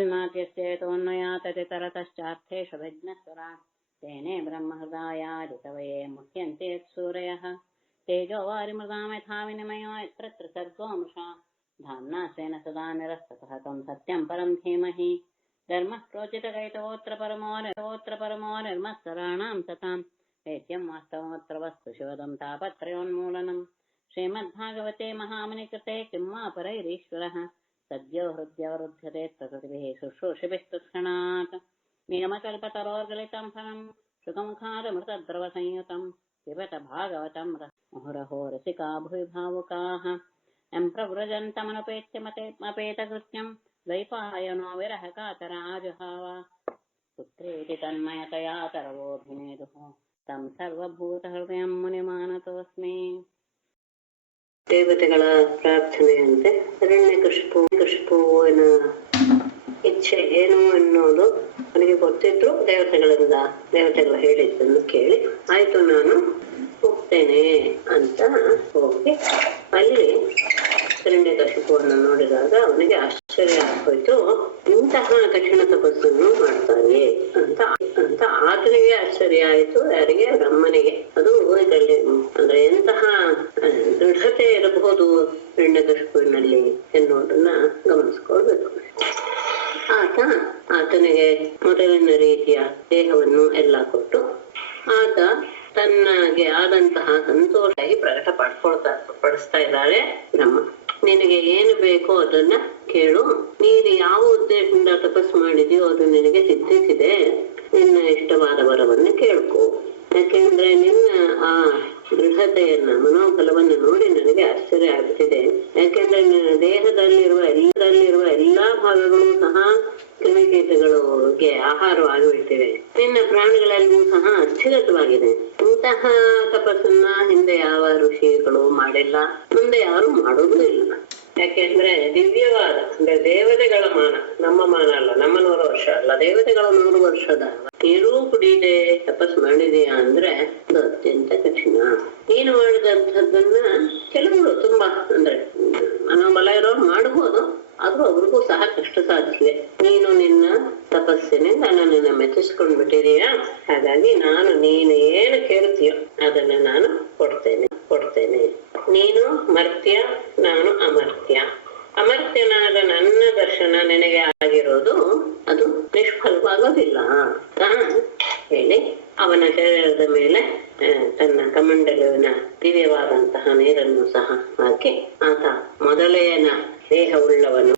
जन्माद्यस्येतोऽन्वयाततितरतश्चार्थेषु विघ्नस्वरा तेने ब्रह्महृदायादितवये मुह्यन्ते सूरयः तेजो वारिमृदां यथा विनिमयो यत्र त्रिसर्गो मृषा धाम्ना स्वेन सदा निरस्ततः तं सत्यं परं धीमहि धर्मः प्रोचितकैतवोऽत्र परमो निर्मत्सराणां सतां वेद्यं वास्तवमत्र वस्तु शिवदं तापत्रयोन्मूलनं श्रीमद्भागवते महामुनिकृते किं वा परैरीश्वरः सद्यो हृद्यवरुध्यते प्रकृतिभिः शुश्रूषिभिः तत्क्षणात् नियमकल्पतरोर्गलितं फलं शुकमुखादमृतद्रवसंयुतं पिबत भागवतं मुहुरहो रसिका भुवि भावुकाः यं प्रव्रजन्तमनुपेत्यमपेतकृत्यं द्वैपायनो विरहकातराजुहाव पुत्रेति तन्मयतया तरवोऽभिनेदुः तं सर्वभूतहृदयं मुनिमानतोऽस्मि. ದೇವತೆಗಳ ಪ್ರಾರ್ಥನೆಯಂತೆ ಹಿರಣ್ಯಕಶಿಪುವಿನ ಇಚ್ಛೆ ಏನು ಅನ್ನೋದು ನನಗೆ ಗೊತ್ತಿದ್ರು ದೇವತೆಗಳು ಹೇಳಿದ್ದನ್ನು ಕೇಳಿ ಆಯ್ತು ನಾನು ಹೋಗ್ತೇನೆ ಅಂತ ಹೋಗಿ ಅಲ್ಲಿ ಹಿರಣ್ಯಕಶಿಪುವನ್ನು ನೋಡಿದಾಗ ಅವನಿಗೆ ಆಶ್ಚರ್ಯ ಆಗೋಯ್ತು. ಇಂತಹ ಕಠಿಣ ತಪಸ್ಸನ್ನು ಮಾಡ್ತಾನೆ ಅಂತ ಆತನಿಗೆ ಆಶ್ಚರ್ಯ ಆಯ್ತು. ಯಾರಿಗೆ? ಬ್ರಹ್ಮನಿಗೆ. ಅದು ಇದರಲ್ಲಿ ಅಂದ್ರೆ ಎಂತಹ ದೃಢತೆ ಇರಬಹುದು ಹಿರಣ್ಯಕಶಿಪುವಿನಲ್ಲಿ ಎನ್ನುವುದನ್ನ ಗಮನಿಸ್ಕೊಳ್ಬೇಕು. ಆತನಿಗೆ ಮೊದಲಿನ ರೀತಿಯ ದೇಹವನ್ನು ಎಲ್ಲ ಕೊಟ್ಟು ಆತ ತನ್ನಗೆ ಆದಂತಹ ಸಂತೋಷವಾಗಿ ಪಡಿಸ್ತಾ ಇದ್ದಾಳೆ ಬ್ರಹ್ಮ. ನಿನಗೆ ಏನು ಬೇಕೋ ಅದನ್ನ ಕೇಳು, ನೀನು ಯಾವ ಉದ್ದೇಶದಿಂದ ತಪಸ್ಸು ಮಾಡಿದೆಯೋ ಅದು ನಿನಗೆ ಸಿದ್ಧಿಸಿದೆ, ನಿನ್ನ ಇಷ್ಟವಾದ ವರವನ್ನು ಕೇಳ್ಕೊ. ಯಾಕೆಂದ್ರೆ ನಿನ್ನ ಆ ದೃಢತೆಯನ್ನ ಮನೋಬಲವನ್ನು ನೋಡಿ ನನಗೆ ಆಶ್ಚರ್ಯ ಆಗುತ್ತಿದೆ. ಯಾಕೆಂದ್ರೆ ನಿನ್ನ ದೇಹದಲ್ಲಿರುವ ಎಲ್ಲಾ ಭಾಗಗಳು ಸಹ ಕ್ರಿಮಿಕೀಟಗಳಿಗೆ ಆಹಾರವಾಗಿಬಿಟ್ಟಿವೆ. ನಿನ್ನ ಪ್ರಾಣಿಗಳೆಲ್ಲವೂ ಸಹ ಅಸ್ಥಿರತವಾಗಿದೆ. ಇಂತಹ ತಪಸ್ಸನ್ನ ಹಿಂದೆ ಯಾವ ಋಷಿಗಳು ಮಾಡಿಲ್ಲ, ಮುಂದೆ ಯಾರು ಮಾಡೋದೂ ಇಲ್ಲ. ಯಾಕೆಂದ್ರೆ ದಿವ್ಯವಾದ ಅಂದ್ರೆ ದೇವತೆಗಳ ಮಾನ, ನಮ್ಮ ಮಾನ ಅಲ್ಲ, ನಮ್ಮ 100 ವರ್ಷ ಅಲ್ಲ, ದೇವತೆಗಳ 100 ವರ್ಷದ ನೀರು ಕುಡಿದೆ ತಪಸ್ ಮಾಡಿದೆಯಾ ಅಂದ್ರೆ ಅದು ಅತ್ಯಂತ ಕಠಿಣ. ನೀನು ಮಾಡಿದಂಥದ್ದನ್ನ ಕೆಲವರು ತುಂಬಾ ಅಂದ್ರೆ ಮನೋಬಲ ಇರೋರು ಮಾಡಬಹುದು, ಆದ್ರೂ ಅವ್ರಿಗೂ ಸಹ ಕಷ್ಟ ಸಾಧಿಸಿದೆ. ನೀನು ನಿನ್ನ ತಪಸ್ಸಿನಿಂದ ನನ್ನನ್ನು ಮೆಚ್ಚಿಸ್ಕೊಂಡ್ ಬಿಟ್ಟಿದೀಯಾ, ಹಾಗಾಗಿ ನೀನು ಏನು ಕೇಳ್ತೀಯೋ ಅದನ್ನ ನಾನು ಕೊಡ್ತೇನೆ. ನೀನು ಮರ್ತ್ಯ, ನಾನು ಅಮರ್ತ್ಯ. ಅಮರ್ತ್ಯನಾದ ನನ್ನ ದರ್ಶನ ನಿನಗೆ ಆಗಿರೋದು ಅದು ನಿಷ್ಫಲವಾಗೋದಿಲ್ಲ ಅಂತ ಹೇಳಿ ಅವನ ಶರೀರದ ಮೇಲೆ ತನ್ನ ಕಮಂಡಲುವಿನ ದಿವ್ಯವಾದಂತಹ ನೀರನ್ನು ಸಹ ಹಾಕಿ ಆತ ಮೊದಲೇನ ದೇಹವುಳ್ಳವನು,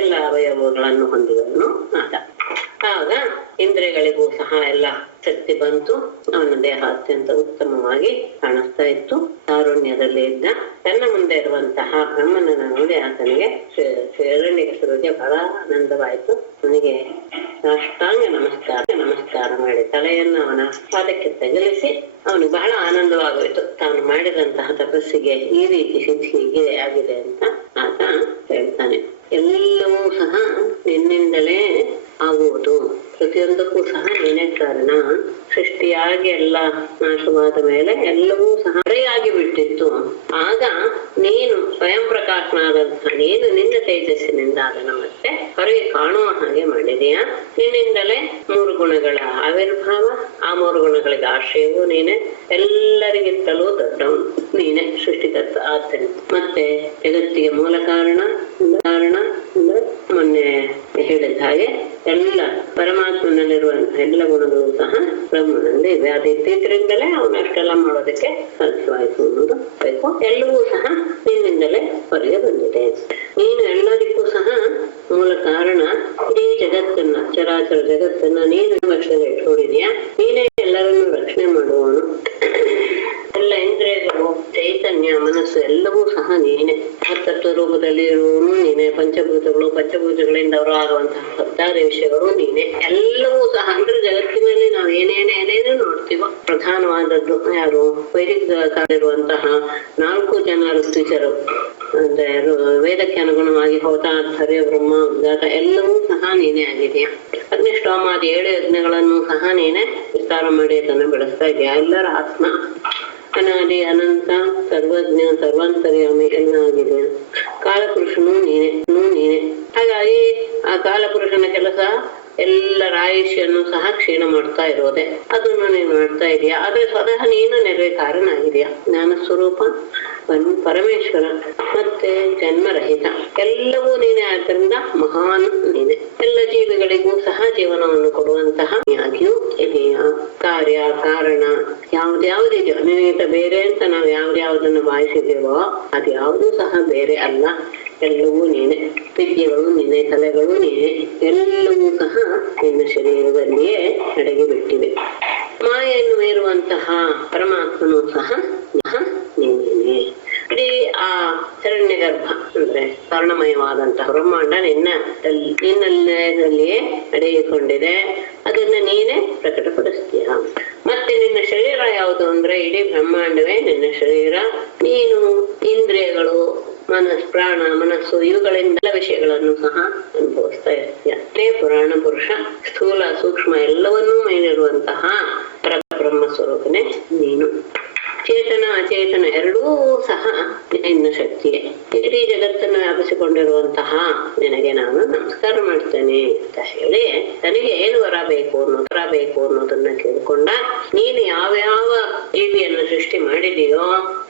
ಎಲ್ಲ ಅವಯವಗಳನ್ನು ಹೊಂದಿದವನು ಆತ. ಆಗ ಇಂದ್ರಿಯಗಳಿಗೂ ಸಹ ಎಲ್ಲ ಶಕ್ತಿ ಬಂತು. ಅವನ ದೇಹ ಅತ್ಯಂತ ಉತ್ತಮವಾಗಿ ಕಾಣಿಸ್ತಾ ಇತ್ತು. ತಾರುಣ್ಯದಲ್ಲಿ ಇದ್ದ. ತನ್ನ ಮುಂದೆ ಇರುವಂತಹ ಬ್ರಹ್ಮನನ್ನು ನೋಡಿ ಆತನಿಗೆ ಹಿರಣ್ಯಕಶಿಪುವಿಗೆ ಬಹಳ ಆನಂದವಾಯಿತು. ಅವನಿಗೆ ಸಾಷ್ಟಾಂಗ ನಮಸ್ಕಾರ ಮಾಡಿ ತಲೆಯನ್ನು ಅವನ ಪಾದಕ್ಕೆ ತಗಲಿಸಿ ಅವನಿಗೆ ಬಹಳ ಆನಂದವಾಗೋಯ್ತು. ತಾನು ಮಾಡಿದಂತಹ ತಪಸ್ಸಿಗೆ ಈ ರೀತಿ ಸಿದ್ಧಿ ಆಗಿದೆ ಅಂತ ಆತ ಹೇಳ್ತಾನೆ. ಎಲ್ಲವೂ ಸಹ ನಿನ್ನಿಂದಲೇ ಆಗುವುದು, ಪ್ರತಿಯೊಂದಕ್ಕೂ ಸಹ ನೀನೇ ಕಾರಣ. ಸೃಷ್ಟಿಯಾಗಿ ಎಲ್ಲ ನಾಶವಾದ ಮೇಲೆ ಎಲ್ಲವೂ ಸಹ ಹೊರೆಯಾಗಿ ಬಿಟ್ಟಿತ್ತು. ಆಗ ನೀನು ಸ್ವಯಂ ಪ್ರಕಾಶನಾದಂತಹ ನೀನು ನಿನ್ನ ತೇಜಸ್ಸಿನಿಂದ ಅದನ್ನು ಮತ್ತೆ ಹೊರಗೆ ಕಾಣುವ ಹಾಗೆ ಮಾಡಿದೀಯಾ. ನಿನ್ನಿಂದಲೇ 3 ಗುಣಗಳ ಆವಿರ್ಭಾವ, ಆ 3 ಗುಣಗಳಿಗೆ ಆಶ್ರಯವೂ ನೀನೆ, ಎಲ್ಲರಿಗಿಂತಲೂ ದೊಡ್ಡವನು ನೀನೆ, ಸೃಷ್ಟಿಕರ್ತ. ಆದ್ದರಿಂದ ಮತ್ತೆ ಜಗತ್ತಿಗೆ ಮೂಲ ಕಾರಣ ಅಂದ್ರೆ ಮೊನ್ನೆ ಹೇಳಿದ ಹಾಗೆ ಎಲ್ಲ ಪರಮಾತ್ಮನಲ್ಲಿರುವಂತಹ ಎಲ್ಲ ಗುಣಗಳು ಸಹ ಬ್ರಹ್ಮನಲ್ಲಿ ಇವೆ. ಅದಿದ್ದರಿಂದಲೇ ಅವನು ಅಷ್ಟೆಲ್ಲ ಮಾಡೋದಕ್ಕೆ ಸಾಧ್ಯವಾಯಿತು ಅನ್ನೋದು ಬೇಕು. ಎಲ್ಲವೂ ಸಹ ನಿನ್ನಿಂದಲೇ ಹೊರಗೆ ಬಂದಿದೆ. ನೀನು ಎಲ್ಲದಕ್ಕೂ ಸಹ ಮೂಲ ಕಾರಣ. ಈ ಜಗತ್ತನ್ನ, ಚರಾಚರ ಜಗತ್ತನ್ನ ನೀನು ರಕ್ಷಣೆ ಇಟ್ಕೊಂಡಿದೀಯಾ. ನೀನೇ ಎಲ್ಲರನ್ನೂ ರಕ್ಷಣೆ ಮಾಡುವವನು. ಎಲ್ಲ ಇಂದ್ರಿಯಗಳು, ಚೈತನ್ಯ, ಮನಸ್ಸು ಎಲ್ಲವೂ ಸಹ ನೀನೆ. ತತ್ವ ರೂಪದಲ್ಲಿ ಇರುವವನು ನೀನೆ. ಪಂಚಭೂತಗಳಿಂದ ಅವರು ಆಗುವಂತಹ ಹತ್ತಾರು ವಿಷಯಗಳು ನೀನೆ. ಎಲ್ಲವೂ ಸಹ ಅಂದ್ರೆ ಜಗತ್ತಿನಲ್ಲಿ ನಾವು ಏನೇನೇನೇನು ನೋಡ್ತೀವೋ ಪ್ರಧಾನವಾದದ್ದು ಯಾರು? ವೈದಿಕ ಕಾಲಿರುವಂತಹ 4 ಜನ ಋತ್ವಿಜರು, ಅಂದ್ರೆ ವೇದಕ್ಕೆ ಅನುಗುಣವಾಗಿ ಹೋತಾಧ್ವರ್ಯ, ಬ್ರಹ್ಮ, ಉದ್ಗಾತ ಎಲ್ಲವೂ ಸಹ ನೀನೇ ಆಗಿದೆಯಾ. ಅಗ್ನಿಷ್ಠೋಮಾದಿ 7 ಯಜ್ಞಗಳನ್ನು ಸಹ ನೀನೆ ವಿಸ್ತಾರ ಮಾಡಿ ಅದನ್ನು ಬೆಳೆಸ್ತಾ ಇದೆಯಾ. ಎಲ್ಲರ ಆತ್ಮ ಅನಾದಿ ಅನಂತ ಸರ್ವಜ್ಞ ಸರ್ವಾಂತರ್ಯಾಮಿ ಎಲ್ಲ ಆಗಿದೆ. ಕಾಲಪುರುಷನು ನೀನೆ. ಹಾಗಾಗಿ ಆ ಕಾಲಪುರುಷನ ಕೆಲಸ ಎಲ್ಲರ ಆಯುಷ್ಯನ್ನು ಸಹ ಕ್ಷೀಣ ಮಾಡ್ತಾ ಇರೋದೆ, ಅದನ್ನು ನೀನು ಮಾಡ್ತಾ ಇದೀಯಾ. ಆದ್ರೆ ಸ್ವತಃ ನೀನು ನಿರ್ವಿಕಾರನಾಗಿದೆಯಾ. ಜ್ಞಾನ ಸ್ವರೂಪ ಪರಮೇಶ್ವರ, ಮತ್ತೆ ಜನ್ಮರಹಿತ, ಎಲ್ಲವೂ ನೀನೆ. ಆದ್ದರಿಂದ ಮಹಾನ್ ನೀನೆ. ಎಲ್ಲ ಜೀವಿಗಳಿಗೂ ಸಹ ಜೀವನವನ್ನು ಕೊಡುವಂತಹ ಯಾಗಿಯೂ ಇದೆಯ. ಕಾರ್ಯ ಕಾರಣ ಯಾವ್ದ್ಯಾವ್ದಿದೆಯೋ ನಿನಗಿಂತ ಬೇರೆ ಅಂತ ನಾವು ಯಾವ್ದ್ಯಾವ್ದನ್ನ ಭಾವಿಸಿದ್ದೇವೋ ಅದ್ಯಾವುದೂ ಸಹ ಬೇರೆ ಅಲ್ಲ. ಎಲ್ಲವೂ ನೀನೆ. ವಿದ್ಯೆಗಳು ನೀನೆ, ಕಲೆಗಳು ನೀನೆ, ಎಲ್ಲವೂ ಸಹ ನಿನ್ನ ಶರೀರದಲ್ಲಿಯೇ ಅಡಗಿ ಬಿಟ್ಟಿವೆ. ಮಾಯೆಯನ್ನು ಮೀರುವಂತಹ ಪರಮಾತ್ಮನು ಸಹ ನೀನೇ. ಇಡೀ ಆ ಹಿರಣ್ಯ ಗರ್ಭ ಅಂದ್ರೆ ಸ್ವರ್ಣಮಯವಾದಂತಹ ಬ್ರಹ್ಮಾಂಡ ನಿನ್ನಲ್ಲಿಯೇ ಅಡಗಿಕೊಂಡಿದೆ. ಅದನ್ನ ನೀನೇ ಪ್ರಕಟಪಡಿಸ್ತೀಯ. ಮತ್ತೆ ನಿನ್ನ ಶರೀರ ಯಾವುದು ಅಂದ್ರೆ ಇಡೀ ಬ್ರಹ್ಮಾಂಡವೇ ನಿನ್ನ ಶರೀರ. ನೀನು ಇಂದ್ರಿಯಗಳು, ಪ್ರಾಣ ಮನಸ್ಸು ಇವುಗಳಿಂದ ವಿಷಯಗಳನ್ನು ಸಹ ಅನುಭವಿಸ್ತಾ ಇರ್ತೀಯ. ಪುರಾಣ ಪುರುಷ, ಸ್ಥೂಲ ಸೂಕ್ಷ್ಮ ಎಲ್ಲವನ್ನೂ ಮೇಲಿರುವಂತಹ ಪರಬ್ರಹ್ಮ ಸ್ವರೂಪನೇ ನೀನು. ಚೇತನ ಅಚೇತನ ಎರಡೂ ಸಹ ನಿನ್ನ ಶಕ್ತಿಯೇ. ಇಡೀ ಜಗತ್ತನ್ನು ವ್ಯಾಪಿಸಿಕೊಂಡಿರುವಂತಹ ನಿನಗೆ ನಾನು ನಮಸ್ಕಾರ ಮಾಡ್ತೇನೆ ಅಂತ ಹೇಳಿ ತನಗೆ ಏನು ವರ ಬೇಕು ಅನ್ನೋದನ್ನ ಕೇಳ್ಕೊಂಡ. ನೀನು ಯಾವ್ಯಾವ ಜೀವಿಯನ್ನು ಸೃಷ್ಟಿ ಮಾಡಿದೆಯೋ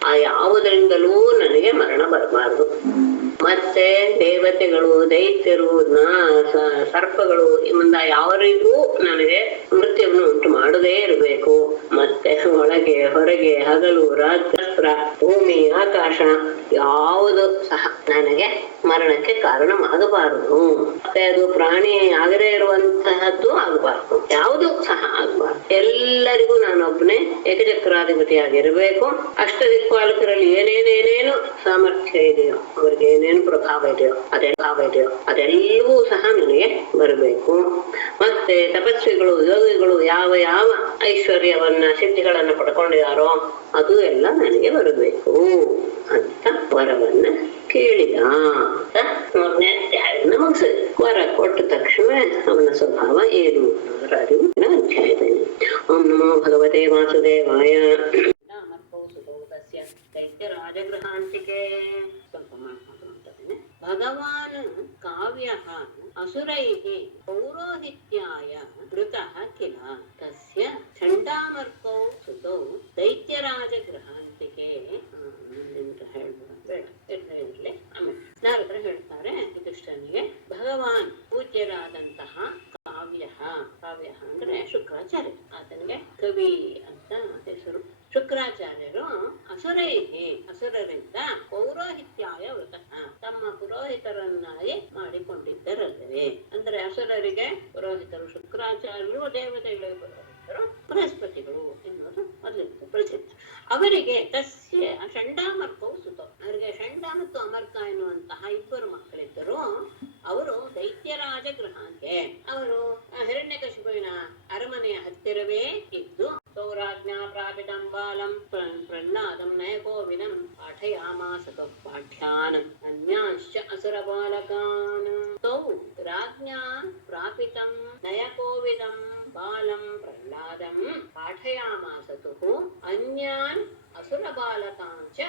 ಆ ಯಾವುದರಿಂದಲೂ ನನಗೆ ಮರಣ ಬರಬಾರದು. ಮತ್ತೆ ದೇವತೆಗಳು, ದೈತ್ಯರು, ಸರ್ಪಗಳು ಮುಂದ ಯಾವರಿಗೂ ನನಗೆ ಮೃತ್ಯುವನ್ನು ಉಂಟು ಮಾಡದೇ ಇರಬೇಕು. ಮತ್ತೆ ಒಳಗೆ ಹೊರಗೆ ಹಗಲು ರಾತ್ರಿ ಭೂಮಿ ಆಕಾಶ ಯಾವುದು ಸಹ ನನಗೆ ಮರಣಕ್ಕೆ ಕಾರಣವಾಗಬಾರದು. ಮತ್ತೆ ಅದು ಪ್ರಾಣಿ ಆಗದೇ ಇರುವಂತಹದ್ದು ಆಗಬಾರ್ದು, ಯಾವುದು ಸಹ ಆಗಬಾರ್ದು. ಎಲ್ಲರಿಗೂ ನಾನೊಬ್ಬನೇ ಏಕಚಕ್ರಾಧಿಪತಿಯಾಗಿರ್ಬೇಕು. ಅಷ್ಟದಿಕ್ಪಾಲಕರಲ್ಲಿ ಏನೇನೇನೇನು ಸಾಮರ್ಥ್ಯ ಇದೆಯೋ, ಅವ್ರಿಗೆ ಏನೇನು ಪ್ರಭಾವ ಇದೆಯೋ ಅದೆಲ್ಲವೂ ಸಹ ನನಗೆ ಬರಬೇಕು. ಮತ್ತೆ ತಪಸ್ವಿಗಳು, ಯೋಗಿಗಳು ಯಾವ ಯಾವ ಐಶ್ವರ್ಯವನ್ನ ಸಿದ್ಧಿಗಳನ್ನ ಪಡ್ಕೊಂಡಿದಾರೋ ಅದು ಎಲ್ಲ ನನಗೆ ಬರಬೇಕು ಅಂತ ವರವನ್ನ ಕೇಳಿದ. ಮುಗಿಸಿದ. ವರ ಕೊಟ್ಟ ತಕ್ಷಣ ಅವನ ಸ್ವಭಾವ ಏನು ಅರಿವು ಅಧ್ಯಾಯದಲ್ಲಿ. ಓಂ ನಮೋ ಭಗವತೆ ವಾಸುದೇವಾಯ. ದೈತ್ಯ ರಾಜಗೃಹಾಂತಿಕೆ ಸ್ವಲ್ಪ ಮಾಡ್ಕೊಂಡು ಭಗವಾನ್ ಕಾವ್ಯ ಅಸುರೈಃ ಪೌರೋಹಿತ್ಯಾಯ ಕೃತಃ ಕಿಲ ತಸ್ಯ ಚಂಡಾಮರ್ಕೌ ಸುತೌ ದೈತ್ಯರಾಜಗೃಹಾಂತಿಕೆ. ಹೇಳ್ಬೇಡ, ಆಮೇಲೆ ನಾರದ್ರ ಹೇಳ್ತಾರೆ ಯುಧಿಷ್ಠನಿಗೆ ಭಗವಾನ್ ಪೂಜ್ಯರಾದಂತಹ ಕಾವ್ಯ ಅಂದ್ರೆ ಶುಕ್ರಾಚಾರ್ಯ, ಆತನಿಗೆ ಕವಿ ಅಂತ ಹೆಸರು. ಶುಕ್ರಾಚಾರ್ಯರು ಅಸುರರಿಂದ ಪೌರೋಹಿತ್ಯಾಯ ವೃತಃ ತಮ್ಮ ಪುರೋಹಿತರನ್ನಾಗಿ ಮಾಡಿಕೊಂಡಿದ್ದರಲ್ಲವೇ. ಅಂದ್ರೆ ಅಸುರರಿಗೆ ಪುರೋಹಿತರು ಶುಕ್ರಾಚಾರ್ಯರು, ದೇವತೆಗಳಿಗೆ ಪುರೋಹಿತರು ಬೃಹಸ್ಪತಿಗಳು ಎನ್ನುವುದು ಮೊದಲಿಂದ ಪ್ರಸಿದ್ಧ. ಅವರಿಗೆ ತಸ್ಯ ಷಂಡಾಮರ್ಕವು ಸುತ, ಅವರಿಗೆ ಷಂಡ ಮತ್ತು ಅಮರ್ಕ ಎನ್ನುವಂತಹ ಇಬ್ಬರು ಮಕ್ಕಳಿದ್ದರು. ಅವರು ದೈತ್ಯರಾಜ ಗೃಹಾಂತೆ, ಅವರು ಹಿರಣ್ಯಕಶಿಪುವಿನ ಅರಮನೆಯ ಹತ್ತಿರವೇ ಇದ್ದು ಸೌರಾಜ್ಞಾ ಪ್ರಾಪಿತಂ ಬಾಲಂ ಪ್ರಹ್ಲಾದಂ ನಯಕೋವಿದಂ ಪಾಠಯಾಮಾಸ ಪಾಠ್ಯಾನ್ ಅನ್ಯಾಂಶ್ಚ ಅಸುರ ಬಾಲಕಾನ್. ತೌ ರಾಜ್ಞಾ ಪ್ರಾಪಿತಂ ನಯಕೋವಿದಂ ಬಾಲಂ ಪ್ರಹ್ಲಾದಂ ಪಾಠಯಾಮಾಸತು ಅನ್ಯಾನ್ ಅಸುರ ಬಾಲಕಾಂಚ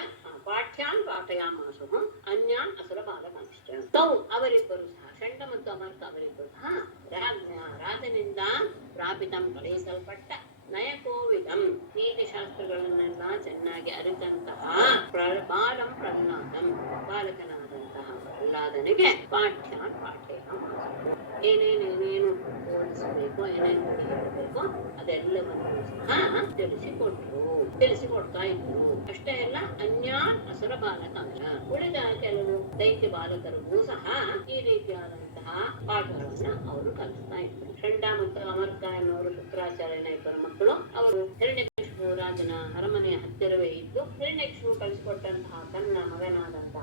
ಪಾಠ್ಯಾನ್ ಪಾಠಯಾಮಾಸು ಅನ್ಯಾನ್ ಅಸುರ ಬಾಲಕಾಂಶ್ಚ. ತೌ ಅವರಿಬ್ಬರು ಸಹ, ಷಂಡ ಮತ್ತು ಅಮರ್ಕ ಅವರಿಬ್ಬರು ಸಹ ರಾಜನಿಂದ ಪ್ರಾಪಿತಂ ಕಳುಹಿಸಲ್ಪಟ್ಟ ನಯಕೋವಿದಂ ನೀತಿಶಾಸ್ತ್ರಗಳನ್ನೆಲ್ಲ ಚೆನ್ನಾಗಿ ಅರಿತಂತಹ ಬಾಲಂ ಪ್ರಹ್ಲಾದಂ ಬಾಲಕನಾದಂತಹ ಪ್ರಹ್ಲಾದನಿಗೆ ಪಾಠ್ಯಾನ್ ಪಾಠಯಾಮಾಸು ಏನೇನೇನೇನು ಓದಿಸಬೇಕು, ಏನೇನು ಹೇಳಬೇಕು ಅದೆಲ್ಲವನ್ನು ಸಹ ತಿಳಿಸಿಕೊಡ್ತಾ ಇದ್ರು. ಅಷ್ಟೇ ಅಲ್ಲ, ಅನ್ಯಾನ್ ಅಸುರ ಬಾಲಕಾಂಚ ಉಳಿದ ಕೆಲವು ದೈತ್ಯ ಬಾಲಕರಿಗೂ ಸಹ ಈ ರೀತಿಯಾದಂತಹ ಪಾಠಗಳನ್ನ ಅವರು ಕಲಿಸ್ತಾ ಇದ್ರು. ಷಂಡ ಮತ್ತು ಅಮರ್ಕ ಎನ್ನುವರು ಶುಕ್ರಾಚಾರ್ಯನ ಇಬ್ಬರ ಮಕ್ಕಳು. ಅವರು ಹಿರಣ್ಯಕಶಿಪು ರಾಜನ ಅರಮನೆಯ ಹತ್ತಿರವೇ ಇದ್ದು ಹಿರಣ್ಯಕಶಿಪು ಕಲಿಸಿಕೊಟ್ಟಂತಹ ತನ್ನ ಮಗನಾದಂತಹ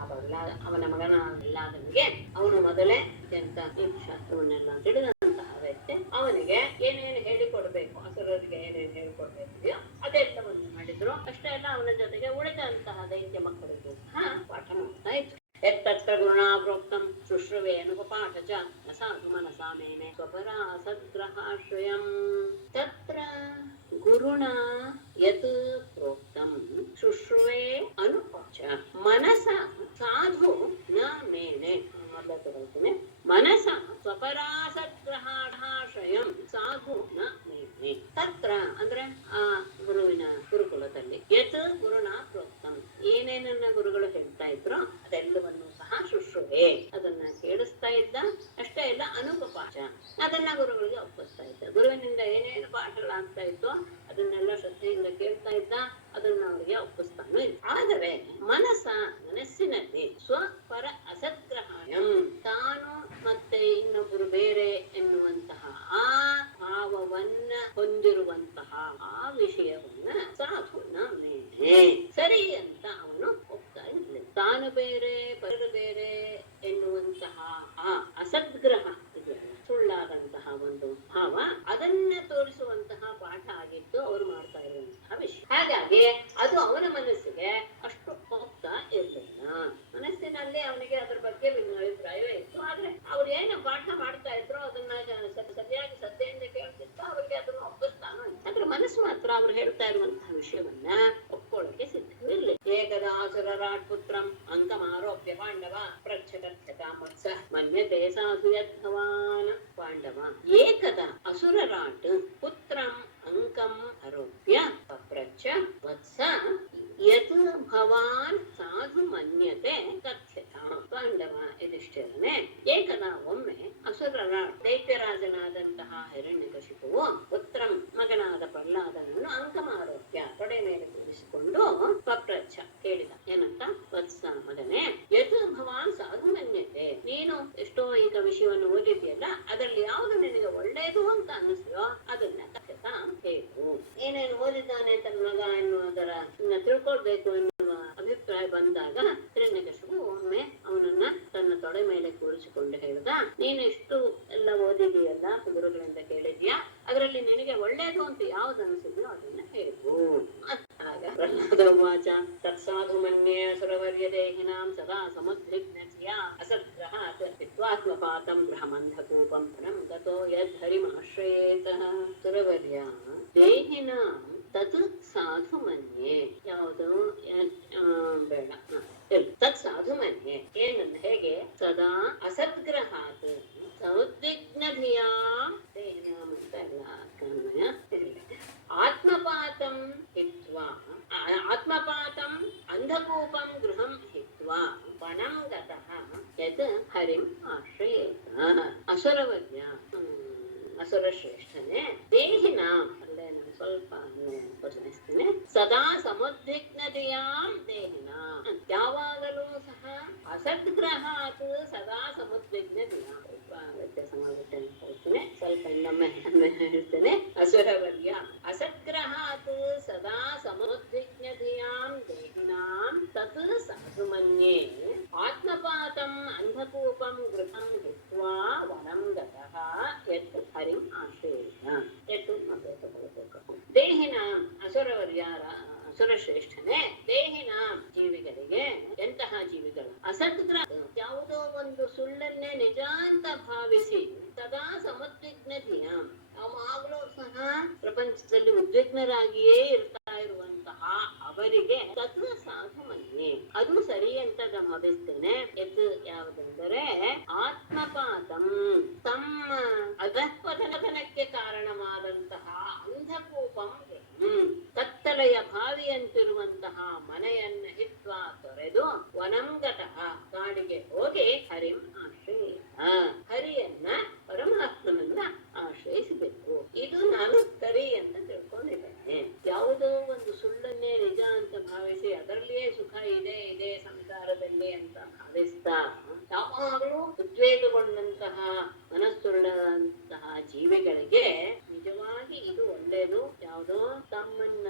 ಅವನ ಮಗನಾದನಿಗೆ ಅವನು ಮೊದಲೇ ಅತ್ಯಂತ ಶಾಸ್ತ್ರವನ್ನೆಲ್ಲ ತಿಳಿದಂತಹ ವ್ಯಕ್ತಿ. ಅವನಿಗೆ ಏನೇನು ಹೇಳಿಕೊಡ್ಬೇಕು, ಅಸುರರಿಗೆ ಏನೇನು ಹೇಳಿಕೊಡ್ಬೇಕಿದೆಯೋ ಅದೆಲ್ಲವನ್ನು ಮಾಡಿದ್ರು. ಅಷ್ಟೇ ಅಲ್ಲ, ಅವನ ಜೊತೆಗೆ ಉಳಿದಂತಹ ದೈತ್ಯ ಮಕ್ಕಳಿಗೂ ಸಹ ಪಾಠ ಮಾಡ್ತಾ ಇದ್ರು. ಎತ್ತತ್ರ ಗುರುಣಾ ಪ್ರೋಕ್ತಂ ಶುಶ್ರವೇ ಅನುಪಪಾಠ ಚ ನ ಸಾಧು ಮನಸಾ ಮೇನೆ ಸ್ವಪರಾ ಸದ್ಗ್ರಹಾಶ್ರಯಂ. ತತ್ರ ಗುರುಣಾ ಯತ್ ಪ್ರೋಕ್ತಂ ಶುಶ್ರವೇ ಅನುಪಚ ಮನಸ ಸಾಧು ನ ಏನೇನನ್ನ ಗುರುಗಳು ಹೇಳ್ತಾ ಇದ್ರು ಅದೆಲ್ಲವನ್ನು ಸಹ ಶುಶ್ರೂಷೆ ಅದನ್ನ ಕೇಳಿಸ್ತಾ ಇದ್ದ. ಅಷ್ಟೇ ಇಲ್ಲ, ಅನುಪಪಾಠ ಅದನ್ನ ಗುರುಗಳಿಗೆ ಒಪ್ಪಿಸ್ತಾ ಇದ್ದ. ಗುರುವಿನಿಂದ ಏನೇನು ಪಾಠಗಳಾಗ್ತಾ ಇತ್ತೋ ಅದನ್ನೆಲ್ಲ ಶ್ರದ್ಧೆಯಿಂದ ಕೇಳ್ತಾ ಇದ್ದ, ಅದನ್ನ ಅವರಿಗೆ ಒಪ್ಪಿಸ್ತಾನು ಇದ್ದ. ಆದರೆ ಮನಸ್ಸಿನಲ್ಲಿ ಸ್ವಪರ ಅಸದ್ಗ್ರಹಣಂ, ತಾನು ಮತ್ತೆ ಇನ್ನೊಬ್ಬರು ಬೇರೆ ಎನ್ನುವಂತಹ ಆ ಭಾವವನ್ನ ಹೊಂದಿರುವಂತಹ ಆ ವಿಷಯವನ್ನ ಸಾಧು ಸರಿ ಅಂತ ಅವನು ಒಪ್ತಾ ಇರಲಿಲ್ಲ. ತಾನು ಬೇರೆ ಪರ ಬೇರೆ ಎನ್ನುವಂತಹ ಆ ಅಸದ್ಗ್ರಹ ಇದೆಯಲ್ಲ, ಸುಳ್ಳಾದಂತಹ ಒಂದು ಭಾವ, ಅದನ್ನ ತೋರಿಸುವಂತಹ ಪಾಠ ಆಗಿತ್ತು ಅವರು ಮಾಡ್ತಾ ಇರುವಂತಹ ವಿಷಯ. ಹಾಗಾಗಿ ಅದು ಅವನ ಮನಸ್ಸಿಗೆ ಅಷ್ಟು ಹೋಗ್ತಾ ಇರಲಿಲ್ಲ. ಮನಸ್ಸಿನಲ್ಲಿ ಅವನಿಗೆ ಅದ್ರ ಬಗ್ಗೆ ಅಭಿಪ್ರಾಯವೇ ಇತ್ತು. ಆದ್ರೆ ಅವ್ರು ಏನು ಪಾಠ ಮಾಡ್ತಾ ಇದ್ರು ಅದನ್ನ ಸರಿಯಾಗಿ ಶ್ರದ್ಧೆಯಿಂದ ಕೇಳ್ತಿತ್ತು, ಅವ್ರಿಗೆ ಅದನ್ನ ಒಪ್ಪಿಸ್ತಾನು. ಅದ್ರ ಮನಸ್ಸು ಮಾತ್ರ ಅವ್ರು ಹೇಳ್ತಾ ಇರುವಂತಹ ವಿಷಯವನ್ನ ಒಪ್ಕೊಳ್ಳಕ್ಕೆ ಸಿದ್ಧವಿಲ್ಲ. ಏಕದಾಸುರರಾಟ್ ಪುತ್ರಂ ಅಂಕಮಾರೋಪ್ಯ ಪಾಂಡವ ಪ್ರಚ್ಛಕಥ್ಯತ ಮತ್ಸ ಮನ್ಯತೆ ಸಾಧು ಯದ್ಭವಾನ್. ಪಾಂಡವ ಏಕದ ಅಸುರರಾಟ್ ಪುತ್ರಂ ಅಂಕಂ ಆರೋಪ್ಯ ಪಪ್ರಚ್ಛ ವತ್ಸ ಯತ್ ಭವಾನ್ ಸಾಧು ಮನ್ಯತೆ ತಥ್ಯತ. ಪಾಂಡವ ಯುಧಿಷ್ಠಿರನೇ ಏಕದ ಒಮ್ಮೆ ಅಸುರರ ದೈತ್ಯರಾಜನಾದಂತಹ ಹಿರಣ್ಯಕಶಿಪುವು ಪುತ್ರಂ ಮಗನಾದ ಪ್ರಹ್ಲಾದನನ್ನು ಅಂಕಮಾರೋಪ್ಯ ತೊಡೆ ಮೇಲೆ ಕೂರಿಸಿಕೊಂಡು ಪಪ್ರಚ್ಛ ಕೇಳಿದ. ಏನಂತ? ವತ್ಸ ಮಗನೇ, ಯತ್ ಭವಾನ್ ಸಾಧು ಮನ್ಯತೆ, ನೀನು ಎಷ್ಟೋ ಈಗ ವಿಷಯವನ್ನು ಓದಿದ್ಯಲ್ಲ, ಅದರಲ್ಲಿ ಯಾವುದು ನಿನಗೆ ಒಳ್ಳೇದು ಅಂತ ಅನ್ನಿಸ್ಯೋ ಅದನ್ನ ತಥ್ಯತ ಹೇಳು. ಏನೇನು ಓದಿದ್ದಾನೆ ತನ್ನ ಮಗ ಎನ್ನುವುದರ ತಿಳ್ಕೊಳ್ಬೇಕು ಎನ್ನುವ ಅಭಿಪ್ರಾಯ ಬಂದಾಗ ಹಿರಣ್ಯಕಶಿಪು ಒಮ್ಮೆ ಅವನನ್ನ ತನ್ನ ತೊಡೆ ಮೇಲೆ ಕೂರಿಸಿಕೊಂಡು ಹೇಳಿದ, ನೀನು ಇಷ್ಟು ಎಲ್ಲ ಓದಿದೀಯಲ್ಲ, ಗುರುಗಳಿಂದ ಕೇಳಿದ್ಯಾ, ಅದರಲ್ಲಿ ನಿನಗೆ ಒಳ್ಳೇದು ಅಂತ ಯಾವ್ದು ಅನಿಸಿದ್ಯೋ ಅದನ್ನ ಹೇಳು. ಆಗ ಪ್ರಹ್ಲಾದ ವಾಚ ತತ್ಸಾಧು ಮನ್ಯೇ ಸುರವರ್ಯ ದೇಹಿನಾಂ ಸದಾ ಸಮುದ್ರಿಜ್ಞಸ್ಯ ಅಸದ್ಗ್ರಹಾತ್ ಹಿತ್ವಾತ್ಮಪಾತಂ ಗೃಹಮಂಧಕೂಪಂ ಪರಂ ಗತೋ ಯದ್ಹರಿಮಾಶ್ರಯೇತಃ. ಸುರವರ್ಯ ದೇಹಿನಾಂ ತತ್ ಸಾಧು ಮನ್ಯೇ, ಯಾವುದು ಬೇಡ, ತತ್ ಸಾಧು ಮನ್ಯೇ ಏನನ್ನ ಹೇಗೆ? ಸದಾ ಅಸದ್ಗ್ರಹಾತ್ ಸೌದ್ವಿಗ್ನಧಿಯಾಂ ದೇಹಿನಾಂ ಅಂತ ಎಲ್ಲ ಆತ್ಮಪಾತಂ ಹಿತ್ವಾ ಆತ್ಮಪಾತಂ ಅಂಧಕೂಪಂ ಗೃಹಂ ಹಿತ್ವಾ ವನಂ ಗತಃ ಯತ್ ಹರಿಂ ಆಶ್ರಯೇತ. ಅಸುರವರ್ಯ ಅಸುರ ಶ್ರೇಷ್ಠನೇ ದೇಹಿನಾಂ, ಅಲ್ಲೇ ನಾನು ಸ್ವಲ್ಪ ವಚನಿಸ್ತೇನೆ, ಸದಾ ಸಮುದ್ವಿಗ್ನತೆಯಾಂ ದೇಹಿನಾ, ಯಾವಾಗಲೂ ಸಹ ಅಸದ್ಗ್ರಹಾತ್ ಸದಾ ಸಮುದ್ವಿಗ್ನತೆಯಾಂ. ವ್ಯತ್ಯಾಸ ಮಾಡ್ಬಿಟ್ಟೆ ಹೇಳ್ತೇನೆ, ಸ್ವಲ್ಪ ಇನ್ನೊಮ್ಮೆ ಹೇಳ್ತೇನೆ. ಅಸುರವರ್ಯ ಅಸದ್ಗ್ರಹಾತ್ ಸದಾ ಸಮುದ್ವಿಗ್ನತೆಯಾಂ ದೇಹಿನಾಂ ತತ್ ಸಾಧು ಮನ್ಯೇ ಆತ್ಮಪಾತಂ ಅಂಧಕೂಪಂ ಗೃಹಂ ಹಿತ್ವಾ ವನಂ ಗತಃ ಯತ್ ಹರಿಂ ಆಶ್ರಯೇತ. ಎತ್ತು ಮತ್ತೆ ತಗೊಳ್ಬೇಕು. ದೇಹಿನಾಂ ಅಸುರವರ್ಯಾರ ಅಸುರ ಶ್ರೇಷ್ಠನೇ, ದೇಹಿನಾಂ ಜೀವಿಗಳಿಗೆ, ಎಂತಹ ಜೀವಿಗಳು? ಅಸದ್ಗ್ರಹ, ಯಾವುದೋ ಒಂದು ಸುಳ್ಳನ್ನೇ ನಿಜ ಅಂತ ಭಾವಿಸಿ ಸದಾ ಸಮುದ್ವಿಗ್ನಧಿಯಾಂ, ಯಾವಾಗಲೂ ಸಹ ಪ್ರಪಂಚದಲ್ಲಿ ಉದ್ವಿಗ್ನರಾಗಿಯೇ ಇರ್ತಾ ಇರುವಂತಹ ಅವರಿಗೆ ತತ್ವ ಸಾಧು ಮನ್ಯೆ, ಅದು ಸರಿ ಅಂತ ಭಾವಿಸ್ತೇನೆ. ಎದ್ದು ಯಾವುದೆಂದರೆ ಆತ್ಮಪಾತಂ, ತಮ್ಮ ಅಧಃಪತನಕ್ಕೆ ಕಾರಣವಾದಂತಹ ಅಂಧಕೂಪಂ, ಕತ್ತಲೆಯ ಬಾವಿಯಂತಿರುವಂತಹ ಮನೆಯನ್ನ ಹಿತ್ವ ತೊರೆದು ವನಂಗತಃ ಕಾಡಿಗೆ ಹೋಗಿ ಹರಿಂ ಆಶ್ರಯೇತ, ಹರಿಯನ್ನ ಪರಮಾತ್ಮನನ್ನ ಆಶ್ರಯಿಸಬೇಕು. ಇದು ನಾನು ಸರಿ ಅಂತ ತಿಳ್ಕೊಂಡಿದ್ದೇನೆ. ಯಾವುದೋ ಒಂದು ಸುಳ್ಳನ್ನೇ ನಿಜ ಅಂತ ಭಾವಿಸಿ ಅದರಲ್ಲಿಯೇ ಸುಖ ಇದೆ ಸಂಸಾರದಲ್ಲಿ ಅಂತ ಭಾವಿಸ್ತಾ ಯಾವಾಗಲೂ ಉದ್ವೇಗಗೊಂಡಂತಹ ಮನಸ್ಸುಳ್ಳಂತಹ ಜೀವಿಗಳಿಗೆ ನಿಜವಾಗಿ ಇದು ಒಳ್ಳೆಯದು. ಯಾವುದೋ ತಮ್ಮನ್ನ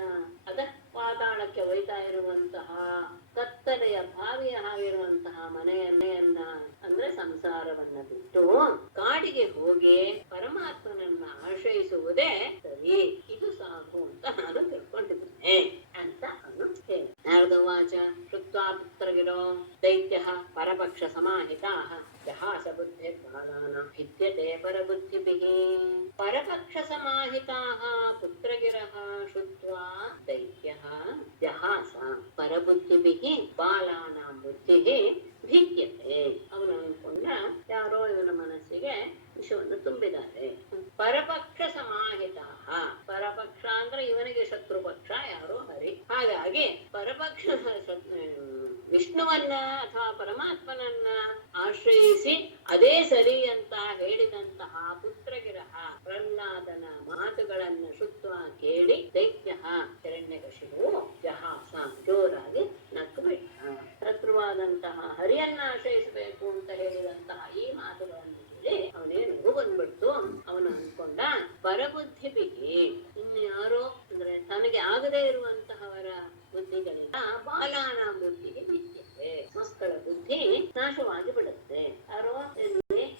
ಪಾತಾಳಕ್ಕೆ ಒಯ್ತಾ ಇರುವಂತಹ ಕತ್ತಲೆಯ ಬಾವಿಯ ಹಾಗಿರುವಂತಹ ಮನೆಯನ್ನ ಅಂದ್ರೆ ಸಂಸಾರವನ್ನ ಬಿಟ್ಟು ಕಾಡಿಗೆ ಹೋಗಿ ಪರಮಾತ್ಮನನ್ನ ಆಶ್ರಯಿಸುವುದೇ ಸರಿ, ಇದು ಸಾಕು ಅಂತ ನಾನು ತಿಳ್ಕೊಂಡಿದ್ದೇನೆ ಅಂತ ಅವನು ಹೇಳ. ನಾರದವಾಚ ಶ್ರುತ್ವಾ ಪುತ್ರಗಿರೋ ದೈತ್ಯಃ ಪರಪಕ್ಷ ಸಮಾಹಿತಾಃ ಜಹಾಸ ಬುದ್ಧಿರ್ಬಾಲಾನಾಂ ಭಿದ್ಯತೆ ಪರಬುದ್ಧಿಭಿಃ. ಪರಪಕ್ಷ ಸಮಾಹಿತಾಃ ಪುತ್ರಗಿರಃ ಶ್ರುತ್ವಾ ದೈತ್ಯಃ ಜಹಾಸ ಪರಬುದ್ಧಿಭಿಃ ಬಾಲಾನಾಂ ಬುದ್ಧಿಃ ಭಿದ್ಯತೆ. ಅವನು ಅನ್ಕೊಂಡ ಯಾರೋ ಇವನ ಮನಸ್ಸಿಗೆ ವಿಷವನ್ನು ತುಂಬಿದ್ದಾರೆ. ಪರಪಕ್ಷ ಸಮಾಹಿತ, ಪರಪಕ್ಷ ಅಂದ್ರೆ ಇವನಿಗೆ ಶತ್ರು ಪಕ್ಷ ಯಾರೋ ಹರಿ. ಹಾಗಾಗಿ ಪರಪಕ್ಷ ವಿಷ್ಣುವನ್ನ ಅಥವಾ ಪರಮಾತ್ಮನನ್ನ ಆಶ್ರಯಿಸಿ ಅದೇ ಸರಿ ಅಂತ ಹೇಳಿದಂತಹ ಪುತ್ರಗಿರಹ ಪ್ರಹ್ಲಾದನ ಮಾತುಗಳನ್ನ ಶುದ್ಧ ಕೇಳಿ ದೈತ್ಯ ಹಿರಣ್ಯಕಶಿಪು ಜಹಾಸ ಜೋರಾಗಿ ನಕ್ಕು ಬಿಟ್ಟ. ಶತ್ರುವಾದಂತಹ ಹರಿಯನ್ನ ಆಶ್ರಯಿಸಬೇಕು ಅಂತ ಹೇಳಿದಂತಹ ಈ ಮಾತುಗಳನ್ನು ಕೇಳಿ ಅವನೇನು ಬಂದ್ಬಿಡ್ತು. ಅವನು ಅನ್ಕೊಂಡ ಪರಬುದ್ಧಿ ಬಿಗಿ ಇನ್ಯಾರೋ ಅಂದ್ರೆ ತನಗೆ ಆಗದೇ ಇರುವಂತಹವರ ಬುದ್ಧಿಗಳಿಂದ ಬಾಲಾನ ಬುದ್ಧಿಗೆ ಬಿದ್ದಿದೆ, ಮಕ್ಕಳ ಬುದ್ಧಿ ನಾಶವಾಗಿ ಬಿಡುತ್ತೆ. ಯಾರೋ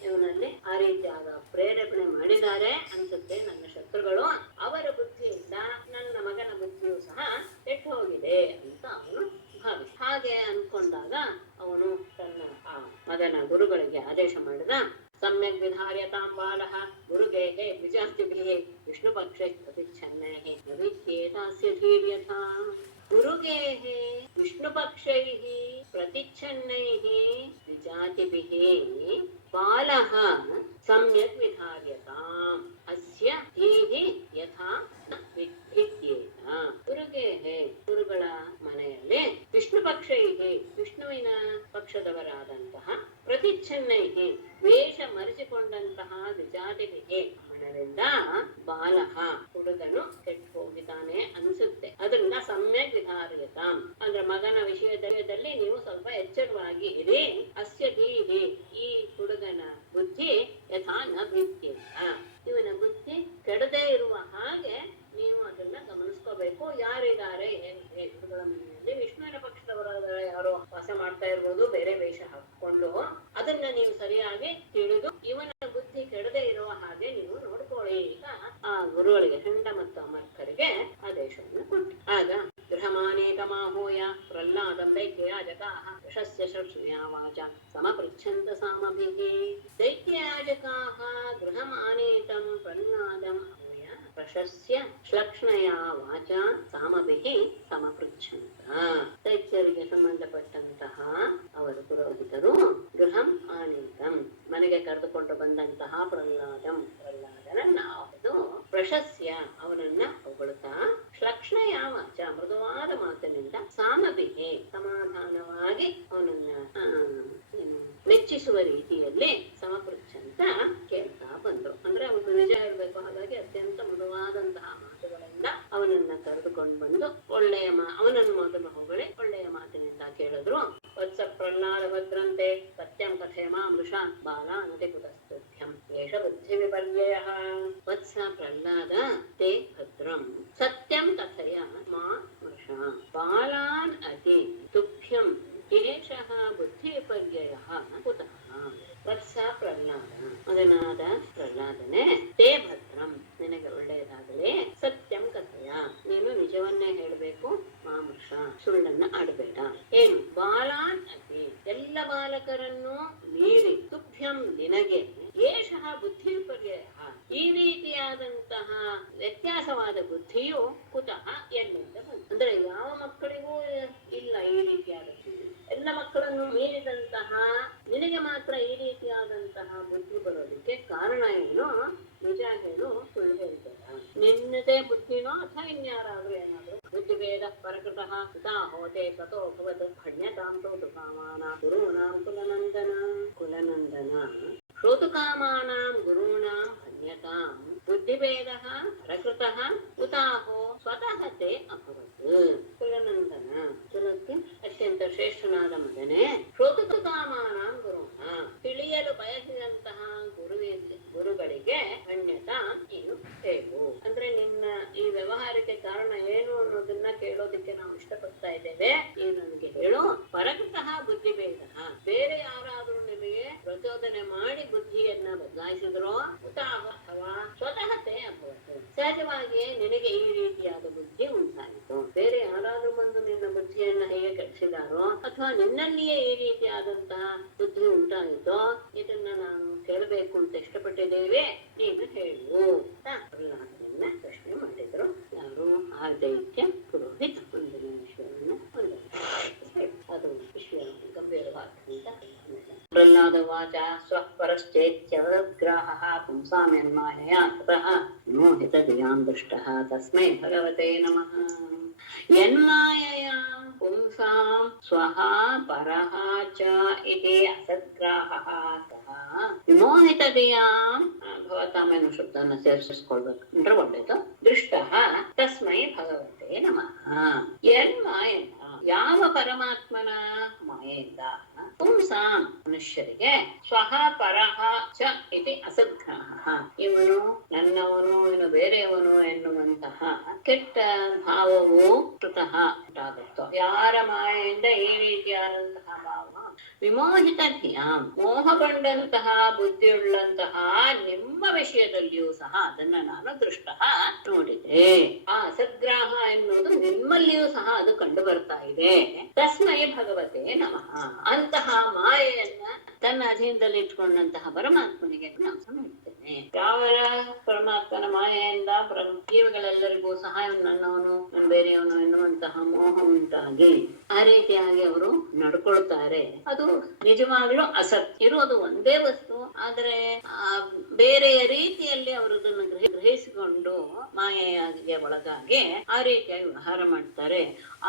ಇವನಲ್ಲಿ ಆ ರೀತಿಯಾದ ಪ್ರೇರೇಪಣೆ ಮಾಡಿದ್ದಾರೆ ಅನ್ಸುತ್ತೆ ನನ್ನ ಶತ್ರುಗಳು, ಅವರ ಬುದ್ಧಿಯಿಂದ ನನ್ನ ಮಗನ ಬುದ್ಧಿಯೂ ಸಹ ಕೆಟ್ಟು ಹೋಗಿದೆ ಅಂತ ಅವನು ಭಾವಿಸಿ ಹಾಗೆ ಅನ್ಕೊಂಡಾಗ ಅವನು ತನ್ನ ಆ ಮಗನ ಗುರುಗಳಿಗೆ ಆದೇಶ ಮಾಡಿದ. ಸಮ್ಯಕ್ ವಿಧಾರ್ಯತಾಂ ಬಾಲಃ ಗುರುಗೇಃ ದ್ವಿಜಾತಿಭಿಃ ವಿಷ್ಣು ಪಕ್ಷೇ ಪ್ರತಿಚ್ಛನ್ನೈಃ ನವಿತ್ಯೇತಾಸ್ಯ ಧೀರ್ಯಥಾ. ಗುರುಗೇಃ ವಿಷ್ಣು ಪಕ್ಷೈಃ ಪ್ರತಿಚ್ಛನ್ನೈಃ ದ್ವಿಜಾತಿಭಿಃ ಬಾಲಃ ಸಮ್ಯಕ್ ವಿಧಾರ್ಯತಾಂ ಅಸ್ಯ ಧೀಃ ಯಥಾ ವಿದ್ಯೇತ. ಗುರುಗೇಃ ಗುರುಗಳ ಮನೆಯಲ್ಲಿ ವಿಷ್ಣು ಪಕ್ಷೈಃ ವಿಷ್ಣುವಿನ ಪಕ್ಷದವರಾದಂತಹ ಪ್ರತಿಚ್ಛನ್ನೈಃ ವೇಷ ಮರೆಸಿಕೊಂಡಂತಹ ವಿಜಾತಿಗೆ ಮನರಿಂದ ಬಾಲಃ ಹುಡುಗನು ಕೆಟ್ಟು ಹೋಗಿದ್ದಾನೆ ಅನ್ಸುತ್ತೆ. ಅದರಿಂದ ಸಮ್ಯಕ್ ವಿಧಾರ್ಯತಾಂ ಅಂದ್ರೆ ಮಗನ ವಿಷಯದಲ್ಲಿ ನೀವು ಸ್ವಲ್ಪ ಎಚ್ಚರವಾಗಿ ಇರಿ. ಅಸ್ಯ ಧೀಹಿ ಈ ಹುಡುಗನ ಬುದ್ಧಿ ಯಥಾ ನ ವಿದ್ಯೇತ ಇವನ ಬುದ್ಧಿ ಕೆಡದೇ ಇರುವ ಹಾಗೆ ನೀವು ಅದನ್ನ ಗಮನಿಸ್ಕೋಬೇಕು. ಯಾರಿದ್ದಾರೆ ಹುಡುಗರ ಮನೆಯಲ್ಲಿ ವಿಷ್ಣುವಿನ ಪಕ್ಷದವರಾದ ಯಾರೋ ವಾಸ ಮಾಡ್ತಾ ಇರ್ಬೋದು ಬೇರೆ ವೇಷ ಹಾಕೊಂಡು, ಅದನ್ನ ನೀವು ಸರಿಯಾಗಿ ತಿಳಿದು ಇವನ ಬುದ್ಧಿ ಕೆಡದೇ ಇರುವ ಹಾಗೆ ನೀವು ನೋಡ್ಕೊಳ್ಳಿ ಈಗ ಆ ಗುರುಗಳಿಗೆ ಹೆಂಡ ಮತ್ತು ಅಮರ್ಕರಿಗೆ ಆದೇಶವನ್ನು ಕೊಟ್ಟು. ಆಗ ಗೃಹಮಾನೇಕಮಾಹೂಯ ಪ್ರಹ್ಲಾದಂ ದೈತ್ಯಯಾಜಕಾಃ ಯಶಸ್ಯ ಶ್ರಕ್ಷ್ಮಯಾ ವಾಚಾ ಸಮಪೃಚ್ಛಂತ ಸಾಮಭಿಃ. ದೈತ್ಯಯಾಜಕಾಃ ಗೃಹಮಾನೇತಂ ಪ್ರಹ್ಲಾದಂ ಪ್ರಶಸ್ಯ ಶ್ಲಕ್ಷ್ಣಯಾ ವಾಚಾ ಸಾಮಭಿಃ ಸಮಪೃಚ್ಛಂತ. ದೈತ್ಯರಿಗೆ ಸಂಬಂಧಪಟ್ಟಂತಹ ಅವರು ಪುರೋಹಿತರು ಗೃಹಂ ಆನೇತಂ ಮನೆಗೆ ಕರೆದುಕೊಂಡು ಬಂದಂತಹ ಪ್ರಹ್ಲಾದನನ್ನ ಪ್ರಶಸ್ಯ ಅವನನ್ನ ಹೊಗಳುತ್ತಾ ಶ್ಲಕ್ಷ್ಣಯಾ ವಾಚ ಮೃದುವಾದ ಮಾತಿನಿಂದ ಸಾಮಭಿಃ ಸಮಾಧಾನವಾಗಿ ಅವನನ್ನ ಮೆಚ್ಚಿಸುವ ರೀತಿಯಲ್ಲಿ ಸಮಪೃಚ್ಛಂತ ಕೇಳ್ತಾ ಬಂದ್ರು. ಅಂದ್ರೆ ಅವನು ನಿಜ ಹೇಳ್ಬೇಕು, ಹಾಗಾಗಿ ಅತ್ಯಂತ ಮೃದುವಾದಂತಹ ಮಾತುಗಳಿಂದ ಅವನನ್ನ ಕರೆದುಕೊಂಡು ಬಂದು ಅವನನ್ನು ಮೊದಲು ಹೊಗಳಿ ಒಳ್ಳೆಯ ಮಾತಿನಿಂದ ಕೇಳಿದ್ರು. ವತ್ಸ ಪ್ರಹ್ಲಾದ ಭದ್ರಂತೆ ಸತ್ಯಂ ಕಥೆ ಮಾ ಮೃಷ ಬಾಲ ನಟಿ ಕುತಸ್ತುಭ್ಯಂ ಏಷ ಬುದ್ಧಿ ವಿಪರ್ಯಯಃ. ವತ್ಸ ಪ್ರಹ್ಲಾದ ತೇ ಭದ್ರಂ ಸತ್ಯಂ ಕಥಯ ಮಾ ಮೃಷ ಬಾಲಾನ್ ಅತಿ ತುಭ್ಯಂ ಏಷಃ ಬುದ್ಧಿ ವಿಪರ್ಯಯಃ ಕುತಃ. ವತ್ಸ ಪ್ರಹ್ಲಾದ ಮಗನಾದ ಪ್ರಹ್ಲಾದನೇ ತೇ ಭದ್ರಂ ನಿನಗೆ ಒಳ್ಳೆಯದಾಗಲೇ ಸತ್ಯಂ ಕಥೆಯ ನೀನು ನಿಜವನ್ನೇ ಹೇಳಬೇಕು ಮಾಮೃಷ ಸುಳ್ಳನ್ನ ಆಡಬೇಡ. ಏನು ಬಾಲಾನ್ ಅತಿ ಎಲ್ಲ ಬಾಲಕರನ್ನು ಮೀರಿ ತುಭ್ಯಂ ನಿನಗೆ ಏಷಃ ಬುದ್ಧಿ ವಿಪರ್ಯಯ ಈ ರೀತಿಯಾದಂತಹ ವ್ಯತ್ಯಾಸವಾದ ಬುದ್ಧಿಯು ಕುತಃ ಎಲ್ಲಿಂದ ಬಂತು. ಅಂದ್ರೆ ಯಾವ ಮಕ್ಕಳಿಗೂ ಇಲ್ಲ ಈ ರೀತಿಯಾದ ಬುದ್ಧಿ. ಎಲ್ಲ ಮಕ್ಕಳನ್ನು ಮೀರಿದಂತಹ ನಿನಗೆ ಮಾತ್ರ ಈ ರೀತಿಯಾದಂತಹ ಬುದ್ಧಿ ಬರೋದಕ್ಕೆ ಕಾರಣ ಏನು? ನಿಜ ಹೇಳು, ಸುಳ್ಳು ಹೇಳ್ಬೇಡ. ನಿನ್ನದೇ ಬುದ್ಧಿನೋ ಅಥವಾ ಇನ್ಯಾರಾದ್ರೂ ಏನಾದ್ರು ಬುದ್ಧಿಭೇದ ಪರಕೃತಃ ಸುತಾ ಹೋತೆ ತಥೋ ಭವತ್ ಭಣ್ಯತಾಂ ಶ್ರೋತುಕಾಮಾನಾಂ ಗುರುಣಾಂ ಕುಲನಂದನ ಶ್ರೋತುಕಾಮಾನಾಂ ಗುರುಣಾಂ ಭಣ್ಯತಾಂ ಬುದ್ಧಿಭೇದಃ ಪರಕೃತಃ ಉತಾಹೋ ಸ್ವತಃ ತೇ ಅಭವತ್. ಕುಲನಂದನ ಕುಲಕ್ಕೆ ಅತ್ಯಂತ ಶ್ರೇಷ್ಠನಾದ ಮಗನೇ, ಶ್ರೋತುಕಾಮಾನಾಂ ಗುರುಣ ತಿಳಿಯಲು ಬಯಸಿದಂತಹ ಗುರುಗಳಿಗೆ ಅನ್ಯತಾ ನೀನು ಹೇಳು. ಅಂದ್ರೆ ನಿನ್ನ ಈ ವ್ಯವಹಾರಕ್ಕೆ ಕಾರಣ ಏನು ಅನ್ನೋದನ್ನ ಕೇಳೋದಕ್ಕೆ ನಾವು ಇಷ್ಟಪಡ್ತಾ ಇದ್ದೇವೆ. ಈ ನನಗೆ ಹೇಳು. ಪರಕೃತಃ ಬುದ್ಧಿಭೇದ ಬೇರೆ ಯಾರಾದ್ರೂ ನಿಮಗೆ ಪ್ರಚೋದನೆ ಮಾಡಿ ಬುದ್ಧಿಯನ್ನ ಬದಲಾಯಿಸಿದ್ರೋ ಅಥವಾ ಸ್ವತಃ ತೇ ಅಭವತ್ ಸಹಜವಾಗಿಯೇ ನಿನಗೆ ಈ ರೀತಿಯಾದ ಬುದ್ಧಿ ಉಂಟಾಯಿತು. ಬೇರೆ ಯಾರಾದ್ರೂ ಬಂದು ನಿನ್ನ ಬುದ್ಧಿಯನ್ನ ಹೇಗೆ ಕೆಡಿಸಿದಾರೋ ಅಥವಾ ನಿನ್ನಲ್ಲಿಯೇ ಈ ರೀತಿಯಾದಂತಹ ಬುದ್ಧಿ ಉಂಟಾಯಿತೋ ಇದನ್ನ ನಾನು ಕೇಳಬೇಕು ಅಂತ ಇಷ್ಟಪಟ್ಟಿದ್ದೇವೆ, ನೀನು ಹೇಳು ಅಂತ ಪ್ರಹ್ಲಾದನನ್ನ ಪ್ರಶ್ನೆ ಮಾಡಿದ್ರು. ಯಾರು? ಆ ದೈತ್ಯ ಪುರೋಹಿತ. ಒಂದಿನ ವಿಷಯವನ್ನ ಅದು ವಿಷಯ ಗಂಭೀರವಾದಂತ ಪ್ರಹ್ಲಾದ ವಾಚ ಸ್ವಃ ಪರಶ್ಚೇತ್ಯವದ್ಗ್ರಾಹಃ ಪುಂಸಾಮ್ಯನ್ಮಾಯಯಾ ತತಃ ಮೋಹಿತ ಧಿಯಾಂ ದೃಷ್ಟಃ ತಸ್ಮೈ ಭಗವತೆ ನಮಃ. ಯನ್ಮಾಯಯಾ ಪುಂಸಾಂ ಸ್ವಹ ಪರಹ ಚ ಇತಿ ಅಸದ್ಗ್ರಾಹಃ ಸಹ ವಿಮೋಹಿತತೆಯಾಂ ಭವತಾಮೇನು ಶಬ್ದವನ್ನು ಸೇರಿಸಿಸ್ಕೊಳ್ಬೇಕು ಅಂದ್ರೆ ಒಳ್ಳೇದು. ದೃಷ್ಟಃ ತಸ್ಮೈ ಭಗವತೆ ನಮಃ. ಯನ್ಮಾಯೆಯ ಯಾವ ಪರಮಾತ್ಮನ ಮಾಯೆಯಿಂದ ಪುಂಸಾಂ ಮನುಷ್ಯರಿಗೆ ಸ್ವಹ ಪರಹ ಚ ಇತಿ ಅಸದ್ಗ್ರಾಹಃ ಇವನು ನನ್ನವನು ಇವನು ಬೇರೆಯವನು ಎನ್ನುವಂತಹ ಕೆಟ್ಟ ಭಾವವು ಕೃತಃ ಉಂಟಾಗುತ್ತೋ, ಯಾರ ಮಾಯೆಯಿಂದ ಈ ರೀತಿಯಾದಂತಹ ಭಾವ ವಿಮೋಹಿತ ಧಿಯಾಂ ಮೋಹಗೊಂಡಂತಹ ಬುದ್ಧಿಯುಳ್ಳಂತಹ ನಿಮ್ಮ ವಿಷಯದಲ್ಲಿಯೂ ಸಹ ಅದನ್ನ ನಾನು ದೃಷ್ಟ ನೋಡಿದೆ. ಆ ಅಸದ್ಗ್ರಾಹ ಎನ್ನುವುದು ನಿಮ್ಮಲ್ಲಿಯೂ ಸಹ ಅದು ಕಂಡು ಬರ್ತಾ ಇದೆ. ತಸ್ಮೈ ಭಗವತೆ ನಮಃ. ಅಂತಹ ಮಾಯೆಯನ್ನ ತನ್ನ ಅಧೀನದಲ್ಲಿ ಇಟ್ಕೊಂಡಂತಹ ಪರಮಾತ್ಮನಿಗೆ ನಮಸ್ಕಾರ ಮಾಡ್ತೇನೆ. ಯಾವ ಪರಮಾತ್ಮನ ಮಾಯೆಯಿಂದ ಜೀವಿಗಳೆಲ್ಲರಿಗೂ ಸಹ ನನ್ನವನು ಬೇರೆಯವನು ಎನ್ನುವಂತಹ ಮೋಹ ಉಂಟಾಗಿ ಆ ರೀತಿಯಾಗಿ ಅವರು ನಡ್ಕೊಳ್ತಾರೆ. ಅದು ನಿಜವಾಗ್ಲೂ ಅಸತ್ ಇರೋದು ಒಂದೇ ವಸ್ತು, ಆದ್ರೆ ಬೇರೆಯ ರೀತಿಯಲ್ಲಿ ಅವರು ಅದನ್ನು ಗ್ರಹಿಸಿಕೊಂಡು ಮಾಯೆಗೆ ಒಳಗಾಗಿ ಆ ರೀತಿಯಾಗಿ ವ್ಯವಹಾರ ಮಾಡ್ತಾರೆ.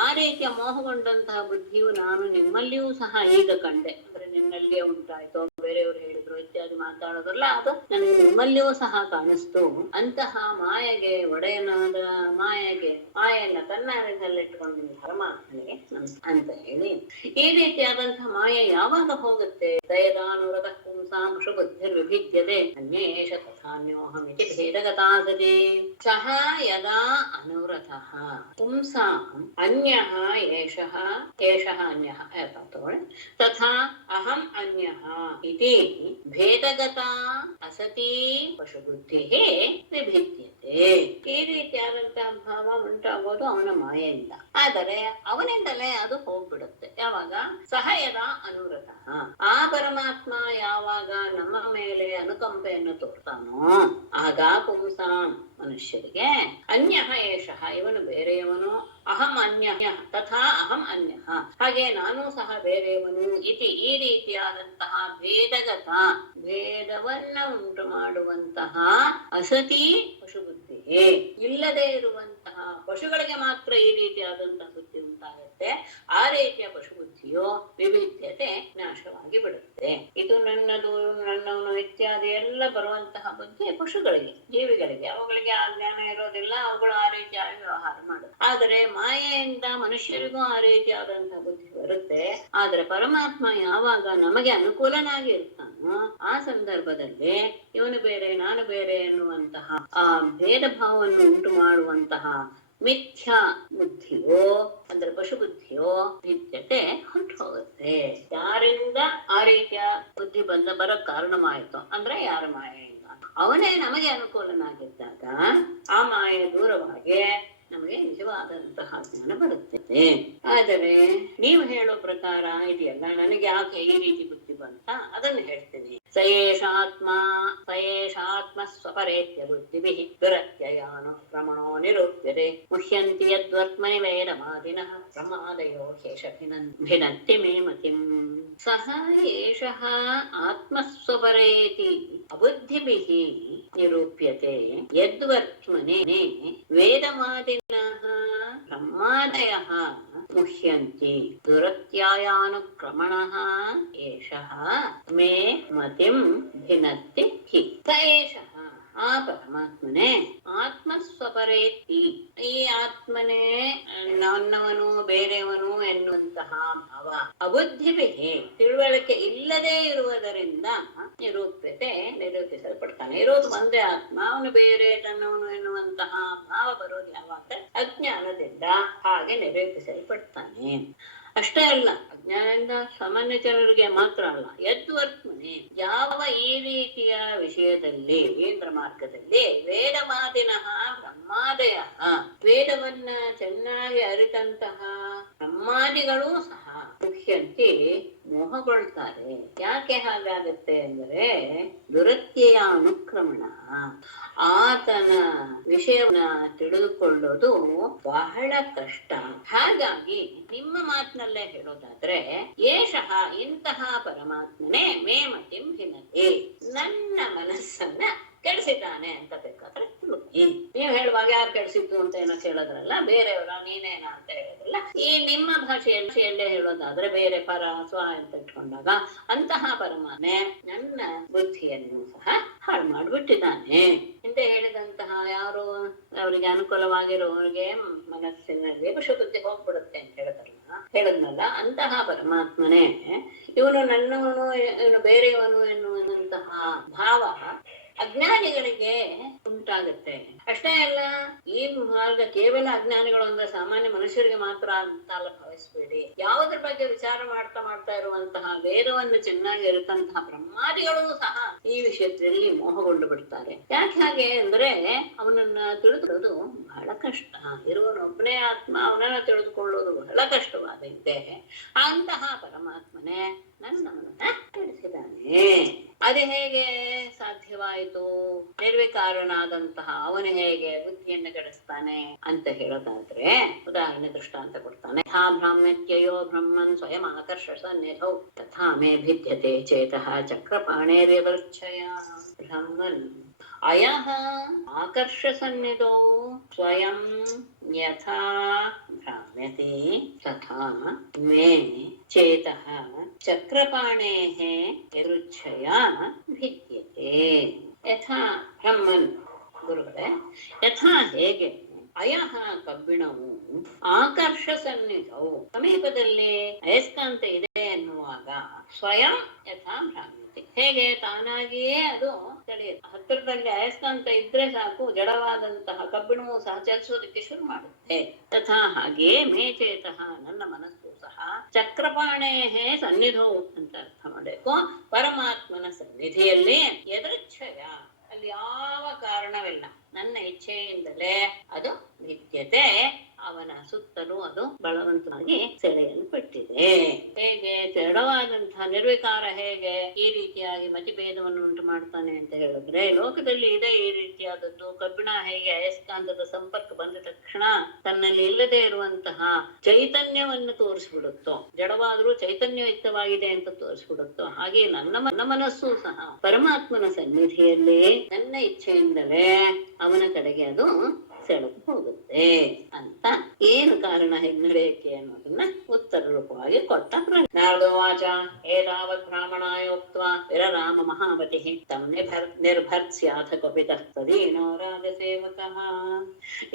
ಆ ರೀತಿಯ ಮೋಹಗೊಂಡಂತಹ ಬುದ್ಧಿಯು ನಾನು ನಿಮ್ಮಲ್ಲಿಯೂ ಸಹ ಈಗ ಕಂಡೆ. ಅಂದ್ರೆ ನಿಮ್ಮಲ್ಲಿಯೇ ಉಂಟಾಯ್ತು, ಬೇರೆಯವರು ಹೇಳಿದ್ರು ಇತ್ಯಾದಿ ಮಾತಾಡೋದ್ರಲ್ಲ, ಅದು ನನಗೆ ನಿಮ್ಮಲ್ಲಿಯೂ ಸಹ ಕಾಣಿಸ್ತು. ಅಂತಹ ಮಾಯೆಗೆ ಒಡೆಯನಾದ ಮಾಯೆಯನ್ನ ತನ್ನಲ್ಲಿಟ್ಕೊಂಡಿದ್ದ ಪರಮಾತ್ಮನಿಗೆ ಅಂತ ಹೇಳಿ, ಈ ರೀತಿಯಾದಂತಹ ಮಾಯೆ ಯಾವಾಗ ಹೋಗುತ್ತೆ? ದಯದಾನುರತ ಪುಂಸಾಂ ಶುಬುದ್ಧಿರ್ ವಿಭಿದ್ಯತೆ ಅನ್ಯೇಷ ತಥಾನ್ಯೋಹಮಿತಿ ಭೇದಗತಾ ಸತಿ. ಸಹ ಯದಾ ಅನುರತಃ ಪುಂಸಾಂ ಅನ್ಯಃ ಏಷಃ ಅನ್ಯಃ ತಥಾ ಅಹಂ ಅನ್ಯಃ ಇತಿ ಭೇದಗತಾ ಅಸತಿ ಪಶುಬುದ್ಧಿಃ ವಿಭಿದ್ಯತೆ. ಈ ರೀತಿಯಾದಂತಹ ಭಾವ ಉಂಟಾಗೋದು ಅವನ ಮಾಯೆಯಿಂದ. ಆದರೆ ಅವನಿಂದಲೇ ಅದು ಹೋಗ್ಬಿಡುತ್ತೆ ಯಾವಾಗ? ಸಹಯದ ಅನುರತಃ ಆ ಪರಮಾತ್ಮ ಯಾವಾಗ ನಮ್ಮ ಮೇಲೆ ಅನುಕಂಪೆಯನ್ನು ತೋರ್ತಾನೋ ಆಗ ಪುಂಸಾಂ ಮನುಷ್ಯರಿಗೆ ಅನ್ಯಃ ಏಷಃ ಇವನು ಬೇರೆಯವನು, ಅಹಂ ಅನ್ಯಃ ತಥಾ ಅಹಂ ಅನ್ಯಃ ಹಾಗೆ ನಾನು ಸಹ ಬೇರೆಯವನು ಇತಿ ಈ ರೀತಿಯಾದಂತಹ ಭೇದಗತ ಭೇದವನ್ನ ಉಂಟು ಮಾಡುವಂತಹ ಅಸತಿ ಪಶುಬುದ್ಧಿ ಇಲ್ಲದೆ ಇರುವಂತಹ ಪಶುಗಳಿಗೆ ಮಾತ್ರ ಈ ರೀತಿಯಾದಂತಹ ಬುದ್ಧಿ ಉಂಟಾಗುತ್ತೆ. ಆ ರೀತಿಯ ಪಶುಬುದ್ಧಿಯು ವಿಭಿದ್ಯತೆ ನಾಶವಾಗಿ ಬಿಡುತ್ತೆ. ಇದು ನನ್ನದು ನನ್ನವನು ಇತ್ಯಾದಿ ಎಲ್ಲ ಬರುವಂತಹ ಬುದ್ಧಿ ಪಶುಗಳಿಗೆ ಜೀವಿಗಳಿಗೆ ಅವುಗಳಿಗೆ ಆ ಜ್ಞಾನ ಇರೋದಿಲ್ಲ, ಅವುಗಳು ಆ ರೀತಿಯಾಗಿ ವ್ಯವಹಾರ ಮಾಡುತ್ತೆ. ಆದರೆ ಮಾಯೆಯಿಂದ ಮನುಷ್ಯರಿಗೂ ಆ ರೀತಿಯಾದಂತಹ ಬುದ್ಧಿ ಬರುತ್ತೆ. ಆದ್ರೆ ಪರಮಾತ್ಮ ಯಾವಾಗ ನಮಗೆ ಅನುಕೂಲನಾಗಿ ಇರ್ತಾನೋ ಆ ಸಂದರ್ಭದಲ್ಲಿ ಇವನು ಬೇರೆ ನಾನು ಬೇರೆ ಎನ್ನುವಂತಹ ಆ ಭೇದ ಭಾವವನ್ನು ಉಂಟು ಮಾಡುವಂತಹ ಮಿಥ್ಯಾ ಬುದ್ಧಿಯೋ ಅಂದ್ರೆ ಪಶು ಬುದ್ಧಿಯೋ ನಿತ್ಯತೆ ಹೊರಟು ಹೋಗುತ್ತೆ. ಯಾರಿಂದ ಆ ರೀತಿಯ ಬುದ್ಧಿ ಬರೋ ಕಾರಣವಾಯಿತು ಅಂದ್ರೆ ಯಾರ ಮಾಯೆಯಿಂದ ಅವನೇ ನಮಗೆ ಅನುಕೂಲನಾಗಿದ್ದಾಗ ಆ ಮಾಯೆ ದೂರವಾಗಿ ನಮಗೆ ನಿಜವಾದಂತಹ ಜ್ಞಾನ ಬರುತ್ತದೆ. ಆದರೆ ನೀವು ಹೇಳೋ ಪ್ರಕಾರ ಇದೆಯಲ್ಲ, ನನಗೆ ಯಾಕೆ ಈ ರೀತಿ ಬುದ್ಧಿ ಬಂತ ಅದನ್ನು ಹೇಳ್ತೀನಿ. ಸಯೇಷಾತ್ಮ ಸ್ವಪರೇತ್ಯ ಬುದ್ಧಿಭಿಃ ದುರತ್ಯಯಾನುಕ್ರಮಣೋ ನಿರೂಪ್ಯತೆ ಮುಹ್ಯಂತಿ ಯದ್ವರ್ತ್ಮನಿ ವೇದಮಾದಿನಃ ಪ್ರಮಾದಯೋ ಹ್ಯೇಷ ಭಿನತ್ತಿ ಮೇ ಮತಿಂ. ಸಹ ಏಷಃ ಆತ್ಮಸ್ವಪರೇತಿ ಅಬುದ್ಧಿಭಿಃ ನಿರೂಪ್ಯತೆ ಯದ್ವರ್ತ್ಮನೆ ವೇದಮಾದಿನಃ ಬ್ರಹ್ಮಾದಯಃ ಮುಹ್ಯಂತಿ ದುರತ್ಯಾಯಾನುಕ್ರಮಣಃ ಏಷಃ ಮೇ ಮತಿಂ ಭಿನತ್ತಿ ಹಿ. ಸ ಏಷಃ ಆ ಪರಮಾತ್ಮನೇ ಆತ್ಮಸ್ವಪರೇತಿ ಈ ಆತ್ಮನೇ ನನ್ನವನು ಬೇರೆಯವನು ಎನ್ನುವಂತಹ ಭಾವ ಅಬುದ್ಧಿಭಿಃ ತಿಳುವಳಿಕೆ ಇಲ್ಲದೆ ಇರುವುದರಿಂದ ನಿರೂಪಿಸಲ್ಪಡ್ತಾನೆ. ಇರೋದು ಒಂದೇ ಆತ್ಮ, ಅವನು ಬೇರೆ ತನ್ನವನು ಎನ್ನುವಂತಹ ಭಾವ ಬರೋದು ಯಾವಾಗ? ಅಜ್ಞಾನದಿಂದ ಹಾಗೆ ನಿರೂಪಿಸಲ್ಪಡ್ತಾನೆ. ಅಷ್ಟೇ ಅಲ್ಲ, ಅಜ್ಞಾನದಿಂದ ಸಾಮಾನ್ಯ ಜನರಿಗೆ ಮಾತ್ರ ಅಲ್ಲ, ಯದ್ವರ್ತ್ಮನೆ ಯಾವ ಈ ರೀತಿಯ ವಿಷಯದಲ್ಲಿ ಕೇಂದ್ರ ಮಾರ್ಗದಲ್ಲಿ ವೇದವಾದಿನಃ ಬ್ರಹ್ಮಾದಯ ವೇದವನ್ನ ಚೆನ್ನಾಗಿ ಅರಿತಂತಹ ಬ್ರಹ್ಮಾದಿಗಳೂ ಸಹ ಮುಖ್ಯಂತಿ ಮೋಹಗೊಳ್ತಾರೆ. ಯಾಕೆ ಹಾಗಾಗತ್ತೆ ಅಂದರೆ ದುರತ್ಯಯ ಅನುಕ್ರಮಣ, ಆತನ ವಿಷಯವನ್ನ ತಿಳಿದುಕೊಳ್ಳೋದು ಬಹಳ ಕಷ್ಟ. ಹಾಗಾಗಿ ನಿಮ್ಮ ಮಾತಿನಲ್ಲೇ ಹೇಳೋದಾದ್ರೆ ಏಷಃ ಇಂತಹ ಪರಮಾತ್ಮನೇ ಮೇ ಮತಿಂ ಭಿನ್ನತೆ ನನ್ನ ಮನಸ್ಸನ್ನ ಕೆಡಿಸಿದ್ದಾನೆ ಅಂತ ಬೇಕಾದ್ರೆ ತಿಳ್ಕೊಳ್ಳಿ. ನೀವು ಹೇಳುವಾಗ ಯಾರು ಕೆಡಿಸಿದ್ದು ಅಂತ ಏನೋ ಕೇಳೋದ್ರಲ್ಲ, ಬೇರೆಯವರ ನೀನೇನ ಅಂತ ಹೇಳೋದ್ರಲ್ಲ, ಈ ನಿಮ್ಮ ಭಾಷೆಯಲ್ಲೇ ಹೇಳೋದಾದ್ರೆ ಬೇರೆ ಪರ ಸ್ವ ಅಂತ ಇಟ್ಕೊಂಡಾಗ ಅಂತಹ ಪರಮಾತ್ಮೆ ನನ್ನ ಬುದ್ಧಿಯನ್ನು ಸಹ ಹಾಳು ಮಾಡ್ಬಿಟ್ಟಿದ್ದಾನೆ. ಹಿಂದೆ ಹೇಳಿದಂತಹ ಯಾರು ಅವರಿಗೆ ಅನುಕೂಲವಾಗಿರೋರಿಗೆ ಮನಸ್ಸಿನಲ್ಲಿ ವಿಷಬುದ್ಧಿ ಹೋಗ್ಬಿಡುತ್ತೆ ಅಂತ ಹೇಳದ್ನಲ್ಲ, ಅಂತಹ ಪರಮಾತ್ಮನೇ ಇವನು ನನ್ನವನು ಇವನು ಬೇರೆಯವನು ಎನ್ನುವಂತಹ ಭಾವ ಅಜ್ಞಾನಿಗಳಿಗೆ ಉಂಟಾಗುತ್ತೆ. ಅಷ್ಟೇ ಅಲ್ಲ, ಈ ಮಾರ್ಗ ಕೇವಲ ಅಜ್ಞಾನಿಗಳು ಅಂದ್ರೆ ಸಾಮಾನ್ಯ ಮನುಷ್ಯರಿಗೆ ಮಾತ್ರ ಅಂತ ಭಾವಿಸ್ಬೇಡಿ. ಯಾವುದ್ರ ಬಗ್ಗೆ ವಿಚಾರ ಮಾಡ್ತಾ ಇರುವಂತಹ ವೇದವನ್ನು ಚೆನ್ನಾಗಿ ಇರತಂತಹ ಬ್ರಹ್ಮಾದಿಗಳು ಸಹ ಈ ವಿಷಯದಲ್ಲಿ ಮೋಹಗೊಂಡು ಬಿಡ್ತಾರೆ. ಯಾಕೆ ಹಾಗೆ ಅಂದ್ರೆ ಅವನನ್ನ ತಿಳಿದುಕೊಳ್ಳೋದು ಬಹಳ ಕಷ್ಟ. ಇರುವನೊಬ್ಬನೇ ಆತ್ಮ, ಅವನನ್ನ ತಿಳಿದುಕೊಳ್ಳೋದು ಬಹಳ ಕಷ್ಟವಾಗಿದೆ. ಅಂತಹ ಪರಮಾತ್ಮನೇ ನನ್ನ ಮನನ ತಿಳಿಸಿದ್ದಾನೆ. ಅದು ಹೇಗೆ ಸಾಧ್ಯವಾಯಿತು? ನಿರ್ವಿಕಾರನಾದಂತಹ ಅವನು ಹೇಗೆ ಬುದ್ಧಿಯನ್ನು ಕೆಡಿಸ್ತಾನೆ ಅಂತ ಹೇಳೋದಾದ್ರೆ ಉದಾಹರಣೆ ದೃಷ್ಟಾಂತ ಕೊಡ್ತಾನೆ. ಯಥಾ ಭ್ರಾಮ್ಯತ್ಯಯೋ ಬ್ರಹ್ಮನ್ ಸ್ವಯಂ ಆಕರ್ಷ ಸನ್ನಿಧೌ ತಥಾ ಮೇ ಭಿದ್ಯತೆ ಚೇತಃ ಚಕ್ರಪಾಣೇರ್ಯದರ್ಚ್ಛಯ. ಬ್ರಹ್ಮನ್ ಅಯಃ ಆಕರ್ಷ ಸನ್ನಿಧೌ ಸ್ವಯಂ ಯಥಾ ಭ್ರಾಮ್ಯತೆ ತಥಾ ಮೇ ಚೇತಃ ಚಕ್ರಪಾಣೇಃ ಯದೃಚ್ಛಯ ಭಿದ್ಯತೆ. ಯಥಾ ಬ್ರಹ್ಮನ್ ಗುರುಗಳೇ, ಯಥಾ ಹೇಗೆ ಅಯಃ ಕಬ್ಬಿಣವು ಆಕರ್ಷ ಸನ್ನಿಧವು ಸಮೀಪದಲ್ಲಿ ಅಯಸ್ಕಾಂತ ಇದೆ ಎನ್ನುವಾಗ ಸ್ವಯಂ ಯಥಾ ಭ್ರಾಮ್ಯತೆ, ಹೇಗೆ ತಾನಾಗಿಯೇ ಅದು ತಡೆಯುತ್ತೆ. ಹತ್ತಿರದಲ್ಲಿ ಅಯಸ್ಕಾಂತ ಇದ್ರೆ ಸಾಕು, ಜಡವಾದಂತಹ ಕಬ್ಬಿಣವು ಸಹ ಚಲಿಸೋದಕ್ಕೆ ಶುರು ಮಾಡುತ್ತೆ. ತಥಾ ಹಾಗೆಯೇ ಮೇ ಚೇತಃ ನನ್ನ ಮನಸ್ಸು ಸಹ ಚಕ್ರಪಾಣೇಹೇ ಸನ್ನಿಧವು ಅಂತ ಅರ್ಥ ಮಾಡಬೇಕು. ಪರಮಾತ್ಮನ ಸನ್ನಿಧಿಯಲ್ಲಿ ಯದೃಚ್ಛಯ, ಅಲ್ಲಿ ಯಾವ ಕಾರಣವಿಲ್ಲ, ನನ್ನ ಇಚ್ಛೆಯಿಂದಲೇ ಅದು ವಿದ್ಯತೆ, ಅವನ ಸುತ್ತಲೂ ಅದು ಬಲವಂತವಾಗಿ ಸೆಳೆಯಲ್ಪಟ್ಟಿದೆ. ಹೇಗೆ ಜಡವಾದಂತಹ ನಿರ್ವಿಕಾರ ಹೇಗೆ ಈ ರೀತಿಯಾಗಿ ಮತಿಭೇದವನ್ನು ಉಂಟು ಮಾಡ್ತಾನೆ ಅಂತ ಹೇಳಿದ್ರೆ, ಲೋಕದಲ್ಲಿ ಇದೆ ಈ ರೀತಿಯಾದದ್ದು. ಕಬ್ಬಿಣ ಹೇಗೆ ಅಯಸ್ಕಾಂತದ ಸಂಪರ್ಕ ಬಂದ ತಕ್ಷಣ ತನ್ನಲ್ಲಿ ಇಲ್ಲದೆ ಇರುವಂತಹ ಚೈತನ್ಯವನ್ನು ತೋರಿಸ್ಬಿಡುತ್ತೋ, ಜಡವಾದ್ರೂ ಚೈತನ್ಯಯುಕ್ತವಾಗಿದೆ ಅಂತ ತೋರಿಸ್ಬಿಡುತ್ತೋ, ಹಾಗೆ ನನ್ನ ಮನಸ್ಸು ಸಹ ಪರಮಾತ್ಮನ ಸನ್ನಿಧಿಯಲ್ಲಿ ನನ್ನ ಇಚ್ಛೆಯಿಂದಲೇ ಅವನ ಕಡೆಗೆ ಅದು ಸೆಳೆದು ಹೋಗುತ್ತೆ ಅಂತ ಏನು ಕಾರಣ ಹೇಗೆ ನಡೆಯಕ್ಕೆ ಅನ್ನೋದನ್ನ ಉತ್ತರ ರೂಪವಾಗಿ ಕೊಟ್ಟ. ನಾರದೋವಾಚ ಏತಾವತ್ ಬ್ರಾಹ್ಮಣಾಯೋಕ್ತ್ವಾ ವಿರರಾಮ ಮಹಾಮತಿಃ ತಂ ನಿರ್ಭರ್ತ್ಸ್ಯಾಥ ಕಪಿತಃ ತದೀನೋ ರಾಜಸೇವಕಃ.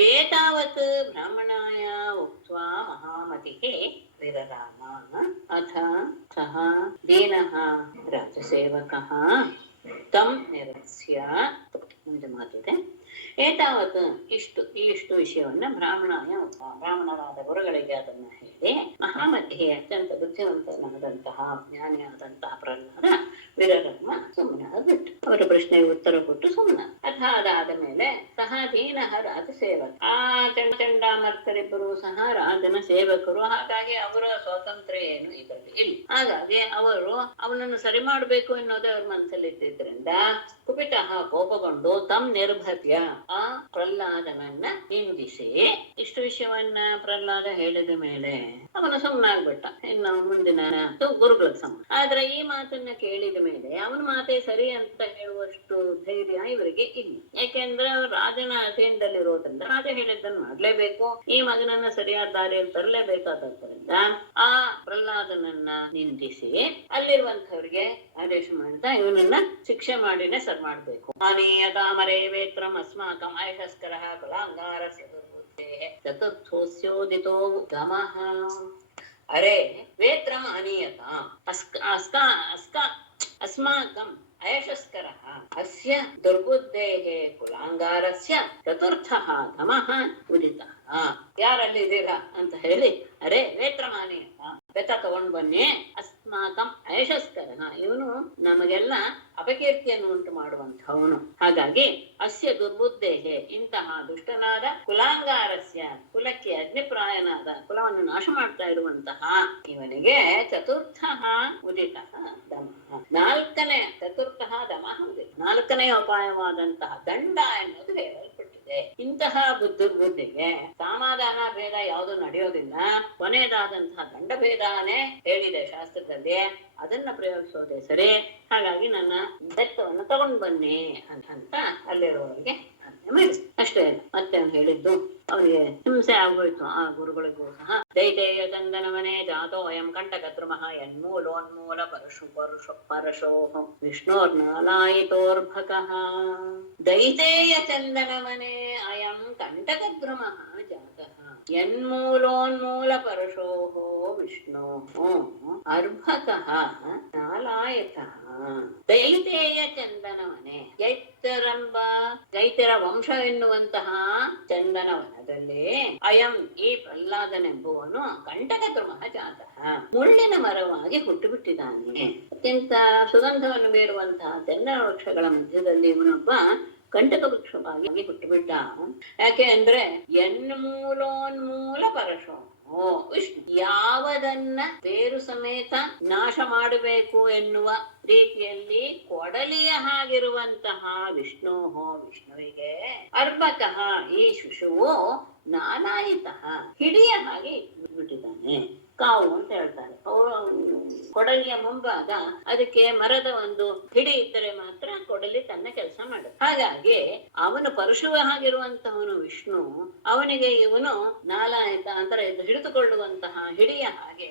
ಏತಾವತ್ ಬ್ರಾಹ್ಮಣಾಯ ಉಕ್ತ್ವಾ ಮಹಾಮತಿಃ ವಿರರಾಮ ಅಥ ಸಹ ದೀನಃ ರಾಜಸೇವಕಃ ತಂ ನಿರ್ಭರ್ತ್ಸ್ಯ. ಮುಂದೆ ಮಾತಿದೆ. ಏತಾವತ್ ಇಷ್ಟು ವಿಷಯವನ್ನ ಬ್ರಾಹ್ಮಣರಾದ ಗುರುಗಳಿಗೆ ಅದನ್ನ ಹೇಳಿ ಮಹಾಮಧ್ಯೆ ಅತ್ಯಂತ ಬುದ್ಧಿವಂತನಾದಂತಹ ಜ್ಞಾನಿಯಾದಂತಹ ಪ್ರಹ್ಲಾದ ವಿರರಮ್ಮ ಸುಮ್ಮನಾಗ್ಬಿಟ್ಟು ಅವರ ಪ್ರಶ್ನೆಗೆ ಉತ್ತರ ಕೊಟ್ಟು ಸುಮ್ಮನ. ಅದಾದ ಮೇಲೆ ಸಹ ದೀನಃ ರಾಜಸೇವಕ, ಆ ಚಂಡಾಮರ್ತರಿಬ್ಬರು ಸಹ ರಾಜನ ಸೇವಕರು. ಹಾಗಾಗಿ ಅವರ ಸ್ವಾತಂತ್ರ್ಯ ಏನು ಇದರಲ್ಲಿ ಇಲ್ಲ. ಹಾಗಾಗಿ ಅವರು ಅವನನ್ನು ಸರಿ ಮಾಡಬೇಕು ಎನ್ನುವುದೇ ಅವ್ರ ಮನಸ್ಸಲ್ಲಿ ಇದ್ದಿದ್ರಿಂದ ಕುಪಿತಃ ಕೋಪಗೊಂಡು ತಮ್ ನಿರ್ಭರ್ತ್ಯ ಆ ಪ್ರಹ್ಲಾದನನ್ನ ನಿಂದಿಸಿ. ಇಷ್ಟು ವಿಷಯವನ್ನ ಪ್ರಹ್ಲಾದ ಹೇಳಿದ ಮೇಲೆ ಅವನು ಸುಮ್ಮನಾಗ್ಬಿಟ್ಟ. ಇನ್ನು ಮುಂದಿನ ಗುರುಗಳ ಸಮ. ಆದ್ರೆ ಈ ಮಾತನ್ನ ಕೇಳಿದ ಮೇಲೆ ಅವನ ಮಾತೇ ಸರಿ ಅಂತ ಹೇಳುವಷ್ಟು ಧೈರ್ಯ ಇವರಿಗೆ ಇಲ್ಲ. ಯಾಕೆಂದ್ರೆ ರಾಜನ ಅಧೀನದಲ್ಲಿರೋದ್ರಿಂದ ರಾಜ ಹೇಳಿದ್ದನ್ನು ಮಾಡ್ಲೇಬೇಕು, ಈ ಮಗನನ್ನ ಸರಿಯಾದ ದಾರಿಯಲ್ಲಿ ತರಲೇಬೇಕಾದದ್ದರಿಂದ ಆ ಪ್ರಹ್ಲಾದನನ್ನ ನಿಂದಿಸಿ ಅಲ್ಲಿರುವಂತವ್ರಿಗೆ ಆದೇಶ ಮಾಡ್ತಾ ಇವನನ್ನ ಶಿಕ್ಷೆ ಮಾಡಿನೇ ಸರ್ ಮಾಡ್ಬೇಕು. ಆನೀಯತಾಮರೇ ವೇತ್ರಂ ಅಸ್ಮಾಕಂ ಐಷಸ್ಕರಃ ಕುಲಾಂಗಾರಸ್ಯ ದುರ್ಬುದ್ಧೇಃ ಚತುರ್ಥೋಸ್ಯೋದಿತೋ ಗಮಃ. ಅರೆ ವೇತ್ರಂ ಆನೀಯತಾಂ ಅಸ್ಮಾಕಂ ಐಷಸ್ಕರಃ ಅಸ್ಯ ದುರ್ಬುದ್ಧೇಃ ಕುಲಾಂಗಾರಸ್ಯ ಚತುರ್ಥಃ ಧಮಃ ಉದಿತಃ. ಯಾರಲ್ಲಿದ್ದೀರಾ ಅಂತ ಹೇಳಿ ಅರೆ ವೇತ್ರಮಾನಿ ಬೆತ್ತ ತಗೊಂಡು ಬನ್ನಿ. ಅಸ್ಮಾಕಂ ಐಷಸ್ಕರ, ಇವನು ನಮಗೆಲ್ಲ ಅಪಕೀರ್ತಿಯನ್ನು ಉಂಟು ಮಾಡುವಂತಹವನು. ಹಾಗಾಗಿ ಅಸ್ಯ ದುರ್ಬುದ್ಧೇಹೆ, ಇಂತಹ ದುಷ್ಟನಾದ ಕುಲಾಂಗಾರಸ್ಯ, ಕುಲಕ್ಕೆ ಅಗ್ನಿಪ್ರಾಯನಾದ, ಕುಲವನ್ನು ನಾಶ ಮಾಡ್ತಾ ಇರುವಂತಹ ಇವನಿಗೆ ಚತುರ್ಥ ಉದಿತ ದಮಃ, ನಾಲ್ಕನೇ ಚತುರ್ಥ ದಮಃ ಉದಿತ, ನಾಲ್ಕನೇ ಉಪಾಯವಾದಂತಹ ದಂಡ ಎನ್ನುವುದು ಹೇಳಲ್ಪಟ್ಟಿದೆ. ಬಂದಿದೆ. ಇಂತಹ ಬುದ್ಧಿಗೆ ಸಮಾಧಾನ ಭೇದ ಯಾವುದು ನಡೆಯೋದಿಲ್ಲ. ಕೊನೆಯದಾದಂತಹ ದಂಡಭೇದನೇ ಹೇಳಿದೆ ಶಾಸ್ತ್ರದಲ್ಲಿ, ಅದನ್ನ ಪ್ರಯೋಗಿಸೋದೇ ಸರಿ. ಹಾಗಾಗಿ ನನ್ನ ಬೆತ್ತವನ್ನು ತಗೊಂಡು ಬನ್ನಿ ಅಂತ ಅಲ್ಲಿರುವವರಿಗೆ ಆಜ್ಞೆ ಮಾಡಿಸಿ. ಅಷ್ಟೇ ಮತ್ತೆ ಹೇಳಿದ್ದು ಅವನಿಗೆ ಹಿಂಸೆ ಆಗೋಯ್ತು. ಆ ಗುರುಗಳಿಗೂ ಸಹ ದೈತೇಯ ಚಂದನವನೇ ಜಾತೋ ಅಯಂ ಕಂಟಕದ್ರುಮಃ ಯನ್ಮೂಲೋನ್ಮೂಲ ಪರಶೋ ವಿಷ್ಣೋರ್ನಾಲಾಯಿತೋರ್ಭಕಃ. ದೈತೇಯ ಚಂದನವನೇ ಅಯಂ ಕಂಟಕದ್ರುಮಃ ಜಾತಃ ಯನ್ಮೂಲೋನ್ಮೂಲ ಪರಶೋ ವಿಷ್ಣೋ ಅರ್ಭಕಃ ನಾಲಾಯತಃ. ದೈತೇಯ ಚಂದನವನೇ, ದೈತ್ಯರ ವಂಶ ಎನ್ನುವಂತಹ ಚಂದನವನದಲ್ಲಿ ಅಯಂ ಈ ಪ್ರಹ್ಲಾದನೆಂಬುವನು ಕಂಟಕದ್ರುಮಃ ಜಾತಃ ಮುಳ್ಳಿನ ಮರವಾಗಿ ಹುಟ್ಟು ಬಿಟ್ಟಿದ್ದಾನೆ. ಅತ್ಯಂತ ಸುಗಂಧವನ್ನು ಬೀರುವಂತಹ ಚಂದನ ವೃಕ್ಷಗಳ ಮಧ್ಯದಲ್ಲಿ ಇವನೊಬ್ಬ ಕಂಟಕ ವೃಕ್ಷವಾಗಿ ಹುಟ್ಟುಬಿಟ್ಟ. ಯಾಕೆ ಅಂದ್ರೆ ಯನ್ಮೂಲೋನ್ಮೂಲ ಪರಶೋ ವಿಷ್ಣು, ಯಾವದನ್ನ ಬೇರು ಸಮೇತ ನಾಶ ಮಾಡಬೇಕು ಎನ್ನುವ ರೀತಿಯಲ್ಲಿ ಕೊಡಲಿಯ ಹಾಗಿರುವಂತಹ ವಿಷ್ಣುವಿಗೆ ಅರ್ಭಕಃ ಈ ಶಿಶುವು ನಾನಾಯಿತಃ ಹಿಡಿಯ ಹಾಗೆ ಬಿಟ್ಟಿದ್ದಾನೆ. ಕಾವು ಅಂತ ಹೇಳ್ತಾರೆ. ಕೊಡಲಿಯ ಮುಂಭಾಗ ಅದಕ್ಕೆ ಮರದ ಒಂದು ಹಿಡಿ ಇದ್ದರೆ ಮಾತ್ರ ಕೊಡಲಿ ತನ್ನ ಕೆಲಸ ಮಾಡುತ್ತೆ. ಹಾಗಾಗಿ ಅವನು ಪರಶುವ ಆಗಿರುವಂತಹವನು ವಿಷ್ಣು, ಅವನಿಗೆ ಇವನು ನಾಲಾಯತ ಅಂದ್ರೆ ಹಿಡಿದುಕೊಳ್ಳುವಂತಹ ಹಿಡಿಯ ಹಾಗೆ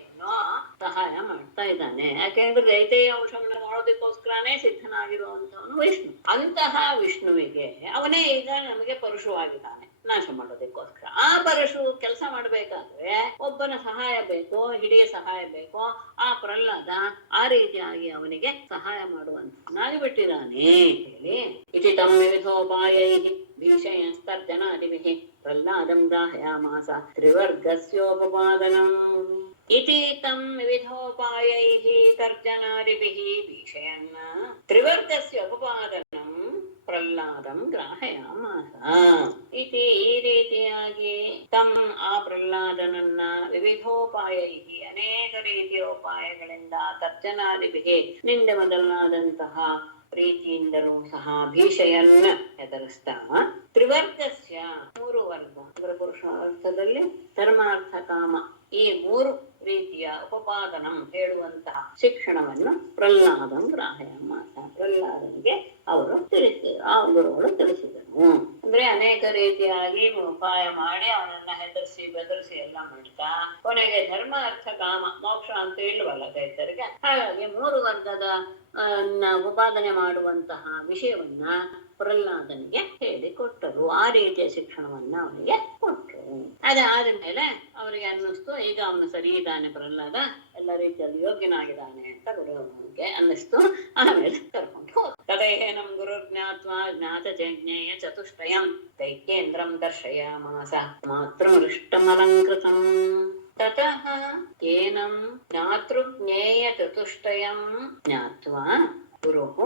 ಸಹಾಯ ಮಾಡ್ತಾ ಇದ್ದಾನೆ. ಯಾಕೆಂದ್ರೆ ದೈತೇಯ ಅಂಶವನ್ನು ಮಾಡೋದಕ್ಕೋಸ್ಕರನೇ ಸಿದ್ಧನಾಗಿರುವಂತವನು ವಿಷ್ಣು. ಅಂತಹ ವಿಷ್ಣುವಿಗೆ ಅವನೇ ಈಗ ನಮಗೆ ಪರಶುವಾಗಿದ್ದಾನೆ ನಾಶ ಮಾಡೋದಕ್ಕೋಸ್ಕರ. ಆ ಪರಶು ಕೆಲಸ ಮಾಡ್ಬೇಕಾದ್ರೆ ಒಬ್ಬನ ಸಹಾಯ ಬೇಕು, ಹಿಡಿಯ ಸಹಾಯ ಬೇಕು. ಆ ಪ್ರಹ್ಲಾದ ಆ ರೀತಿಯಾಗಿ ಅವನಿಗೆ ಸಹಾಯ ಮಾಡುವಂತನಾಗಿ ಬಿಟ್ಟಿದ್ದಾನೆ ಹೇಳಿ. ಇತಿ ತಮ್ಮ ವಿವಿಧೋಪಾಯೈ ಭೀಷಯಸ್ತರ್ಜನಾದಿಭಿಃ ಪ್ರಹ್ಲಾದಂ ಗ್ರಾಹಯಾಮಾಸ ತ್ರಿವರ್ಗಸ್ಯೋಪಪಾದನಂ. ಇತಿ ತಂ ವಿವಿಧೋಪಾಯೈಃ ತರ್ಜನಾದಿಭಿಃ ಭೀಷಯನ್ ತ್ರಿವರ್ಗಸ್ಯ ಉಪಪಾದನಂ ಪ್ರಹ್ಲಾದಂ ಗ್ರಾಹಯಾಮಾಸ. ಇತಿ ಈ ರೀತಿಯಾಗಿ ತಂ ಆ ಪ್ರಹ್ಲಾದನನ್ನ ವಿವಿಧೋಪಾಯೈಹಿ ಅನೇಕ ರೀತಿಯ ಉಪಾಯಗಳಿಂದ ತರ್ಜನಾದಿಭಿಃ ನಿಂದೆ ಮೊದಲಾದಂತಹ ಪ್ರೀತಿಯಿಂದಲೂ ಸಹ ಭೀಷಯನ್ನ ಹೆದರಿಸ್ತಾ ತ್ರಿವರ್ಗಸ್ಯ ಮೂರು ವರ್ಗ ಅಂದ್ರೆ ಪುರುಷಾರ್ಥದಲ್ಲಿ ಧರ್ಮಾರ್ಥ ಕಾಮ ಈ ಮೂರು ರೀತಿಯ ಉಪಪಾದನಂ ಹೇಳುವಂತಹ ಶಿಕ್ಷಣವನ್ನು ಪ್ರಹ್ಲಾದಂ ಗ್ರಾಹಯಾಮಾಸ ಪ್ರಹ್ಲಾದನಿಗೆ ಅವರು ತಿಳಿಸಿದರು, ಆ ಗುರುಗಳು ತಿಳಿಸಿದರು. ಅಂದ್ರೆ ಅನೇಕ ರೀತಿಯಾಗಿ ಉಪಾಯ ಮಾಡಿ ಅವನನ್ನ ಹೆದರಿಸಿ ಬೆದರಿಸಿ ಎಲ್ಲ ಮಾಡ್ತಾ ಕೊನೆಗೆ ಧರ್ಮ ಅರ್ಥ ಕಾಮ ಮೋಕ್ಷ ಅಂತ ಇಲ್ವಲ್ಲ ದೈತ್ಯರಿಗೆ. ಹಾಗಾಗಿ ಮೂರು ವರ್ಗದ ಉಪಾದನೆ ಮಾಡುವಂತಹ ವಿಷಯವನ್ನ ಪ್ರಹ್ಲಾದನಿಗೆ ಹೇಳಿಕೊಟ್ಟರು. ಆ ರೀತಿಯ ಶಿಕ್ಷಣವನ್ನ ಅವನಿಗೆ ಕೊಟ್ಟರು. ಅದಾದ ಮೇಲೆ ಅವರಿಗೆ ಅನ್ನಿಸ್ತು ಈಗ ಅವನು ಸರಿ ಇದ್ದಾನೆ, ಪ್ರಹ್ಲಾದ ಎಲ್ಲ ರೀತಿಯಲ್ಲಿ ಯೋಗ್ಯನಾಗಿದ್ದಾನೆ ಅಂತ ಗುರುವಿಗೆ ಅನ್ನಿಸ್ತು. ಆಮೇಲೆ ಕರ್ಕೊಂಡು ಹೋದ. ತದೇಹೇನಂ ಗುರು ಜ್ಞಾತ್ವಾ ಜ್ಞಾತ ಜ್ಞೇಯ ಚತುಷ್ಟಯಂ ದೈತ್ಯೇಂದ್ರಂ ದರ್ಶಯಾಮಾಸ ಮಾತೃಮೃಷ್ಟಮಲಂಕೃತಂ. ತತಃ ಏನಂ ಜ್ಞಾತೃಜ್ಞೇಯ ಚತುಷ್ಟಯಂ ಜ್ಞಾತ್ವಾ ಗುರುಃ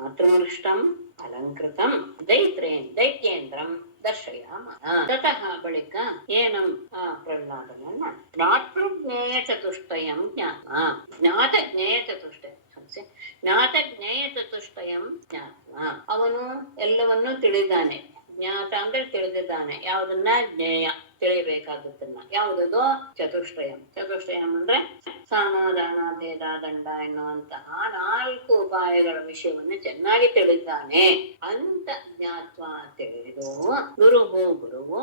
ಮಾತೃಮೃಷ್ಟಂ ಅಲಂಕೃತಂ ದೈತ್ಯೇಂದ್ರಂ ದರ್ಶಯಾಮಾಸ. ತತಃ ಬಳಿಕ ಏನಂ ಆ ಪ್ರಹ್ಲಾದನನ್ನ ಜ್ಞಾತೃಜ್ಞೇಯ ಚತುಷ್ಟಯಂ ಜ್ಞಾತ್ವಾ ಜ್ಞಾತ ಜ್ಞೇಯ ಚತುಷ್ಟಯ ಜ್ಞಾತ ಚತುಷ್ಟಯಂ ಜ್ಞಾತ್ವಾ ಅವನು ಎಲ್ಲವನ್ನೂ ತಿಳಿದಾನೆ. ಜ್ಞಾತ ಅಂದ್ರೆ ತಿಳಿದಿದ್ದಾನೆ. ಯಾವುದನ್ನ ಜ್ಞೇಯ ತಿಳಿಯಬೇಕಾದದ್ದನ್ನ. ಯಾವುದದು ಚತುಷ್ಟಯಂ ಅಂದ್ರೆ ಸಮಾಧಾನ ಭೇದ ದಂಡ ಎನ್ನುವಂತಹ 4 ಉಪಾಯಗಳ ವಿಷಯವನ್ನು ಚೆನ್ನಾಗಿ ತಿಳಿದ್ದಾನೆ ಅಂತ ಜ್ಞಾತ್ವ ತಿಳಿದು ಗುರುವು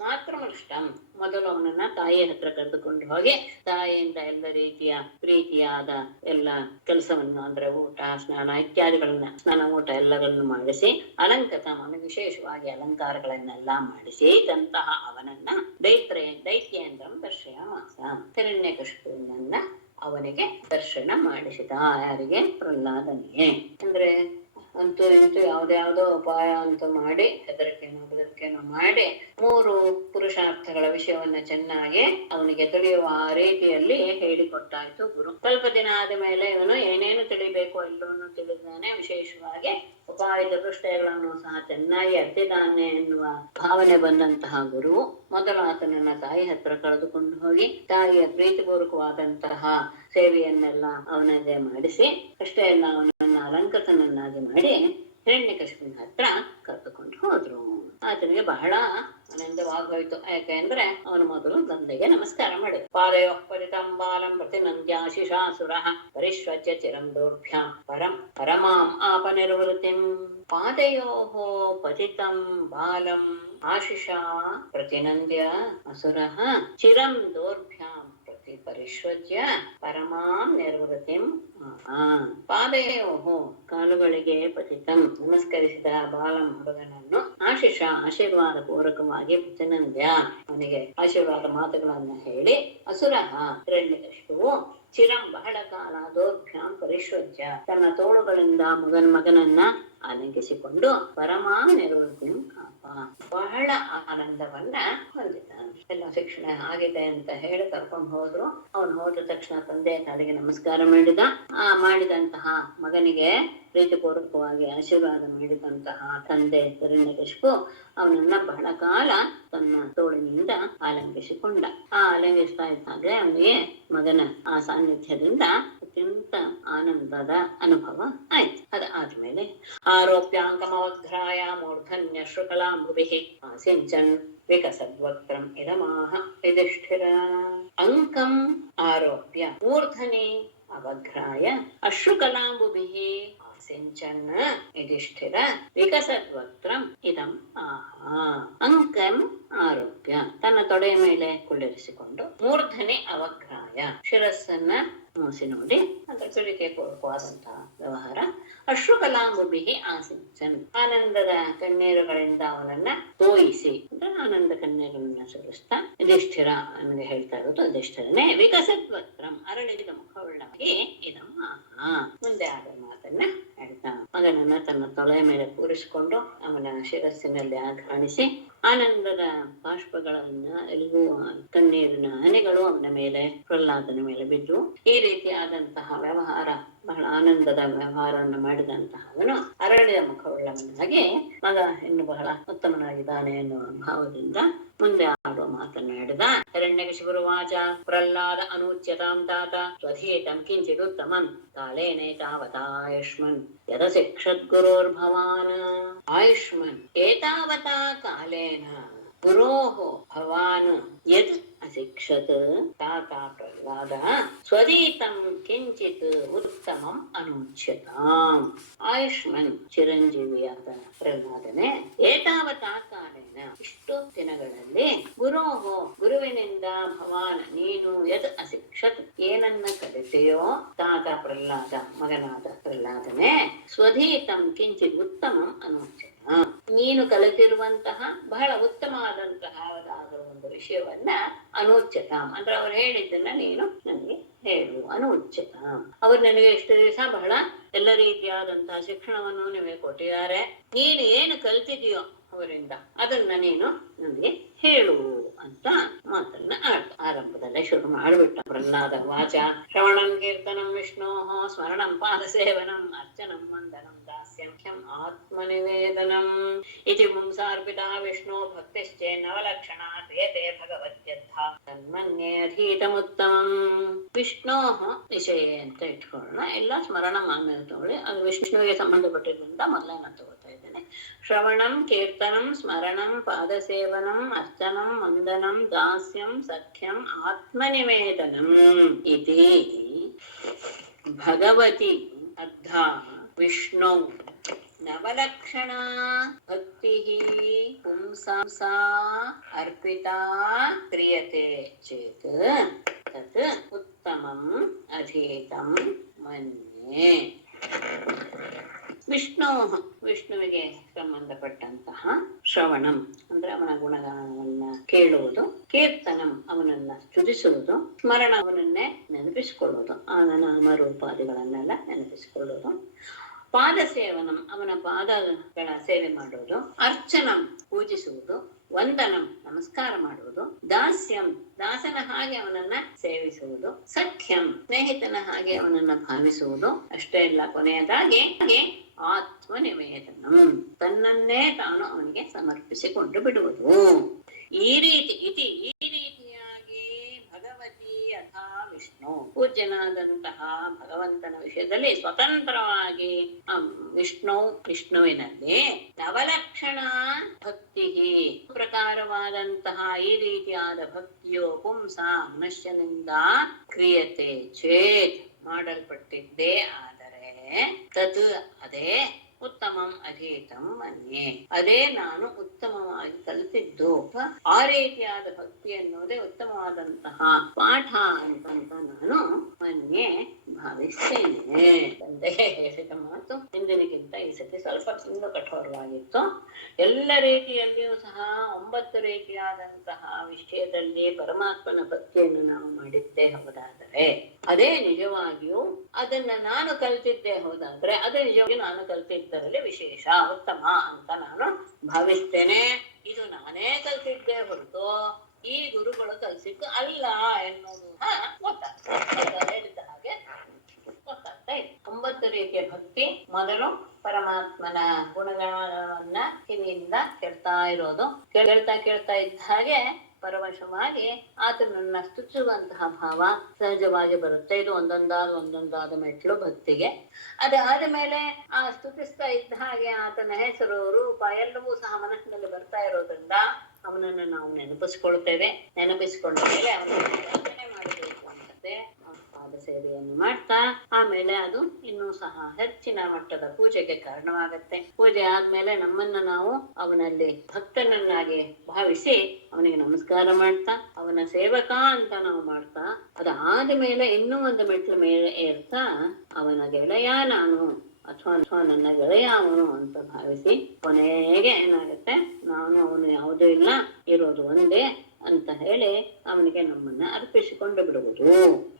ಮಾತೃಮೃಷ್ಟಂ ಮೊದಲು ಅವನನ್ನ ತಾಯಿಯ ಹತ್ರ ಕರೆದುಕೊಂಡು ಹೋಗಿ ತಾಯಿಯಿಂದ ಎಲ್ಲ ರೀತಿಯ ಪ್ರೀತಿಯಾದ ಎಲ್ಲ ಕೆಲಸವನ್ನು ಅಂದ್ರೆ ಊಟ ಸ್ನಾನ ಇತ್ಯಾದಿಗಳನ್ನ ಸ್ನಾನ ಊಟ ಎಲ್ಲಗಳನ್ನು ಮಾಡಿಸಿ ಅಲಂಕೃತ ಅವನಿಗೆ ವಿಶೇಷವಾಗಿ ಅಲಂಕಾರಗಳನ್ನೆಲ್ಲ ಮಾಡಿಸಿ ತಂತಹ ಅವನನ್ನ ದೈತ್ಯೇಂದ್ರಂ ದರ್ಶಯಾಮಾಸ ಹಿರಣ್ಯಕಶಿಪುವಿನನ್ನ ಅವನಿಗೆ ದರ್ಶನ ಮಾಡಿಸಿದ. ಯಾರಿಗೆ? ಪ್ರಹ್ಲಾದನಿಗೆ. ಅಂದ್ರೆ ಅಂತೂ ಇಂತೂ ಯಾವ್ದ್ಯಾವ್ದೋ ಉಪಾಯ ಅಂತ ಮಾಡಿ ಹೆದರಿಕೆನೋ ಮಾಡಿ 3 ಪುರುಷಾರ್ಥಗಳ ವಿಷಯವನ್ನ ಚೆನ್ನಾಗಿ ಅವನಿಗೆ ತಿಳಿಯುವ ರೀತಿಯಲ್ಲಿ ಹೇಳಿಕೊಟ್ಟಾಯ್ತು ಗುರು. ಸ್ವಲ್ಪ ದಿನ ಆದ ಮೇಲೆ ಇವನು ಏನೇನು ತಿಳಿಬೇಕು ಎಲ್ಲವನ್ನೂ ತಿಳಿದಾನೆ. ವಿಶೇಷವಾಗಿ ಉಪಾಯ ಚತುಷ್ಟಯಗಳನ್ನು ಸಹ ಚೆನ್ನಾಗಿ ಅರ್ತಿದ್ದಾನೆ ಎನ್ನುವ ಭಾವನೆ ಬಂದಂತಹ ಗುರು ಮೊದಲು ಆತನನ್ನ ತಾಯಿ ಹತ್ರ ಕಳೆದುಕೊಂಡು ಹೋಗಿ ತಾಯಿಯ ಪ್ರೀತಿಪೂರ್ವಕವಾದಂತಹ ಸೇವೆಯನ್ನೆಲ್ಲ ಅವನದೇ ಮಾಡಿಸಿ ಅಷ್ಟೇ ಎಲ್ಲ ಅವನನ್ನ ಅಲಂಕೃತನನ್ನಾಗಿ ಮಾಡಿ ಹಿರಣ್ಯಕಶಿಪುವಿನ ಹತ್ರ ಕರೆದುಕೊಂಡು ಹೋದ್ರು. ಆತನಿಗೆ ಬಹಳ ಆನಂದವಾಗೋಯ್ತು. ಯಾಕೆಂದ್ರೆ ಅವನು ಮೊದಲು ತಂದೆಗೆ ನಮಸ್ಕಾರ ಮಾಡಿದ. ಪಾದಯೋ ಪತಿತಂ ಬಾಲಂ ಪ್ರತಿನಂದ್ಯಾಶಿಷಾಸುರ ಪರಿಶ್ವಜ್ಯ ಚಿರಂ ದೌರ್ಭ್ಯಾಂ ಪರಮಾಂ ಆಪನಿರ್ವೃತಿಂ. ಪಾದಯೋಃ ಪತಿತಂ ಬಾಲಂ ಆಶಿಷಾ ಪ್ರತಿನಂದ್ಯ ಅಸುರಃ ಚಿರಂ ದೌರ್ಭ್ಯಾಂ ಪರಿಶ್ವಜ್ಯ ಪರಮಾಂ ನಿರ್ವೃತಿಂ. ಪಾದಯೋಃ ಕಾಲುಗಳಿಗೆ ಪತಿತಂ ನಮಸ್ಕರಿಸಿದ ಬಾಲಂ ಹುಡುಗನನ್ನು ಆಶಿಷ ಆಶೀರ್ವಾದ ಪೂರ್ವಕವಾಗಿ ಪ್ರತಿನಂದ್ಯ ಅವನಿಗೆ ಆಶೀರ್ವಾದ ಮಾತುಗಳನ್ನು ಹೇಳಿ ಅಸುರ ಹಿರಣ್ಯಕಶಿಪುವು ಚಿರಂ ಬಹಳ ಕಾಲ ದೌರ್ಭ್ಯಾಂ ಪರಿಶ್ವಜ್ಯ ತನ್ನ ತೋಳುಗಳಿಂದ ಮಗನನ್ನ ಆಲಿಂಗಿಸಿಕೊಂಡು ಪರಮಾಂ ನಿರ್ವೃತಿಂ ಬಹಳ ಆನಂದವನ್ನ ಹೊಂದಿದ್ದಾನೆ. ಎಲ್ಲ ಶಿಕ್ಷಣ ಆಗಿದೆ ಅಂತ ಹೇಳಿ ಕರ್ಕೊಂಡು ಹೋದ್ರು. ಅವನು ಹೋದ ತಕ್ಷಣ ತಂದೆ ತಾಯಿಗೆ ನಮಸ್ಕಾರ ಮಾಡಿದ. ಮಾಡಿದಂತಹ ಮಗನಿಗೆ ಪ್ರೀತಿಪೂರ್ವಕವಾಗಿ ಆಶೀರ್ವಾದ ಮಾಡಿದಂತಹ ತಂದೆ ಹಿರಣ್ಯಕಶಿಪು ಅವನನ್ನ ಬಹಳ ಕಾಲ ತನ್ನ ತೋಳಿನಿಂದ ಆಲಂಗಿಸಿಕೊಂಡ. ಆಲಂಗಿಸ್ತಾ ಇದ್ದಾಗೆ ಅವನಿಗೆ ಮಗನ ಆ ಸಾನ್ನಿಧ್ಯದಿಂದ ಅತ್ಯಂತ ಆನಂದದ ಅನುಭವ ಆಯ್ತು. ಅದಾದ್ಮೇಲೆ ಆರೋಪ್ಯಾಂಕಮವಘ್ರಾಯ ಮೂರ್ಧನ್ಯ ಶೃಕಲಾಂಬುಭಿಃ ಆಸಿಂಚನ್ ವಿಕಸದ್ವಕ್ತ್ರಂ ಇದಮಾಹ ಯುಧಿಷ್ಠಿರ. ಅಂಕಂ ಆರೋಪ್ಯ ಮೂರ್ಧನಿ ಅವಘ್ರಾಯ ಅಶ್ರುಕಲಾಂಬುಭಿಃ ಆಸಿಂಚನ್ ಯುಧಿಷ್ಠಿರ ವಿಕಸದ್ವಕ್ತ್ರಂ ಇದಂ ಆಹ. ಅಂಕಂ ಆರೋಪ್ಯ ತನ್ನ ತೊಡೆಯ ಮೇಲೆ ಕುಳ್ಳಿರಿಸಿಕೊಂಡು ಮೂರ್ಧನಿ ಅವಘ್ರಾಯ ಶಿರಸ್ಸನ್ನ ಮೂಸಿ ನೋಡಿ ಅಂತ ಸುಲಿಕೆ ಪೂರ್ವಕವಾದಂತಹ ವ್ಯವಹಾರ. ಅಶ್ರುಕಲಾಂಬುಭಿಃ ಆಸಿಂಚನ್ ಆನಂದದ ಕಣ್ಣೀರುಗಳಿಂದ ಅವನನ್ನ ತೋಯಿಸಿ ಅಂದ್ರೆ ಆನಂದ ಕಣ್ಣೀರನ್ನ ಸುರಿಸ್ತಾ ಯುಧಿಷ್ಠಿರ ನನಗೆ ಹೇಳ್ತಾ ಇರೋದು ಯುಧಿಷ್ಠಿರನೇ ವಿಕಸದ್ವಕ್ತ್ರಂ ಅರಳಿದ ಮುಖವುಳ್ಳವಾಗಿ ಇದಂ ಆಹ. ಮುಂದೆ ಆದ ಮಾತನ್ನ ಹೇಳ್ತಾ ಮಗನನ್ನ ತನ್ನ ತೊಳೆಯ ಮೇಲೆ ಕೂರಿಸಿಕೊಂಡು ಅವನ ಶಿರಸ್ಸಿನಲ್ಲಿ ಆಘ್ರಾಣಿಸಿ ಆನಂದದ ಬಾಷ್ಪಗಳನ್ನ ಎಲ್ಲಿಗೂ ಕಣ್ಣೀರಿನ ಹನಿಗಳು ಅವನ ಮೇಲೆ ಪ್ರಹ್ಲಾದನ ಮೇಲೆ ಬಿದ್ದು ಈ ರೀತಿಯಾದಂತಹ ವ್ಯವಹಾರ ಬಹಳ ಆನಂದದ ವ್ಯವಹಾರವನ್ನು ಮಾಡಿದಂತಹ ಅವನು ಅರಳಿದ ಮುಖವುಳ್ಳವನಾಗಿ ಮಗ ಇನ್ನು ಬಹಳ ಉತ್ತಮನಾಗಿದ್ದಾನೆ ಎನ್ನುವ ಭಾವದಿಂದ ಮುಂದೆ ಆಡುವ ಮಾತನಾಡಿದ. ಹಿರಣ್ಯಕಶಿಪುರುವಾಚ ಪ್ರಹ್ಲಾದ ಅನೂಚ್ಯತಾಂ ತಾತ ಸ್ವಧೀತಂ ಕಿಂಚಿದುತ್ತಮಂ ಕಾಲೇನೈತಾವತಾಯುಷ್ಮನ್ ಯದಶಿಕ್ಷದ್ಗುರೋರ್ಭವಾನ್. ಆಯುಷ್ಮನ್ ಏತಾವತಾ ಕಾಲೇನ ಗುರೋಃ ಭವಾನ್ ಯದ್ ಅಶಿಕ್ಷತ್ ತಾತ ಪ್ರಹ್ಲಾದ ಸ್ವಧೀತಂ ಕಿಂಚಿತ್ ಉತ್ತಮಂ ಅನೂಚ್ಯತಾಂ. ಆಯುಷ್ಮನ್ ಚಿರಂಜೀವಿಯಾದ ಪ್ರಹ್ಲಾದನೆ ಏತಾವತಾ ಕಾಲೇನ ಇಷ್ಟು ದಿನಗಳಲ್ಲಿ ಗುರೋಃ ಗುರುವಿನಿಂದ ಭವಾನ್ ನೀನು ಯದ್ ಅಶಿಕ್ಷತ್ ಏನನ್ನ ಕಲಿತೆಯೋ ತಾತ ಪ್ರಹ್ಲಾದ ಮಗನಾದ ಪ್ರಹ್ಲಾದನೆ ಸ್ವಧೀತಂ ಕಿಂಚಿತ್ ಉತ್ತಮಂ ಅನೂಚ್ಯತಾಂ ನೀನು ಕಲಿತಿರುವಂತಹ ಬಹಳ ಉತ್ತಮವಾದಂತಹ ಯಾವುದಾದರೂ ಒಂದು ವಿಷಯವನ್ನ ಅನೂಚ್ಯತಾಂ ಅಂದ್ರೆ ಅವ್ರು ಹೇಳಿದ್ದನ್ನ ನೀನು ನನಗೆ ಹೇಳು. ಅನೂಚ್ಯತಾಂ ಅವ್ರು ನನಗೆ ಇಷ್ಟು ದಿವಸ ಬಹಳ ಎಲ್ಲ ರೀತಿಯಾದಂತಹ ಶಿಕ್ಷಣವನ್ನು ನಿಮಗೆ ಕೊಟ್ಟಿದ್ದಾರೆ. ನೀನು ಏನು ಕಲ್ತಿದೆಯೋ ಅವರಿಂದ ಅದನ್ನ ನೀನು ನನಗೆ ಹೇಳು ಅಂತ ಮಾತನ್ನ ಆರಂಭದಲ್ಲೇ ಶುರು ಮಾಡಿಬಿಟ್ಟ. ಪ್ರಹ್ಲಾದ ವಾಚ ಶ್ರವಣಂ ಕೀರ್ತನಂ ವಿಷ್ಣೋಃ ಸ್ಮರಣಂ ಪಾದಸೇವನಂ ಅರ್ಚನಂ ವಂದನಂ ದಾಸ್ಯಂ ಆತ್ಮನಿವೇದನಂ ಇತಿ ಪುಂಸಾರ್ಪಿತಾ ವಿಷ್ಣು ಭಕ್ತಿಶ್ಚೇನ್ನವಲಕ್ಷಣಾ ಕ್ರಿಯತೆ ಭಗವತ್ಯರ್ಥ ತನ್ಮನ್ಯೇ ಅಧೀತಮುತ್ತಮಂ. ವಿಷ್ಣೋಃ ವಿಷಯ ಅಂತ ಇಟ್ಕೊಳ್ಳೋಣ. ಎಲ್ಲ ಸ್ಮರಣ ಆಮೇಲೆ ತಗೊಳ್ಳಿ. ಅದು ವಿಷ್ಣುವಿಗೆ ಸಂಬಂಧಪಟ್ಟಿದ್ರಿಂದ ಮೊದಲೇ ನಾನು ತಗೋತಾ ಇದ್ದೇನೆ. ಶ್ರವಣಂ ಕೀರ್ತನಂ ಸ್ಮರಣಂ ಪಾದಸೇವನಂ ಅರ್ಚನಂ ವಂದನಂ ದಾಸ್ಯಂ ಸಖ್ಯಂ ಆತ್ಮನಿವೇದನಂ ಇತಿ ಭಗವತಿ ಅರ್ಧಾ ವಿಷ್ಣು ನವಲಕ್ಷಣಾ ಭಕ್ತಿಃ ಪುಂಸಾ ಅರ್ಪಿತಾ ಕ್ರಿಯತೆ ಚೇತ್ ತತ್ ಉತ್ತಮಂ ಅಧೀತಂ ಮನ್ಯೆ. ವಿಷ್ಣುವಿಗೆ ಸಂಬಂಧಪಟ್ಟಂತಹ ಶ್ರವಣಂ ಅಂದ್ರೆ ಅವನ ಗುಣಗಾನವನ್ನ ಕೇಳುವುದು, ಕೀರ್ತನಂ ಅವನನ್ನ ಸ್ತುತಿಸುವುದು, ಸ್ಮರಣ ಅವನನ್ನೇ ನೆನಪಿಸಿಕೊಳ್ಳುವುದು, ಅವನ ನಾಮರೂಪಾದಿಗಳನ್ನೆಲ್ಲ ನೆನಪಿಸಿಕೊಳ್ಳುವುದು, ಪಾದ ಸೇವನಂ ಅವನ ಪಾದಗಳ ಸೇವೆ ಮಾಡುವುದು, ಅರ್ಚನಂ ಪೂಜಿಸುವುದು, ವಂದನಂ ನಮಸ್ಕಾರ ಮಾಡುವುದು, ದಾಸ್ಯಂ ದಾಸನ ಹಾಗೆ ಅವನನ್ನ ಸೇವಿಸುವುದು, ಸಖ್ಯಂ ಸ್ನೇಹಿತನ ಹಾಗೆ ಅವನನ್ನ ಭಾವಿಸುವುದು, ಅಷ್ಟೇ ಇಲ್ಲ ಕೊನೆಯದಾಗಿ ಆತ್ಮನಿವೇದನಂ ತನ್ನನ್ನೇ ತಾನು ಅವನಿಗೆ ಸಮರ್ಪಿಸಿಕೊಂಡು ಬಿಡುವುದು. ಈ ರೀತಿಯಾಗಿ ಭಗವತಿ ಅಥಾ ವಿಷ್ಣು ವಿಷ್ಣು, ಪೂಜ್ಯನಾದಂತಹ ಭಗವಂತನ ವಿಷಯದಲ್ಲಿ ಸ್ವತಂತ್ರವಾಗಿ ವಿಷ್ಣುವಿನಲ್ಲಿ ನವಲಕ್ಷಣ ಭಕ್ತಿ ಪ್ರಕಾರವಾದಂತಹ ಈ ರೀತಿಯಾದ ಭಕ್ತಿಯು ಪುಂಸ ಮನುಷ್ಯನಿಂದ ಕ್ರಿಯತೆ ಚೇತ್ ಮಾಡಲ್ಪಟ್ಟಿದ್ದೇ ಆದರೆ ತತ್ ಅದೇ ಉತ್ತಮಂ ಅಧೀತಂ ಮನ್ಯೆ ಅದೇ ನಾನು ಉತ್ತಮವಾಗಿ ಕಲಿತಿದ್ದು. ಆ ರೀತಿಯಾದ ಭಕ್ತಿ ಅನ್ನೋದೇ ಉತ್ತಮವಾದಂತಹ ಪಾಠ ಅಂತ ನಾನು ಮನ್ಯೆ ಭಾವಿಸ್ತೇನೆ. ತಂದೆಗೆ ಹೇಳಿದ ಮಾತು ಹಿಂದಿನಗಿಂತ ಈ ಸತಿ ಸ್ವಲ್ಪ ತುಂಬಾ ಕಠೋರವಾಗಿತ್ತು. ಎಲ್ಲ ರೀತಿಯಲ್ಲಿಯೂ ಸಹ 9 ರೀತಿಯಾದಂತಹ ವಿಷಯದಲ್ಲಿ ಪರಮಾತ್ಮನ ಭಕ್ತಿಯನ್ನು ನಾವು ಮಾಡಿದ್ದೇ ಹೋದಾದರೆ ಅದೇ ನಿಜವಾಗಿಯೂ ಅದನ್ನ ನಾನು ಕಲ್ತಿದ್ದೇ ಹೋದಾದ್ರೆ ಅದೇ ನಿಜವಾಗಿ ನಾನು ಕಲ್ತಿದ್ದರಲ್ಲಿ ವಿಶೇಷ ಉತ್ತಮ ಅಂತ ನಾನು ಭಾವಿಸ್ತೇನೆ. ಇದು ನಾನೇ ಕಲ್ತಿದ್ದೇ ಹೊರತು ಈ ಗುರುಗಳು ಕಲ್ಸಿದ್ದು ಅಲ್ಲ ಎನ್ನುವುದು ಹೇಳಿದ ಹಾಗೆ ಗೊತ್ತಾಗ್ತಾ ಇದೆ. 9 ರೀತಿಯ ಭಕ್ತಿ ಮೊದಲು ಪರಮಾತ್ಮನ ಗುಣಗಳನ್ನ ಕಿವಿಯಿಂದ ಕೇಳ್ತಾ ಇರೋದು, ಕೇಳ್ತಾ ಇದ್ದ ಹಾಗೆ ಪರವಶವಾಗಿ ಆತನನ್ನ ಸ್ತುತಿಸುವಂತಹ ಭಾವ ಸಹಜವಾಗಿ ಬರುತ್ತೆ. ಇದು ಒಂದೊಂದಾದ ಮೆಟ್ಲು ಭಕ್ತಿಗೆ. ಅದಾದ ಮೇಲೆ ಆ ಸ್ತುತಿಸ್ತಾ ಇದ್ದ ಹಾಗೆ ಆತನ ಹೆಸರು ರೂಪ ಎಲ್ಲವೂ ಸಹ ಮನಸ್ಸಿನಲ್ಲಿ ಬರ್ತಾ ಇರೋದ್ರಿಂದ ಅವನನ್ನು ನಾವು ನೆನಪಿಸ್ಕೊಳ್ತೇವೆ. ನೆನಪಿಸ್ಕೊಂಡ ಮೇಲೆ ಅವನನ್ನು ಮಾಡಬೇಕು ಅಂತಂತೆ ಪಾದ ಸೇವೆಯನ್ನು ಮಾಡ್ತಾ ಆಮೇಲೆ ಅದು ಇನ್ನೂ ಸಹ ಹೆಚ್ಚಿನ ಮಟ್ಟದ ಪೂಜೆಗೆ ಕಾರಣವಾಗತ್ತೆ. ಪೂಜೆ ಆದ್ಮೇಲೆ ನಮ್ಮನ್ನ ನಾವು ಅವನಲ್ಲಿ ಭಕ್ತನನ್ನಾಗಿ ಭಾವಿಸಿ ಅವನಿಗೆ ನಮಸ್ಕಾರ ಮಾಡ್ತಾ ಅವನ ಸೇವಕ ಅಂತ ನಾವು ಮಾಡ್ತಾ ಅದಾದ ಮೇಲೆ ಇನ್ನೂ ಒಂದು ಮೆಟ್ಲು ಮೇಲೆ ಏರ್ತಾ ಅವನ ಗೆಳೆಯ ನಾನು ಅಥವಾ ನನ್ನ ಗೆಳೆಯ ಅವನು ಅಂತ ಭಾವಿಸಿ ಕೊನೆಗೆ ಏನಾಗುತ್ತೆ ನಾನು ಅವನು ಯಾವುದೂ ಇಲ್ಲ ಇರೋದು ಒಂದೇ ಅಂತ ಹೇಳಿ ಅವನಿಗೆ ನಮ್ಮನ್ನ ಅರ್ಪಿಸಿಕೊಂಡು ಬಿಡುವುದು.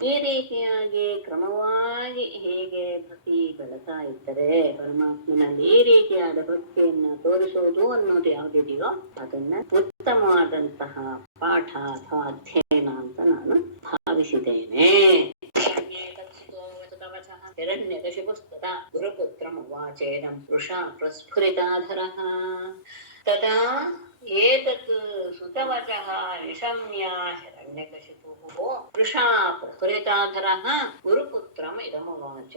ಈ ರೀತಿಯಾಗಿ ಕ್ರಮವಾಗಿ ಹೇಗೆ ಭಕ್ತಿ ಬೆಳತಾ ಇದ್ದರೆ ಪರಮಾತ್ಮನಲ್ಲಿ ಈ ರೀತಿಯಾದ ಭಕ್ತಿಯನ್ನ ತೋರಿಸುವುದು ಅನ್ನೋದು ಯಾವುದಿದೆಯೋ ಅದನ್ನ ಉತ್ತಮವಾದಂತಹ ಪಾಠ ಅಥವಾ ಅಧ್ಯಯನ ಅಂತ ನಾನು ಭಾವಿಸಿದ್ದೇನೆ. ಹಿರಣ್ಯಕಶಿಪುಸ್ತದ ಗುರುಪುತ್ರಮುವಾಚೇದಂ ವೃಷಾ ಪ್ರಸ್ಫುರಿತಾಧರಃ ತದಾ ಏತತ್ ಸುತವಚಃ ನಿಶಮ್ಯ ಹಿರಣ್ಯಕಶಿಪುಃ ವೃಷಾ ಪ್ರಸ್ಫುರಿತಾಧರಃ ಗುರುಪುತ್ರಂ ಇದಮುವಾಚ.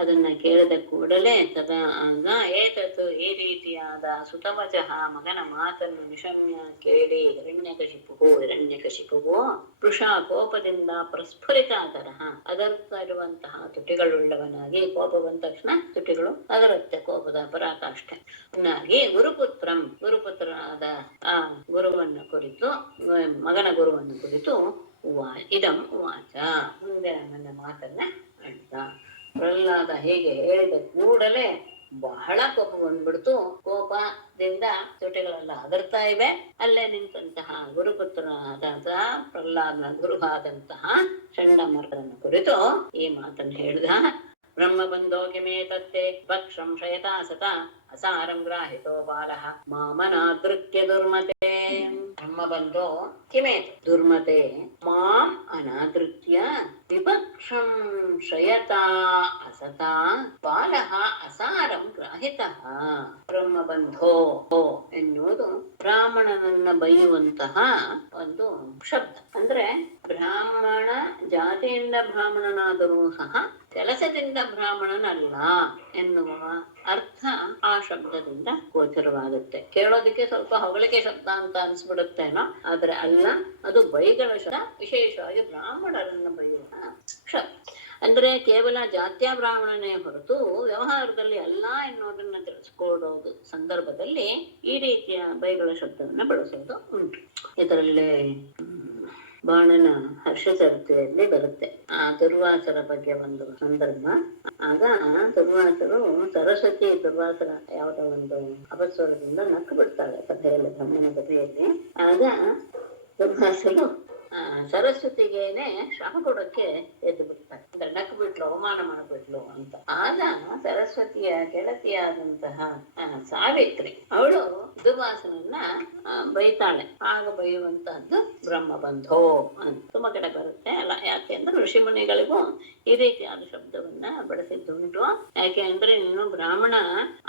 ಅದನ್ನ ಕೇಳಿದ ಕೂಡಲೇ ತದಾ ಏತತ್ ಈ ರೀತಿಯಾದ ಸುತವಚಃ ಮಗನ ಮಾತನ್ನು ನಿಶಮ್ಯ ಕೇಳಿ ಹಿರಣ್ಯಕಶಿಪುವು ವೃಷಾ ಕೋಪದಿಂದ ಪ್ರಸ್ಫುರಿತಾಧರಃ ಅದರ್ತಾ ಇರುವಂತಹ ತುಟಿಗಳುಳ್ಳವನಾಗಿ ಕೋಪ ಬಂದ ತಕ್ಷಣ ತುಟಿಗಳು ಅದರತ್ತೆ ಕೋಪದ ಪರಾಕಾಷ್ಠೆ ನಾಗಿ ಗುರುಪುತ್ರನಾದ ಆ ಗುರುವನ್ನು ಕುರಿತು ಮಗನ ಗುರುವನ್ನು ಕುರಿತು ಇದಂ ಉವಾಚ ಮುಂದೆ ನನ್ನ ಮಾತನ್ನ ಅಂತ ಪ್ರಹ್ಲಾದ ಹೇಗೆ ಹೇಳಿದ ಕೂಡಲೇ ಬಹಳ ಕೋಪ ಬಂದ್ಬಿಡ್ತು. ಕೋಪದಿಂದ ತುಟಿಗಳೆಲ್ಲ ಅದರ್ತಾ ಇವೆ. ಅಲ್ಲೇ ನಿಂತಹ ಗುರುಪುತ್ರನಾದ ಪ್ರಹ್ಲಾದನ ಗುರುವಾದಂತಹ ಚಂಡಮರ್ದನ ಕುರಿತು ಈ ಮಾತನ್ನು ಹೇಳಿದ. ಬ್ರಹ್ಮ ಬಂಧೋ ಕಿಮೇ ತತ್ತೆ ಭಕ್ಷಂ ಶಯತಾ ಸತ ಅಸಾರಂ ಗ್ರಾಹಿತೋ ಬಾಲಃ ಮಾಮನಾದೃತ್ಯ ದುರ್ಮತೆ. ಬ್ರಹ್ಮ ಬಂಧೋ ಕಿಮೇ ದುರ್ಮತೆ ಮಾಂ ಅನಾದೃತ್ಯ ವಿಪಕ್ಷಂ ಶಯತಾ ಅಸತ ಬಾಲಃ ಅಸಾರಂ ಗ್ರಾಹಿತಃ. ಬ್ರಹ್ಮ ಬಂಧೋ ಎನ್ನುವುದು ಬ್ರಾಹ್ಮಣನನ್ನ ಬೈಯುವಂತಹ ಒಂದು ಶಬ್ದ. ಅಂದ್ರೆ ಬ್ರಾಹ್ಮಣ ಜಾತಿಯಿಂದ ಬ್ರಾಹ್ಮಣನಾದರೂ ಸಹ ಕೆಲಸದಿಂದ ಬ್ರಾಹ್ಮಣನಲ್ಲ ಎನ್ನುವ ಅರ್ಥ ಆ ಶಬ್ದದಿಂದ ಗೋಚರವಾಗುತ್ತೆ. ಕೇಳೋದಕ್ಕೆ ಸ್ವಲ್ಪ ಹೊಗಳಿಕೆ ಶಬ್ದ ಅಂತ ಅನ್ಸ್ಬಿಡುತ್ತೇನೋ, ಆದ್ರೆ ಅಲ್ಲ, ಅದು ಬೈಗಳ ಶಬ್ದ, ವಿಶೇಷವಾಗಿ ಬ್ರಾಹ್ಮಣರನ್ನ ಬೈಯುವ ಶಬ್ದ. ಅಂದ್ರೆ ಕೇವಲ ಜಾತ್ಯ ಬ್ರಾಹ್ಮಣನೇ ಹೊರತು ವ್ಯವಹಾರದಲ್ಲಿ ಅಲ್ಲ ಎನ್ನುವುದನ್ನ ತಿಳಿಸ್ಕೊಡೋದು ಸಂದರ್ಭದಲ್ಲಿ ಈ ರೀತಿಯ ಬೈಗಳ ಶಬ್ದವನ್ನ ಬಳಸೋದು ಉಂಟು. ಇದರಲ್ಲಿ ಬಾಣನ ಹರ್ಷ ಚರಿತ್ರೆಯಲ್ಲಿ ಬರುತ್ತೆ ಆ ದುರ್ವಾಸರ ಬಗ್ಗೆ ಒಂದು ಸಂದರ್ಭ. ಆಗ ದುರ್ವಾಸರು ಸರಸ್ವತಿ ದುರ್ವಾಸರ ಯಾವುದೋ ಒಂದು ಅಪಸ್ವರದಿಂದ ನಕ್ಕು ಬಿಡ್ತಾಳೆ ಸಭೆಯಲ್ಲಿ, ಬ್ರಹ್ಮನ ಸಭೆಯಲ್ಲಿ. ಆಗ ದುರ್ವಾಸರು ಸರಸ್ವತಿಗೇನೆ ಶಾಪ ಕೊಡೋಕೆ ಎದ್ದು ಬಿಡ್ತಾರೆ. ಅಂದ್ರೆ ನಕ್ಕು ಬಿಟ್ಲು, ಅವಮಾನ ಮಾಡ್ಬಿಟ್ಲು ಅಂತ. ಆಗ ಸರಸ್ವತಿಯ ಗೆಳತಿಯಾದಂತಹ ಸಾವಿತ್ರಿ ಅವಳು ದುರ್ವಾಸನನ್ನ ಬೈತಾಳೆ. ಆಗ ಬೈಯುವಂತಹದ್ದು ಬ್ರಹ್ಮ ಬಂಧೋ ಅಂತ ತುಂಬಾ ಕಡೆ ಬರುತ್ತೆ ಅಲ್ಲ. ಯಾಕೆ ಅಂದ್ರೆ ಋಷಿಮುನಿಗಳಿಗೂ ಈ ರೀತಿಯಾದ ಶಬ್ದವನ್ನ ಬಳಸಿದ್ದುಂಟು. ಯಾಕೆ ಅಂದ್ರೆ ನೀನು ಬ್ರಾಹ್ಮಣ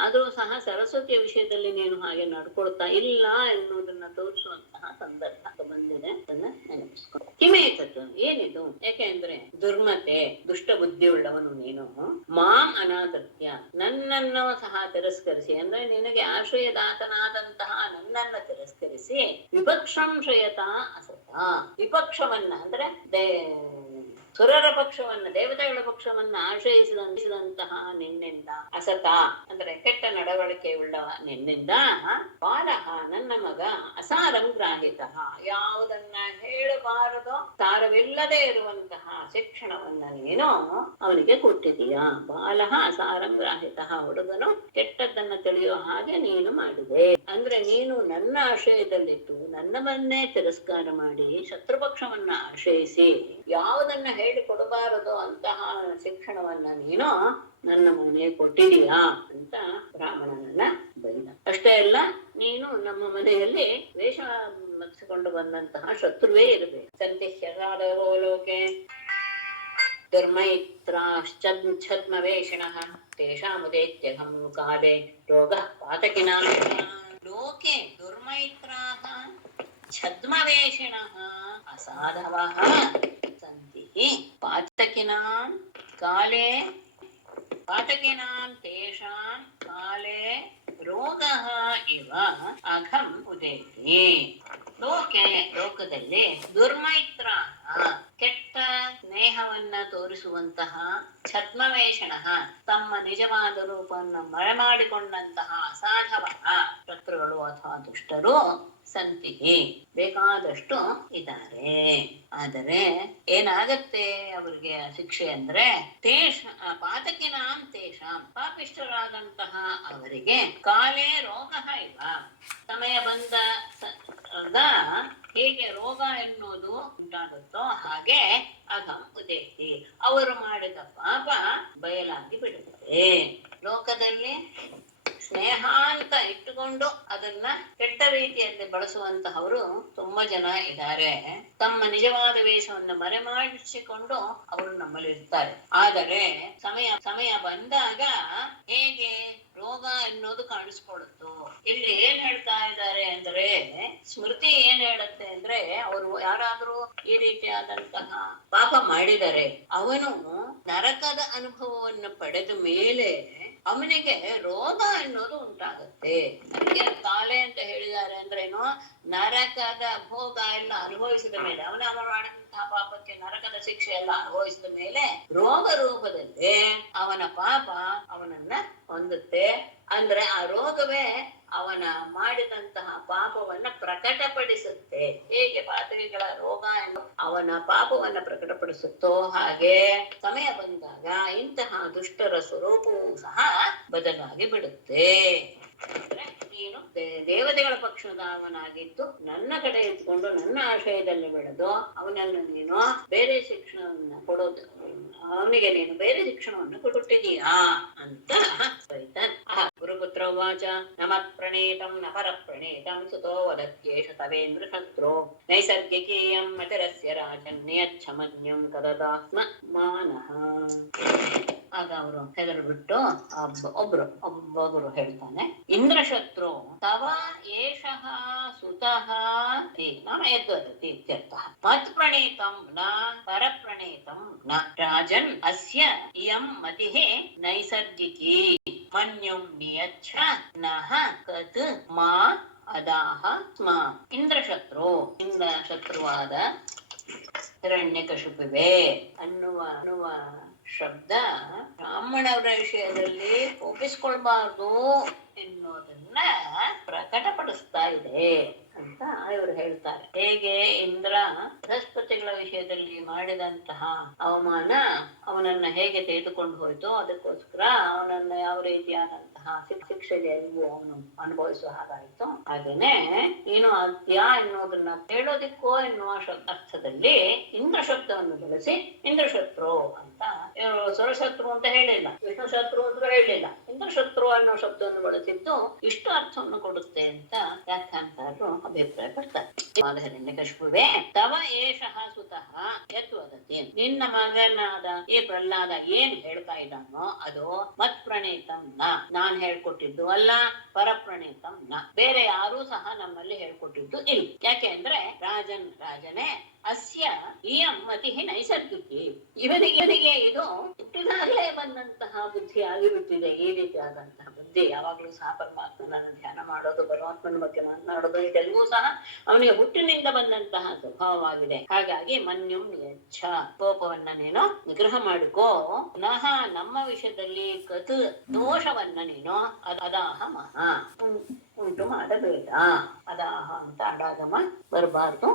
ಆದ್ರೂ ಸಹ ಸರಸ್ವತಿಯ ವಿಷಯದಲ್ಲಿ ನೀನು ಹಾಗೆ ನಡ್ಕೊಳ್ತಾ ಇಲ್ಲ ಎನ್ನುವುದನ್ನ ತೋರಿಸುವಂತಹ ಸಂದರ್ಭ ಬಂದಿದೆ. ಅದನ್ನ ನೆನಪು ಕಿಮೇತತ್ ಏನಿದು? ಯಾಕೆಂದ್ರೆ ದುರ್ಮತೆ, ದುಷ್ಟ ಬುದ್ಧಿ ಉಳ್ಳವನು ನೀನು. ಮಾಂ ಅನಾದೃತ್ಯ, ನನ್ನನ್ನು ಸಹ ತಿರಸ್ಕರಿಸಿ, ಅಂದ್ರೆ ನಿನಗೆ ಆಶ್ರಯದಾತನಾದಂತಹ ನನ್ನನ್ನ ತಿರಸ್ಕರಿಸಿ, ವಿಪಕ್ಷಂಶಯತ ಅಸತ, ವಿಪಕ್ಷವನ್ನ ಅಂದ್ರೆ ಸುರರ ಪಕ್ಷವನ್ನ, ದೇವತೆಗಳ ಪಕ್ಷವನ್ನ ಆಶ್ರಯಿಸಿದಂತಹ ನಿನ್ನಿಂದ, ಅಸತ ಅಂದ್ರೆ ಕೆಟ್ಟ ನಡವಳಿಕೆ ಉಳ್ಳವ ನಿನ್ನಿಂದ, ಬಾಲಹ ನನ್ನ ಮಗ, ಅಸಾರಂ ಗ್ರಾಹಿತ, ಯಾವುದನ್ನ ಹೇಳಬಾರದೋ ಸಾರವಿಲ್ಲದೆ ಇರುವಂತಹ ಶಿಕ್ಷಣವನ್ನ ನೀನು ಅವನಿಗೆ ಕೊಟ್ಟಿದೀಯಾ. ಬಾಲಹ ಅಸಾರಂ ಗ್ರಾಹಿತ, ಹುಡುಗನು ಕೆಟ್ಟದ್ದನ್ನ ತಿಳಿಯೋ ಹಾಗೆ ನೀನು ಮಾಡಿದೆ. ಅಂದ್ರೆ ನೀನು ನನ್ನ ಆಶ್ರಯದಲ್ಲಿದ್ದು ನನ್ನವನ್ನೇ ತಿರಸ್ಕಾರ ಮಾಡಿ ಶತ್ರುಪಕ್ಷವನ್ನ ಆಶ್ರಯಿಸಿ ಯಾವುದನ್ನ ಹೇಳಿಕೊಡಬಾರದು ಅಂತಹ ಶಿಕ್ಷಣವನ್ನ ನೀನು ನನ್ನ ಮನೆ ಕೊಟ್ಟಿದೀಯಾ ಅಂತ ಬ್ರಾಹ್ಮಣನನ್ನ ಬೈದ. ಅಷ್ಟೇ ಅಲ್ಲ, ನೀನು ನಮ್ಮ ಮನೆಯಲ್ಲಿ ವೇಷ ಮರೆಸಿಕೊಂಡು ಬಂದಂತಹ ಶತ್ರುವೇ ಇರಬೇಕು. ಸಂತಿಹ್ಯಸಾದರೋ ಲೋಕೆ ದುರ್ಮೈತ್ರಾಶ್ಚದ್ಮವೇಷಿಣಃ ತೇಷಾಮುದೇತ್ಯಘಂ ಕಾಲೇ ರೋಗಃ ಪಾತಕಿನಾಂ. ಲೋಕೆ ದುರ್ಮೈತ್ರಾಃ ಛದ್ಮವೇಷಿಣಃ ಅಸಾಧವಃ ಸಂತಿ ಪಾತಕಿನಾಂ ಕಾಲೇ, ಪಾತಕಿನಾಂ ತೇಷಾಂ ಕಾಲೇ ರೋಗಃ ಇವ ಅಘಂ ಉದೇತಿ. ಲೋಕದಲ್ಲಿ ದುರ್ಮೈತ್ರ, ಕೆಟ್ಟ ಸ್ನೇಹವನ್ನ ತೋರಿಸುವಂತಹ, ಛದ್ಮವೇಷಣ, ತಮ್ಮ ನಿಜವಾದ ರೂಪವನ್ನು ಮರೆಮಾಡಿಕೊಂಡಂತಹ ಅಸಾಧವ ಶತ್ರುಗಳು ಅಥವಾ ದುಷ್ಟರು ಸಂತಿಗೆ ಬೇಕಾದಷ್ಟು ಇದ್ದಾರೆ. ಆದರೆ ಏನಾಗತ್ತೆ ಅವರಿಗೆ ಶಿಕ್ಷೆ ಅಂದ್ರೆ, ಪಾತಕಿನಾಂ ತೇಷಾಂ, ಪಾಪಿಷ್ಠರಾದಂತಹ ಅವರಿಗೆ ಕಾಲೇ ರೋಗ ಇವ, ಸಮಯ ಬಂದ ಹೇಗೆ ರೋಗ ಎನ್ನುವುದು ಉಂಟಾಗುತ್ತೋ ಹಾಗೆ ಅಘಂ ಉದೇತಿ, ಅವರು ಮಾಡಿದ ಪಾಪ ಬಯಲಾಗಿ ಬಿಡುತ್ತದೆ. ಲೋಕದಲ್ಲಿ ಸ್ನೇಹ ಅಂತ ಇಟ್ಟುಕೊಂಡು ಅದನ್ನ ಕೆಟ್ಟ ರೀತಿಯಲ್ಲಿ ಬಳಸುವಂತಹವರು ತುಂಬಾ ಜನ ಇದ್ದಾರೆ. ತಮ್ಮ ನಿಜವಾದ ವೇಷವನ್ನು ಮರೆಮಾಡಿಸಿಕೊಂಡು ಅವರು ನಮ್ಮಲ್ಲಿ ಇರ್ತಾರೆ. ಆದರೆ ಸಮಯ ಬಂದಾಗ ಹೇಗೆ ರೋಗ ಎನ್ನುವುದು ಕಾಣಿಸ್ಕೊಳ್ಳುತ್ತೋ, ಇಲ್ಲಿ ಏನ್ ಹೇಳ್ತಾ ಇದ್ದಾರೆ ಅಂದ್ರೆ, ಸ್ಮೃತಿ ಏನ್ ಹೇಳುತ್ತೆ ಅಂದ್ರೆ, ಅವರು ಯಾರಾದ್ರೂ ಈ ರೀತಿಯಾದಂತಹ ಪಾಪ ಮಾಡಿದರೆ ಅವನು ನರಕದ ಅನುಭವವನ್ನು ಪಡೆದ ಮೇಲೆ ಅವನಿಗೆ ರೋಗ ಅನ್ನೋದು ಉಂಟಾಗತ್ತೆ. ಅದಕ್ಕೆ ಕಾಲೆ ಅಂತ ಹೇಳಿದ್ದಾರೆ ಅಂದ್ರೇನು, ನರಕದ ಭೋಗ ಎಲ್ಲ ಅನುಭವಿಸಿದ ಮೇಲೆ, ಅವನ ಮಾಡಿದಂತಹ ಪಾಪಕ್ಕೆ ನರಕದ ಶಿಕ್ಷೆ ಎಲ್ಲ ಅನುಭವಿಸಿದ ಮೇಲೆ ರೋಗ ರೂಪದಲ್ಲಿ ಅವನ ಪಾಪ ಅವನನ್ನ ಹೊಂದುತ್ತೆ. ಅಂದ್ರೆ ಆ ರೋಗವೇ ಅವನ ಮಾಡಿದಂತಹ ಪಾಪವನ್ನ ಪ್ರಕಟಪಡಿಸುತ್ತೆ. ಹೇಗೆ ಪಾತಕಿಗಳ ರೋಗ ಅವನ ಪಾಪವನ್ನ ಪ್ರಕಟಪಡಿಸುತ್ತೋ ಹಾಗೆ ಸಮಯ ಬಂದಾಗ ಇಂತಹ ದುಷ್ಟರ ಸ್ವರೂಪವೂ ಸಹ ಬದಲಾಗಿ ಬಿಡುತ್ತೆ. ಅಂದ್ರೆ ನೀನು ದೇವತೆಗಳ ಪಕ್ಷದವನಾಗಿದ್ದು ನನ್ನ ಕಡೆ ಇದ್ಕೊಂಡು ನನ್ನ ಆಶಯದಲ್ಲಿ ಬೆಳೆದು ಅವನನ್ನು ನೀನು ಬೇರೆ ಶಿಕ್ಷಣವನ್ನ ಕೊಡೋದು, ಅವನಿಗೆ ನೀನು ಬೇರೆ ಶಿಕ್ಷಣವನ್ನು ಕೊಟ್ಟಿದೀಯಾ ಅಂತ ಬೈತಾನೆ. ಗುರುಪುತ್ರ ವಾಚ ನಮತ್ ಪ್ರಣೀತಂ ನ ಪರ ಪ್ರಣೀತಂ ಸುತೋ ವದತ್ಯೇಷ ತವೇಂದ್ರ ಶತ್ರು ನೈಸರ್ಗಿಕೀಯಂ ಮತಿರಸ್ಯ ರಾಜನ್ಯಚ್ಛಮನ್ಯಂ ಕದದಾಸ್ಮ ಮಾನಃ. ಆಗ ಅವರು ಹೆದರು ಬಿಟ್ಟು ಒಬ್ಬ ಗುರು ಹೇಳ್ತಾನೆ, ಇಂದ್ರಶತ್ರು ತವ ಏಷಃ ಸುತಃ ನಾಮ ಯದ್ವದತಿ ಇತ್ಯರ್ಥಃ ಮತ್ ಪ್ರಣೀತಂ ನ ಪರ ಪ್ರಣೀತಂ ನ ರಾಜನ್ ಅಸ್ಯ ಇಯಂ ಮತಿಃ ನೈಸರ್ಗಿಕೀ ಮನ್ಯುಂ ನಿಯಚ್ಛ ನಃ ಕತ್ ಮಾ ಅದಾಹ ಸ್ಮ. ಇಂದ್ರಶತ್ರುವಾದ ಹಿರಣ್ಯಕಶಿಪುವೆ ಅನ್ನುವ ಶಬ್ದ ಬ್ರಾಹ್ಮಣರ ವಿಷಯದಲ್ಲಿ ಕೋಪಿಸ್ಕೊಳ್ಬಾರ್ದು ಎನ್ನುವುದನ್ನ ಪ್ರಕಟಪಡಿಸ್ತಾ ಇದೆ ಅಂತ ಇವರು ಹೇಳ್ತಾರೆ. ಹೇಗೆ ಇಂದ್ರ ಬೃಹಸ್ಪತಿಗಳ ವಿಷಯದಲ್ಲಿ ಮಾಡಿದಂತಹ ಅವಮಾನ ಅವನನ್ನ ಹೇಗೆ ತೆಗೆದುಕೊಂಡು ಹೋಯ್ತೋ, ಅದಕ್ಕೋಸ್ಕರ ಅವನನ್ನ ಯಾವ ರೀತಿಯಾದಂತಹ ಶಿಕ್ಷೆಯಲ್ಲಿ ಅವನು ಅನುಭವಿಸುವ ಹಾಗಾಯ್ತು. ಹಾಗೇನೆ ನೀನು ಅದ್ಯ ಎನ್ನುವುದನ್ನ ಹೇಳೋದಿಕ್ಕೋ ಎನ್ನುವ ಅರ್ಥದಲ್ಲಿ ಇಂದ್ರ ಶಬ್ದವನ್ನು ಬಳಸಿ ಇಂದ್ರಶತ್ರು ಅಂತ ಸುರಶತ್ರು ಅಂತ ಹೇಳಿಲ್ಲ, ವಿಷ್ಣು ಶತ್ರು ಅಂತ ಹೇಳಿಲ್ಲ, ಇಂದ್ರ ಶತ್ರು ಅನ್ನೋ ಶಬ್ದವನ್ನು ಬಳಸಿದ್ದು ಇಷ್ಟು ಅರ್ಥವನ್ನು ಕೊಡುತ್ತೆ ಅಂತ ವ್ಯಾಖ್ಯಾನಕಾರರು ಅಭಿಪ್ರಾಯ ಪಡ್ತಾರೆ. ಹಿರಣ್ಯಕಶಿಪುವೇ ತವ ಏಷಃ ಸುತಃ ಯತ್ ವದತಿ, ನಿನ್ನ ಮಗನಾದ ಈ ಪ್ರಹ್ಲಾದ ಏನ್ ಹೇಳ್ತಾ ಇದ್ದಾನೋ ಅದು ಮತ್ ಪ್ರಣೀತಂ ನ, ನಾನ್ ಹೇಳ್ಕೊಟ್ಟಿದ್ದು ಅಲ್ಲ, ಪರಪ್ರಣೀತಂ ನ, ಬೇರೆ ಯಾರೂ ಸಹ ನಮ್ಮಲ್ಲಿ ಹೇಳ್ಕೊಟ್ಟಿದ್ದು ಇಲ್ಲ. ಯಾಕೆ ಅಂದ್ರೆ ರಾಜನೇ ಅಸ್ಯ ಇಯಂ ಮತಿ ನೈಸರ್ಗಿಕಿ, ಇವನಿಗೆ ಇದು ಹುಟ್ಟಿದಾಗಲೇ ಬಂದಂತಹ ಬುದ್ಧಿ ಆಗಿಬಿಟ್ಟಿದೆ. ಈ ರೀತಿಯಾದಂತಹ ಬುದ್ಧಿ ಯಾವಾಗ್ಲೂ ಸಹ ಪರಮಾತ್ಮನನ್ನು ಧ್ಯಾನ ಮಾಡೋದು, ಪರಮಾತ್ಮನ ಬಗ್ಗೆ ಮಾತನಾಡೋದು, ಇದೆಲ್ಲವೂ ಸಹ ಅವನಿಗೆ ಹುಟ್ಟಿನಿಂದ ಬಂದಂತಹ ಸ್ವಭಾವವಾಗಿದೆ. ಹಾಗಾಗಿ ಮನ್ಯುಂ ಯಚ್ಛ, ಕೋಪವನ್ನ ನೀನು ನಿಗ್ರಹ ಮಾಡಿಕೋ. ಪುನಃ ನಮ್ಮ ವಿಷಯದಲ್ಲಿ ಕತ್ ದೋಷವನ್ನ ನೀನು ಅದಾಹ ಮಹಾ ಉಂಟು ಮಾಡಬೇಡ. ಅದಾಹ ಅಂತ ಅಡಾಗಮ ಬರಬಾರ್ದು,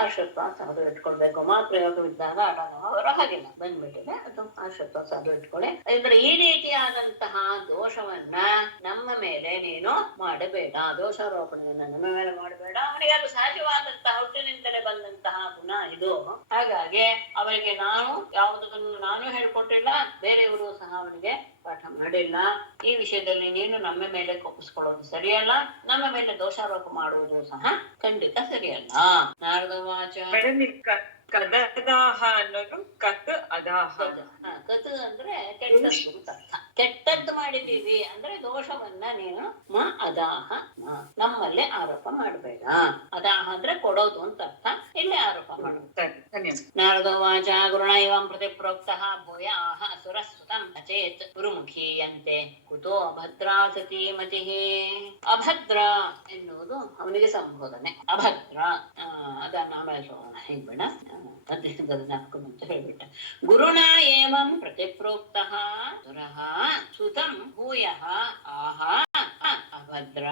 ಆಶ್ರತ್ವ ಸಾಧು ಇಟ್ಕೊಳ್ಬೇಕು. ಮಾತ್ರಯೋಗವಿದ್ದಾಗ ಅಡಾಗಮ ಬರೋ ಹಾಗಿಲ್ಲ, ಬಂದ್ಬಿಟ್ಟಿದೆ, ಅದು ಆಶ್ರತ್ವ ಸಾಧು ಇಟ್ಕೊಳ್ಳಿ. ಅಂದ್ರೆ ಈ ರೀತಿಯಾದಂತಹ ದೋಷವನ್ನ ನಮ್ಮ ಮೇಲೆ ನೀನು ಮಾಡಬೇಡ, ದೋಷಾರೋಪಣೆಯನ್ನ ನಮ್ಮ ಮೇಲೆ ಮಾಡಬೇಡ. ಅವನಿಗೆ ಅದು ಸಹಜವಾದಂತಹ ಹುಟ್ಟಿನಿಂದಲೇ ಬಂದಂತಹ ಗುಣ ಇದು. ಹಾಗಾಗಿ ಅವರಿಗೆ ಯಾವುದನ್ನು ನಾನು ಹೇಳ್ಕೊಟ್ಟಿಲ್ಲ, ಬೇರೆಯವರು ಸಹ ಅವನಿಗೆ ಪಾಠ ಮಾಡಿಲ್ಲ. ಈ ವಿಷಯದಲ್ಲಿ ನೀನು ನಮ್ಮ ಮೇಲೆ ಕೋಪಿಸ್ಕೊಳ್ಳೋದು ಸರಿಯಲ್ಲ, ನಮ್ಮ ಮೇಲೆ ದೋಷಾರೋಪ ಮಾಡುವುದು ಸಹ ಖಂಡಿತ ಸರಿಯಲ್ಲ. ನಾರದ ವಾಚ ಕದದಾಹ ಅನ್ನೋದು ಕತ್ ಅದಾಹ. ಕತ್ ಅಂದ್ರೆ ಕೆಟ್ಟದ್ದು ಅಂತ ಅರ್ಥ. ಕೆಟ್ಟದ್ದು ಮಾಡಿದೀವಿ ಅಂದ್ರೆ ದೋಷವನ್ನ ನೀನು ಅದಾಹ ನಮ್ಮಲ್ಲಿ ಆರೋಪ ಮಾಡಬೇಡ. ಅದಾಹ ಅಂದ್ರೆ ಕೊಡೋದು ಅಂತ ಅರ್ಥ, ಇಲ್ಲೇ ಆರೋಪ ಮಾಡೋದು. ನಾರದ ವಾಚ ಗುರುಣ ಇವಂ ಪ್ರತಿ ಪ್ರೋಕ್ತಃ ಭೂಯ ಆಹ ಸುರಸ್ಸುತಂ ಅಚೇತ್ ಗುರುಮುಖೀಯಂತೆ ಕುತೋ ಅಭದ್ರಾ ಸತಿ ಮತಿ. ಅಭದ್ರ ಎನ್ನುವುದು ಅವನಿಗೆ ಸಂಬೋಧನೆ. ಅಭದ್ರ ಅದನ್ನ ಆಮೇಲೆ ಹೇಳ್ಬೇಡ, ಅಧ್ಯಕ್ಷದಲ್ಲಿ ಅಂತ ಹೇಳ್ಬಿಟ್ಟೆ. ಗುರುಣ ಏವಂ ಪ್ರತಿಪ್ರೋಕ್ತಃ ಸುರಃ ಸುತಂ ಭೂಯಃ ಆಹ ಅಭದ್ರ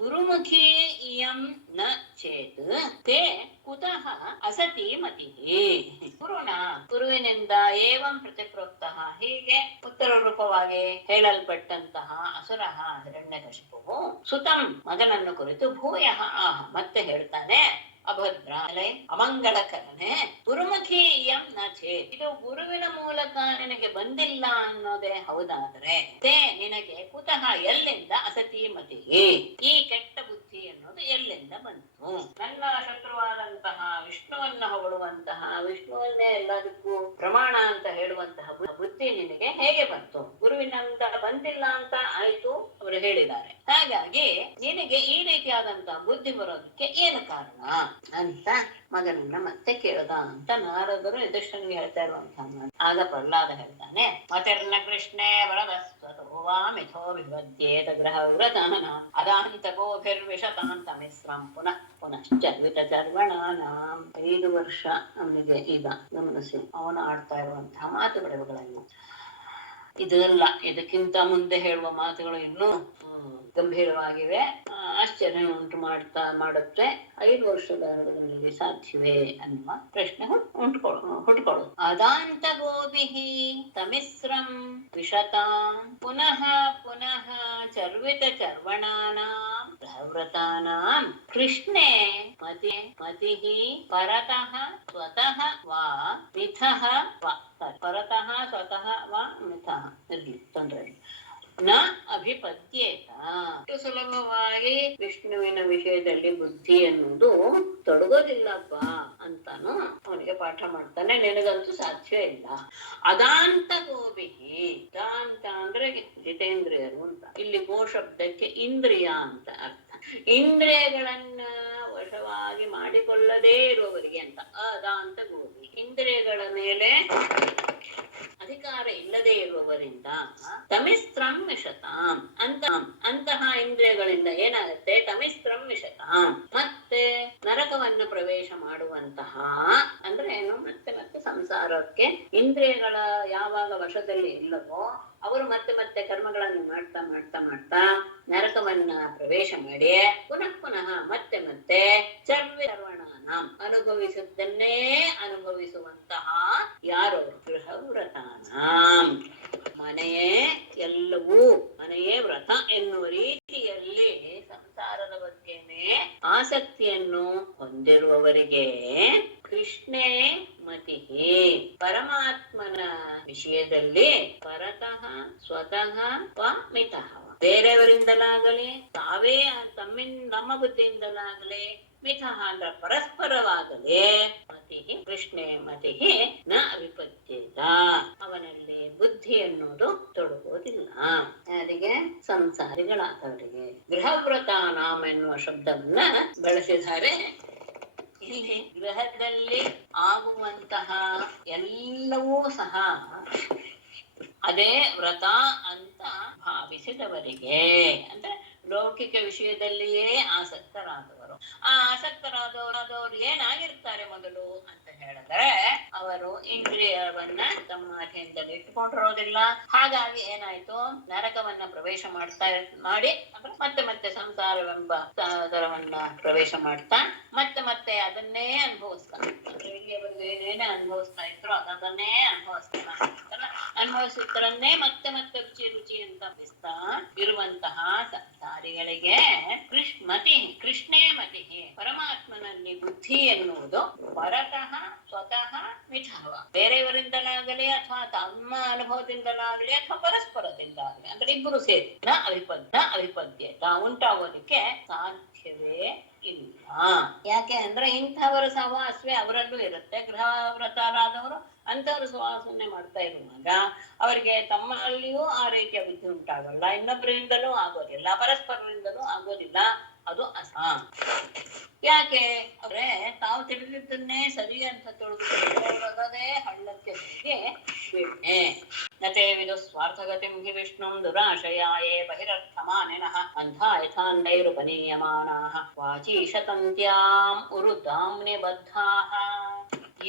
ಗುರುಮುಖಿ ಇಯಂ ನ ಚೇತ್ ತೇ ಕುತಃ ಅಸತಿ ಮತಿ. ಗುರುವಿನಿಂದ ಏವಂ ಪ್ರತಿಪ್ರೋಕ್ತಃ, ಹೀಗೆ ಉತ್ತರ ರೂಪವಾಗಿ ಹೇಳಲ್ಪಟ್ಟಂತಹ ಅಸುರಃ ಹಿರಣ್ಯಕಶಿಪುವು ಸುತಂ ಮಗನನ್ನು ಕುರಿತು ಭೂಯಃ ಆಹ ಮತ್ತೆ ಹೇಳ್ತಾನೆ, ಅಭದ್ರ ಅಮಂಗಳಕರನೆ ಗುರುಮುಖಿ ಇಯಂ ನ ಚೇತ್, ಇದು ಗುರುವಿನ ಮೂಲಕ ನಿನಗೆ ಬಂದಿಲ್ಲ ಅನ್ನೋದೇ ಹೌದಾದ್ರೆ ತೇ ನಿನಗೆ ಕುತಃ ಎಲ್ಲಿಂದ ಅಸತಿ ಮತಿ, ಈ ಕೆಟ್ಟ ಬುದ್ಧಿ ಅನ್ನೋದು ಎಲ್ಲಿಂದ ಬಂತು? ನನ್ನ ಶತ್ರುವಾದಂತಹ ವಿಷ್ಣುವನ್ನ ಹೊಗಳುವಂತಹ, ವಿಷ್ಣುವನ್ನೇ ಎಲ್ಲದಕ್ಕೂ ಪ್ರಮಾಣ ಅಂತ ಹೇಳುವಂತಹ ಬುದ್ಧಿ ನಿನಗೆ ಹೇಗೆ ಬಂತು? ಗುರುವಿನಿಂದ ಬಂದಿಲ್ಲ ಅಂತ ಆಯ್ತು ಅವರು ಹೇಳಿದ್ದಾರೆ. ಹಾಗಾಗಿ ನಿನಗೆ ಈ ರೀತಿಯಾದಂತಹ ಬುದ್ಧಿ ಬರೋದಕ್ಕೆ ಏನು ಕಾರಣ ಅಂತ ಮಗನನ್ನ ಮತ್ತೆ ಕೇಳ್ದ ಅಂತ ನಾರದರು ಯುಧಿಷ್ಠನಿಗೆ ಹೇಳ್ತಾ ಇರುವಂತಹ. ಆಗ ಪ್ರಹ್ಲಾದ ಹೇಳ್ತಾನೆ, ಮತಿರ್ನ ಕೃಷ್ಣೇ ವರದಸ್ವತೋವಾ ಮಿಥೋ ವಿವದ್ಯೇತ ಗ್ರಹ ವ್ರತಾನ ಅದಾಂತ ಗೋಭಿರ್ವಿಷತಾಂತ ಮಿಶ್ರಂ ಪುನಃ ಪುನಶ್ಚರ್ವಿತ ಚರ್ವಣಾನಾಂ. 5 ವರ್ಷ ಅವನಿಗೆ ಈಗ ಗಮನಿಸಿ ಅವನು ಆಡ್ತಾ ಇರುವಂತಹ ಮಾತುಗಳೆಲ್ಲ ಇದೆಲ್ಲ ಇದಕ್ಕಿಂತ ಮುಂದೆ ಹೇಳುವ ಮಾತುಗಳು ಇನ್ನೂ ಗಂಭೀರವಾಗಿವೆ, ಆಶ್ಚರ್ಯ ಉಂಟು ಮಾಡುತ್ತೆ. 5 ವರ್ಷದ ಹುಡುಗನಲ್ಲಿ ಸಾಧ್ಯವೇ ಅನ್ನುವ ಪ್ರಶ್ನೆ ಹುಟ್ಕೊಳ್ಳೋದು. ಅದಾಂತ ಗೋಭಿಹಿ ತಮಿಸ್ರಂ ವಿಶತಾಂ ಪುನಃ ಪುನಃ ಚರ್ವಿತ ಚರ್ವಣಾನಾಂ ಪ್ರವೃತಾನಾಂ ಕೃಷ್ಣೇ ಮತಿಃ ಪರತಃ ಸ್ವತಃ ವಾ ಮಿಥಃ ವಾ. ಪರತಃ ಸ್ವತಃ ವಾ ಮಿಥಃ ಇರ್ಲಿ, ತೊಂದರೆ ಇಲ್ಲ. ನ ಅಭಿಪದ್ಯೇತ, ಸುಲಭವಾಗಿ ವಿಷ್ಣುವಿನ ವಿಷಯದಲ್ಲಿ ಬುದ್ಧಿ ಅನ್ನೋದು ತೊಡಗೋದಿಲ್ಲಪ್ಪ ಅಂತಾನು ಅವನಿಗೆ ಪಾಠ ಮಾಡ್ತಾನೆ. ನಿನಗಂತೂ ಸಾಧ್ಯ ಇಲ್ಲ. ಅದಾಂತ ಗೋಭಿಹಿ, ದಾಂತ ಅಂದ್ರೆ ಜಿತೇಂದ್ರಿಯರು ಅಂತ. ಇಲ್ಲಿ ಗೋ ಶಬ್ದಕ್ಕೆ ಇಂದ್ರಿಯ ಅಂತ ಅರ್ಥ. ಇಂದ್ರಿಯಗಳನ್ನ ವಶವಾಗಿ ಮಾಡಿಕೊಳ್ಳದೇ ಇರುವವರಿಗೆ ಅಂತ ಅದಾಂತ ಗೋಭಿ. ಇಂದ್ರಿಯಗಳ ಮೇಲೆ ಅಧಿಕಾರ ಇಲ್ಲದೆ ಇರುವವರಿಂದ ತಮಿಸ್ತ್ರಂ ವಿಶತಾಂ ಅಂತಹ ಇಂದ್ರಿಯಗಳಿಂದ ಏನಾಗುತ್ತೆ? ತಮಿಸ್ತ್ರಂ ವಿಶತಾಂ, ಮತ್ತೆ ನರಕವನ್ನು ಪ್ರವೇಶ ಮಾಡುವಂತಹ ಅಂದ್ರೆ ಏನು? ಮತ್ತೆ ಮತ್ತೆ ಸಂಸಾರಕ್ಕೆ ಇಂದ್ರಿಯಗಳ ಯಾವಾಗ ವಶದಲ್ಲಿ ಇಲ್ಲವೋ ಅವರು ಮತ್ತೆ ಮತ್ತೆ ಕರ್ಮಗಳನ್ನು ಮಾಡ್ತಾ ಮಾಡ್ತಾ ಮಾಡ್ತಾ ನರಕವನ್ನ ಪ್ರವೇಶ ಮಾಡಿ ಪುನಃ ಮತ್ತೆ ಮತ್ತೆ ಚರ್ವಣಾನ ಅನುಭವಿಸುತ್ತನ್ನೇ ಅನುಭವಿಸುವಂತಹ ಯಾರು? ಗೃಹವ್ರತಾನ, ಮನೆಯೇ ಎಲ್ಲವೂ, ಮನೆಯೇ ವ್ರತ ಎನ್ನುವ ರೀತಿಯಲ್ಲಿ ಸಂಸಾರದ ಬಗ್ಗೆನೇ ಆಸಕ್ತಿಯನ್ನು ಹೊಂದಿರುವವರಿಗೆ ಕೃಷ್ಣೇ ಮತಿ, ಪರಮಾತ್ಮನ ವಿಷಯದಲ್ಲಿ ಪರತಃ ಸ್ವತಃ ವ ಮಿತಃ ಬೇರೆಯವರಿಂದಲಾಗಲಿ ತಾವೇ ನಮ್ಮ ಬುದ್ಧಿಯಿಂದಲಾಗಲಿ ಮಿಥಃ ಅಂದ್ರೆ ಪರಸ್ಪರವಾಗಲೇ ಮತಿ ಕೃಷ್ಣೆ ಮತಿ ನ ವಿಪತ್ಯೇತ ಅವನಲ್ಲಿ ಬುದ್ಧಿ ಅನ್ನೋದು ತೊಡಗೋದಿಲ್ಲ. ಯಾರಿಗೆ? ಸಂಸಾರಿಗಳಾದವರಿಗೆ. ಗೃಹವ್ರತ ನಾಮ ಎನ್ನುವ ಶಬ್ದವನ್ನ ಬಳಸಿದ್ದಾರೆ. ಇಲ್ಲಿ ಗೃಹದಲ್ಲಿ ಆಗುವಂತಹ ಎಲ್ಲವೂ ಸಹ ಅದೇ ವ್ರತ ಅಂತ ಭಾವಿಸಿದವರಿಗೆ, ಅಂದ್ರೆ ಲೌಕಿಕ ವಿಷಯದಲ್ಲಿಯೇ ಆಸಕ್ತರಾದವರು. ಆ ಆಸಕ್ತರಾದವರು ಏನಾಗಿರ್ತಾರೆ ಮೊದಲು ಅಂತ ಹೇಳಿದ್ರೆ, ಅವರು ಇಂದ್ರಿಯವನ್ನ ತಮ್ಮ ಅಧೀನದಲ್ಲಿ ಇಟ್ಟುಕೊಂಡಿರೋದಿಲ್ಲ. ಹಾಗಾಗಿ ಏನಾಯ್ತು, ನರಕವನ್ನ ಪ್ರವೇಶ ಮಾಡಿ ಮತ್ತೆ ಮತ್ತೆ ಸಂಸಾರವೆಂಬ ಸಾಗರವನ್ನ ಪ್ರವೇಶ ಮಾಡ್ತಾ ಮತ್ತೆ ಅದನ್ನೇ ಅನುಭವಿಸ್ತಾನೆ. ಇಲ್ಲಿಯವರೆಗೂ ಏನೇನೇ ಅನುಭವಿಸ್ತಾ ಇದ್ರು ಅದನ್ನೇ ಅನುಭವಿಸುತ್ತರನ್ನೇ ಮತ್ತೆ ರುಚಿ ಅಂತ ಬಿಸ್ತಾ ಇರುವಂತಹ ಸಂಸಾರಿಗಳಿಗೆ ಕೃಷ್ಣೇ ಮತಿ ಪರಮಾತ್ಮನಲ್ಲಿ ಬುದ್ಧಿ ಎನ್ನುವುದು ಪರತಃ ಸ್ವತಃ ಮಿಥಃ ಬೇರೆಯವರಿಂದಲಾಗಲಿ ಅಥವಾ ತಮ್ಮ ಅನುಭವದಿಂದಲಾಗಲಿ ಅಥವಾ ಪರಸ್ಪರದಿಂದಾಗಲಿ ಅಂದ್ರೆ ಇಬ್ಬರು ಸೇರಿ ನ ಅವಿಪದ್ಯತ ಉಂಟಾಗೋದಕ್ಕೆ ಸಾಧ್ಯವೇ ಇಲ್ಲ. ಯಾಕೆ ಅಂದ್ರೆ ಇಂಥವರ ಸಹವಾಸವೇ ಅವರಲ್ಲೂ ಇರುತ್ತೆ. ಗೃಹವ್ರತರಾದವರು ಅಂತವರು ಸಹವಾಸನೆ ಮಾಡ್ತಾ ಇರುವಾಗ ಅವರಿಗೆ ತಮ್ಮಲ್ಲಿಯೂ ಆ ರೀತಿಯ ಬುದ್ಧಿ ಉಂಟಾಗಲ್ಲ, ಇನ್ನೊಬ್ಬರಿಂದಲೂ ಆಗೋದಿಲ್ಲ, ಪರಸ್ಪರರಿಂದಲೂ ಆಗೋದಿಲ್ಲ. ಅದು ಯಾಕೆ ಅವ್ರೆ ತಾವು ತಿಳಿದಿದ್ದನ್ನೇ ಸರಿ ಅಂತ ತಿಳಿದುಕೊಳ್ಳೋದೇ ಹಳ್ಳಕ್ಕೆ ಹೋಗಿ ಬಿಡ್ನೆ. ನತೇ ವಿದು ಸ್ವಾರ್ಥಗತಿಂ ಹಿ ವಿಷ್ಣುಂ ದುರಾಶಯಾಯೇ ಬಹಿರರ್ಥಮಾನಿನಃ ಅಂಧಾ ಯಥಾಂಡೈರುಪನೀಯಮಾನಾಃ ವಾಚೀಶತಂತ್ಯಾಂ ಉರುದಾಮ್ನಿ ಬದ್ಧಾಃ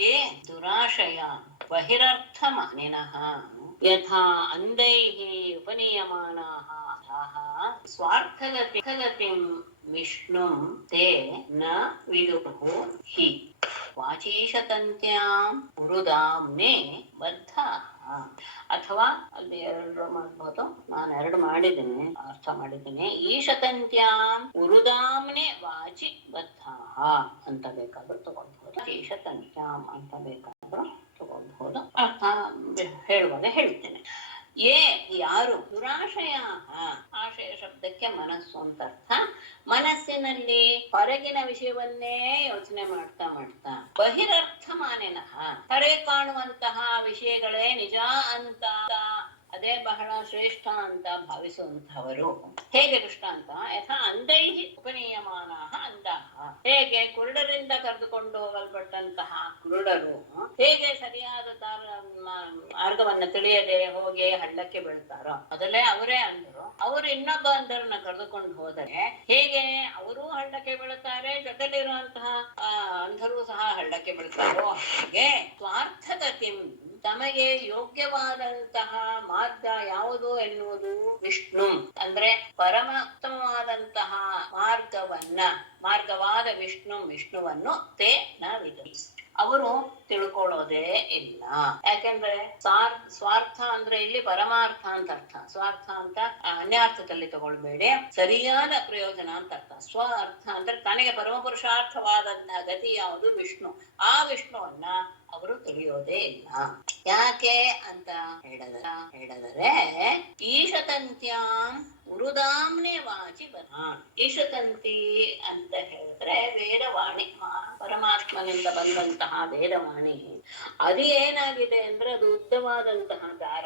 ಯೇ ದುರಾಶಯ ಬಹಿರರ್ಥಮಾನಿನಃ ಯಥಾ ಅಂಧೈಃ ಉಪನೀಯಮಾನಾಃ ಸ್ವಾರ್ಥಗತಿಂ ವಿಷ್ಣುಂ ತೇ ನ ವಿದುಃ ಹಿ ವಾಚೀಶತಂತ್ಯಾಂ ಉರುದಾಮ್ನೆ ಬದ್ಧಾಃ. ಅಥವಾ ಅಲ್ಲಿ ಎರಡು ಮಾಡ್ಬೋದು, ನಾನು ಎರಡು ಮಾಡಿದ್ದೇನೆ, ಅರ್ಥ ಮಾಡಿದ್ದೇನೆ. ಈಶತಂತ್ಯಾಂ ಉರುದಾಮ್ನೆ ವಾಚಿ ಬದ್ಧಾಃ ಅಂತ ಬೇಕಾದ್ರೂ ತಗೊಳ್ಬಹುದು, ಈಶತಂತ್ಯಾಂ ಅಂತ ಬೇಕಾದ್ರೂ ತಗೊಳ್ಬಹುದು. ಅರ್ಥ ಹೇಳುವಾಗ ಹೇಳ್ತೇನೆ. ಯಾರು ದುರಾಶಯ, ಆಶಯ ಶಬ್ದಕ್ಕೆ ಮನಸ್ಸು ಅಂತ ಅರ್ಥ. ಮನಸ್ಸಿನಲ್ಲಿ ಹೊರಗಿನ ವಿಷಯವನ್ನೇ ಯೋಚನೆ ಮಾಡ್ತಾ ಬಹಿರರ್ಥ ಮಾನಿನಃ ಹೊರೆ ಕಾಣುವಂತಹ ವಿಷಯಗಳೇ ನಿಜ ಅಂತ ಅದೇ ಬಹಳ ಶ್ರೇಷ್ಠ ಅಂತ ಭಾವಿಸುವಂತಹವರು. ಹೇಗೆ ದೃಷ್ಟಾಂತ? ಯಥಾ ಅಂಧೈಹಿ ಉಪನೀಯಮಾನಾಃ ಅಂಧಾಃ, ಹೇಗೆ ಕುರುಡರಿಂದ ಕರೆದುಕೊಂಡು ಹೋಗಲ್ಪಟ್ಟಂತಹ ಕುರುಡರು ಹೇಗೆ ಸರಿಯಾದ ಮಾರ್ಗವನ್ನ ತಿಳಿಯದೆ ಹೋಗಿ ಹಳ್ಳಕ್ಕೆ ಬೀಳ್ತಾರೋ ಮೊದಲೇ ಅವರೇ ಅಂದರು. ಅವರು ಇನ್ನೊಬ್ಬ ಅಂಧರನ್ನ ಕರೆದುಕೊಂಡು ಹೋದರೆ ಹೇಗೆ ಅವರು ಹಳ್ಳಕ್ಕೆ ಬೀಳುತ್ತಾರೆ, ಜೊತೆಲಿರುವಂತಹ ಅಂಧರು ಸಹ ಹಳ್ಳಕ್ಕೆ ಬೀಳ್ತಾರೋ ಹಾಗೆ ಸ್ವಾರ್ಥಗತಿ ತಮಗೆ ಯೋಗ್ಯವಾದಂತಹ ಮಾರ್ಗ ಯಾವುದು ಎನ್ನುವುದು ವಿಷ್ಣು ಅಂದ್ರೆ ಪರಮೋತ್ತಮವಾದಂತಹ ಮಾರ್ಗವಾದ ವಿಷ್ಣುವನ್ನು ತೇ ನ ವಿಧಿ ಅವರು ತಿಳ್ಕೊಳ್ಳೋದೇ ಇಲ್ಲ. ಯಾಕೆಂದ್ರೆ ಸ್ವಾರ್ಥ ಅಂದ್ರೆ ಇಲ್ಲಿ ಪರಮಾರ್ಥ ಅಂತ ಅರ್ಥ. ಸ್ವಾರ್ಥ ಅಂತ ಅನ್ಯಾರ್ಥದಲ್ಲಿ ತಗೊಳ್ಬೇಡಿ, ಸರಿಯಾದ ಪ್ರಯೋಜನ ಅಂತ ಅರ್ಥ. ಸ್ವ ಅರ್ಥ ಅಂದ್ರೆ ತನಗೆ ಪರಮ ಪುರುಷಾರ್ಥವಾದಂತಹ ಗತಿ ಯಾವುದು ವಿಷ್ಣು, ಆ ವಿಷ್ಣುವನ್ನ ಅವರು ತಿಳಿಯೋದೇ ಇಲ್ಲ. ಯಾಕೆ ಅಂತ ಹೇಳಿದರೆ ಈಶತಂತ್ಯಾಂ ಉರುದಾಮ್ನೆ ವಾಚಿ ಈಶತಂತಿ ಅಂತ ಹೇಳಿದ್ರೆ ವೇದವಾಣಿ, ಪರಮಾತ್ಮನಿಂದ ಬಂದಂತಹ ವೇದವಾಣಿ. ಅದು ಏನಾಗಿದೆ ಅಂದ್ರೆ ಅದು ಉದ್ದವಾದಂತಹ ದಾರ.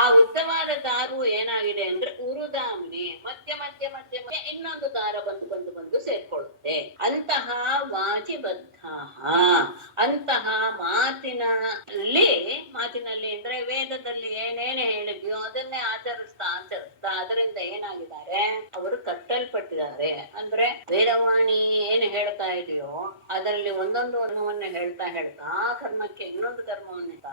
ಆ ಉದ್ದವಾದ ದಾರು ಏನಾಗಿದೆ ಅಂದ್ರೆ ಉರುದಾಮ್ನಿ ಮಧ್ಯ ಮಧ್ಯ ಮಧ್ಯ ಇನ್ನೊಂದು ದಾರ ಬಂದು ಸೇರ್ಕೊಳ್ಳುತ್ತೆ. ಅಂತಹ ವಾಚಿಬದ್ಧ ಅಂತಹ ಮಾತಿನಲ್ಲಿ ಅಂದ್ರೆ ವೇದದಲ್ಲಿ ಏನೇನು ಹೇಳಿದ್ಯೋ ಅದನ್ನೇ ಆಚರಿಸ್ತಾ ಅದರಿಂದ ಏನಾಗಿದ್ದಾರೆ ಅವರು ಕಟ್ಟಲ್ಪಟ್ಟಿದ್ದಾರೆ. ಅಂದ್ರೆ ವೇದವಾಣಿ ಏನು ಹೇಳ್ತಾ ಇದೆಯೋ ಅದರಲ್ಲಿ ಒಂದೊಂದು ಕರ್ಮವನ್ನು ಹೇಳ್ತಾ ಆ ಕರ್ಮಕ್ಕೆ ಇನ್ನೊಂದು ಕರ್ಮವನ್ನ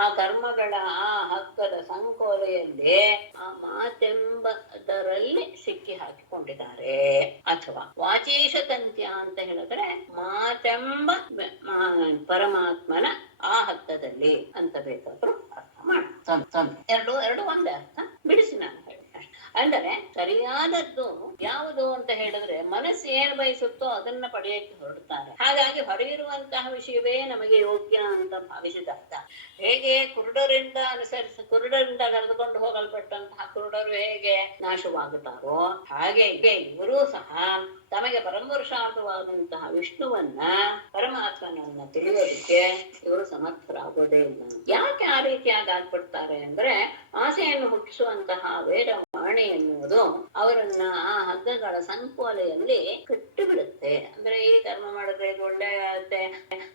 ಆ ಕರ್ಮಗಳ ಆ ಹಕ್ಕದ ಸಂಕೋಲೆಯಲ್ಲಿ ಆ ಮಾತೆಂಬುದರಲ್ಲಿ ಸಿಕ್ಕಿ ಹಾಕಿಕೊಂಡಿದ್ದಾರೆ. ಅಥವಾ ವಾಚೀಶತಂತ್ಯ ಅಂತ ಹೇಳಿದ್ರೆ ಮಾತೆಂಬ ಪರಮಾತ್ಮನ ಆ ಹತ್ತದಲ್ಲಿ ಅಂತ ಬೇಕಾದ್ರೂ ಅರ್ಥ ಮಾಡಿ. ಎರಡು ಒಂದೇ ಅರ್ಥ ಬಿಡಿಸಿ ನಾನು ಹೇಳಿ. ಅಂದರೆ ಸರಿಯಾದದ್ದು ಯಾವುದು ಅಂತ ಹೇಳಿದ್ರೆ ಮನಸ್ಸು ಏನ್ ಬಯಸುತ್ತೋ ಅದನ್ನ ಪಡೆಯಕ್ಕೆ ಹೊರಡ್ತಾರೆ. ಹಾಗಾಗಿ ಹೊರಗಿರುವಂತಹ ವಿಷಯವೇ ನಮಗೆ ಯೋಗ್ಯ ಅಂತ ಭಾವಿಸಿದಾಗ ಹೇಗೆ ಕುರುಡರಿಂದ ಕರೆದುಕೊಂಡು ಹೋಗಲ್ಪಟ್ಟಂತಹ ಕುರುಡರು ಹೇಗೆ ನಾಶವಾಗುತ್ತಾರೋ ಹಾಗೆ ಇವರು ಸಹ ತಮಗೆ ಪರಮಪುರುಷಾರ್ಥವಾದಂತಹ ವಿಷ್ಣುವನ್ನ ಪರಮಾತ್ಮನನ್ನ ತಿಳಿಯೋದಕ್ಕೆ ಇವರು ಸಮರ್ಥರಾಗೋದೇ ಇಲ್ಲ. ಯಾಕೆ ಆ ರೀತಿಯಾಗಿ ಆಗ್ಬಿಡ್ತಾರೆ ಅಂದ್ರೆ ಆಸೆಯನ್ನು ಹುಟ್ಟಿಸುವಂತಹ ವೇದವಾಣಿ ಎನ್ನುವುದು ಅವರನ್ನ ಆ ಹಗ್ಗಗಳ ಸಂಕೋಲೆಯಲ್ಲಿ ಕಟ್ಟಿಬಿಡುತ್ತೆ. ಅಂದ್ರೆ ಈ ಕರ್ಮ ಮಾಡಿದ್ರೆ ಇದು ಒಳ್ಳೆ ಆಗುತ್ತೆ,